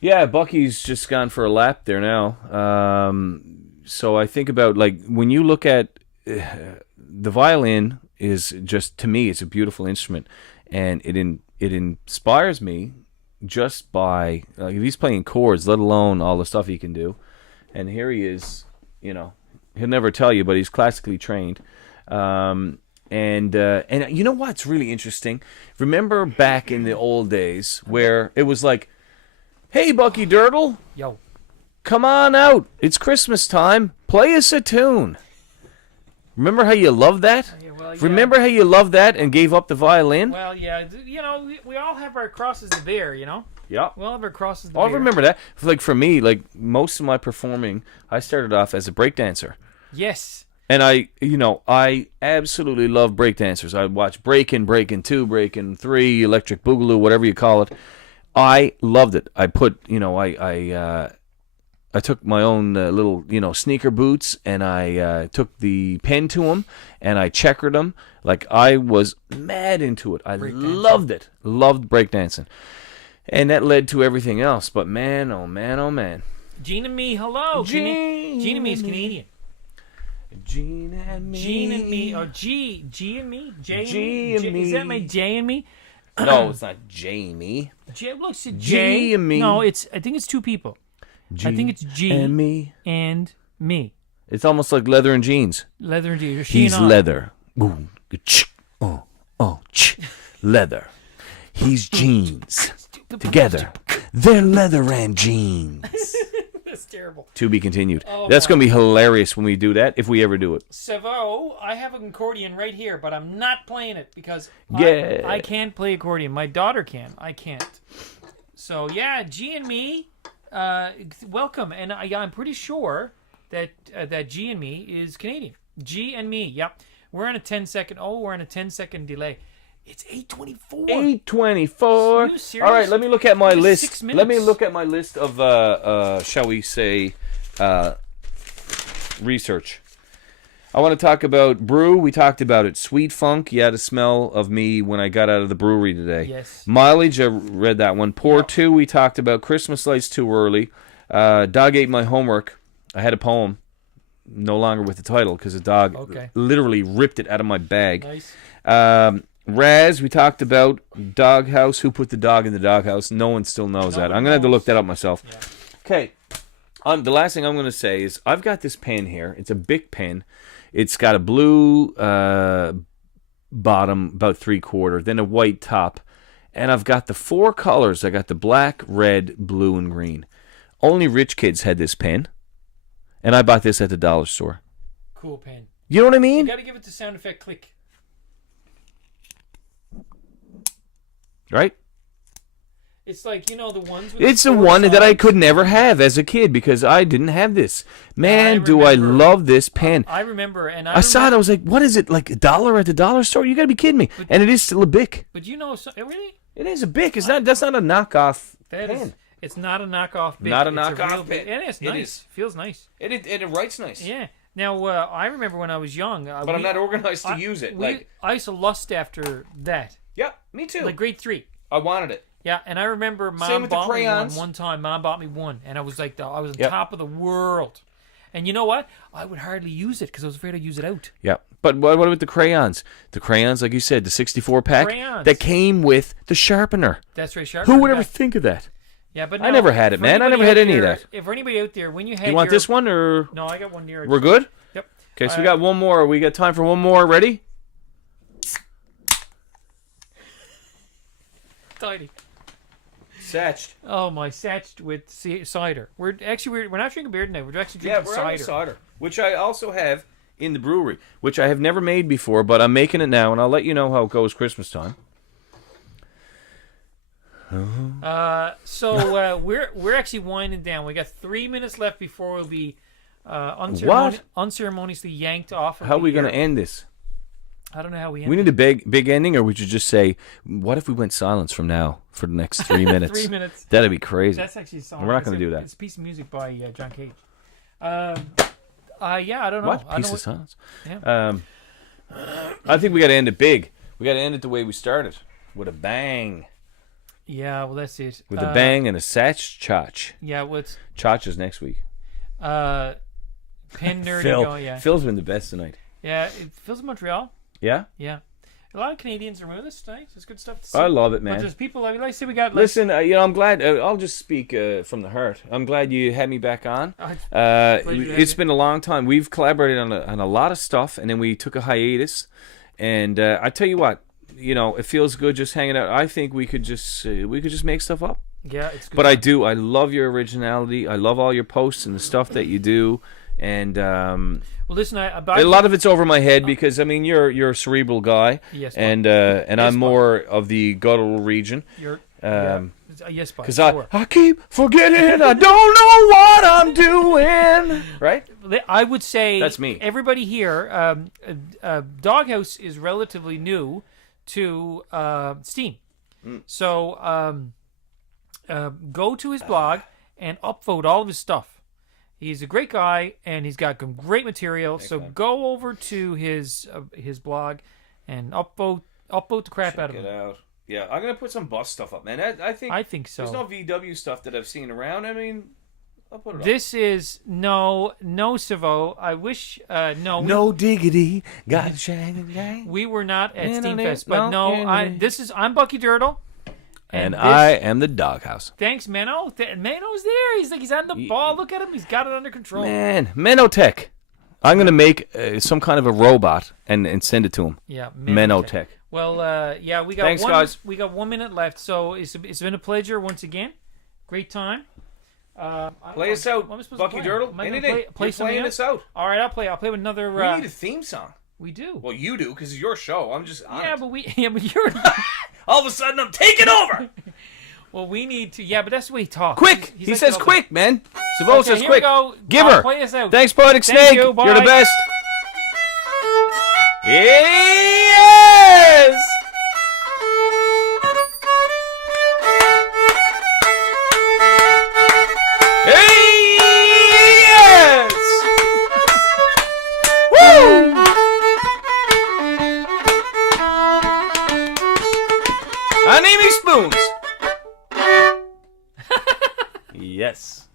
yeah, Bucky's just gone for a lap there now. So I think about, like, when you look at the violin is just, to me, it's a beautiful instrument, and it inspires me just by, like, if he's playing chords, let alone all the stuff he can do. And here he is, you know, he'll never tell you, but he's classically trained. And you know what's really interesting? Remember back in the old days where it was like, hey, Bucky Dirtle, Yo. come on out. It's Christmas time. Play us a tune. Remember how you loved that? Yeah, well, yeah. Remember how you loved that and gave up the violin? Well, yeah, you know, we all have our crosses to bear, you know? Yeah. We all have our crosses to I bear. remember that. Like, for me, like, most of my performing, I started off as a breakdancer. Yes. And I absolutely love breakdancers. I watch Breakin', Breakin' 2, Breakin' 3, Electric Boogaloo, whatever you call it. I loved it. I put, you know, I took my own little, you know, sneaker boots, and I took the pen to them, and I checkered them. Like, I was mad into it. I loved it. Loved breakdancing. And that led to everything else. But man, oh man, oh man. Gene and me, hello. Gene and me is Canadian. Gene and me. Gene and me. Or G and me? J G and me. Is that my J and me? No, it's not Jamie. Looks at G J. and me. No, I think it's two people. G I think it's G and me. and me. It's almost like leather and jeans. Leather and G. He's leather. Boom. Leather. He's jeans. Together. They're leather and jeans. was terrible. To be continued. Oh, That's my. going to be hilarious when we do that, if we ever do it. Savo, I have an accordion right here, but I'm not playing it because Yeah. I can't play accordion. My daughter can. I can't. So yeah, G and me, welcome, and I'm pretty sure that that G and me is Canadian. G and me, yep. We're on a 10-second. Oh, we're on a 10-second delay. It's 8:24. 8:24. Are you serious? All right, let me look at my Just list. 6 Let me minutes. look at my list of, shall we say, research. I want to talk about brew. We talked about it. Sweet funk. Yeah, the smell of me when I got out of the brewery today. Yes. Mileage. I read that one. Pour Yep. 2. We talked about Christmas lights too early. Dog ate my homework. I had a poem. No longer with the title because the dog Okay. literally ripped it out of my bag. Nice. Raz, we talked about doghouse. Who put the dog in the doghouse? No one still knows that. one I'm gonna have to knows. look that up myself. Yeah. Okay. The last thing I'm gonna say is I've got this pen here. It's a big pen. It's got a blue bottom, about 3/4, then a white top, and I've got the 4 colors. I got the black, red, blue, and green. Only rich kids had this pen, and I bought this at the dollar store. Cool pen. You know what I You mean? got to give it the sound effect click. Right? It's like, the ones with It's the four one that I sides. could never have as a kid because I didn't have this. Man, I do I remember. love this pen. I remember, and I saw it. I was like, what is it? Like $1 at the dollar store? You got to be kidding me. And it is still a Bic. But really? It is a Bic. That's not a knockoff That pen. is, it's not a knockoff Bic. Not a It's knockoff real Bic. pen. And it's It nice. is. Feels nice. It writes nice. Yeah. Now, I remember when I was young. But I'm not organized to use it. I used to lust after that. Yeah, me too. Like grade 3. I wanted it. Yeah, and I remember Same Mom with the bought me crayons. one time. Mom bought me one, and I was like, I was on Yep. top of the world. And you know what? I would hardly use it because I was afraid I'd use it out. Yeah. But what about the crayons? The crayons, like you said, the 64 pack Crayons. that came with the sharpener. That's right, sharp. Who would ever think of that? Yeah, but I never had it, for man. I anybody never had out any of there- that. If for anybody out there, when you had You want your- this one or No, I got one near. we're good? Yep. Okay, so we got one more. We got time for one more. Ready? Tidy. Satched. Oh my, satched with cider. We're not drinking beer tonight. We're actually Yeah, drinking we're cider. having cider, which I also have in the brewery, which I have never made before, but I'm making it now, and I'll let you know how it goes Christmas time. So we're actually winding down. We got 3 minutes left before we'll be unceremoniously yanked off. Of How are we going going to end this? I don't know how we end. We need a big ending, or we should just say, what if we went silence from now for the next 3 minutes? 3 minutes. That'd be crazy. That's actually a song. We're not gonna do that. It's a piece of music by John Cage. Yeah, I don't know. What? I Piece don't of silence? Yeah. I think we got to end it big. We got to end it the way we started, with a bang. Yeah, well, that's it. With a bang and a satch chotch. Yeah, what's Chotch is next week. Pen nerd? Phil. Yeah, Phil's been the best tonight. yeah. Phil's in Montreal. Yeah? Yeah, a lot of Canadians are with us tonight. It's good stuff to see. I love it, But man. there's people like I say we got. Listen, I'm glad. I'll just speak from the heart. I'm glad you had me back on. Pleasure to have It's you. been a long time. We've collaborated on a lot of stuff, and then we took a hiatus. And I tell you what, it feels good just hanging out. I think we could just make stuff up. Yeah, it's good. But I do. I love your originality. I love all your posts and the stuff that you do. And Well, listen, a lot of it's over my head because you're a cerebral guy, Yes, and I'm more of the guttural region. You're, yes, but Because I keep forgetting I don't know what I'm doing. Right? I would say That's me. Everybody here, Doghouse is relatively new to Steam, so go to his blog and upvote all of his stuff. He's a great guy and he's got some great material. So go over to his blog and upvote the crap out of Check it him. out. Yeah, I'm gonna put some bus stuff up, man. I think so. there's no VW stuff that I've seen around. I mean, I'll put it up. This is no Savo. I wish no. No diggity, got shang. We were not at No, Steamfest, no, but no, no. I'm Bucky Dirtle, And this- I am the doghouse. Thanks, Menno. Menno's there. He's on the ball. Look at him. He's got it under control. Man, Menotech. I'm gonna make some kind of a robot and send it to him. Yeah, Menotech. Well, yeah, we got Thanks, guys. We got 1 minute left, so it's been a pleasure once again. Great time. I don't Play know. us out, What am I supposed Bucky to play? Dirtle. Am I gonna Anything. play You're something playing else? us out. All right, I'll play with another. We need a theme song. We do. Well, you do because it's your show. I'm just on yeah, it. but you're. All of a sudden, I'm taking over. Well, we need to. Yeah, but that's the way he talks. Quick! He's He like says the other- quick, man. Savo Okay, says here quick. we go. Give her. Play us out. Thanks, Poetic Thank Snake. you. You're the Bye. best. Yes! Yes! Woo! Anime spoons. Yes.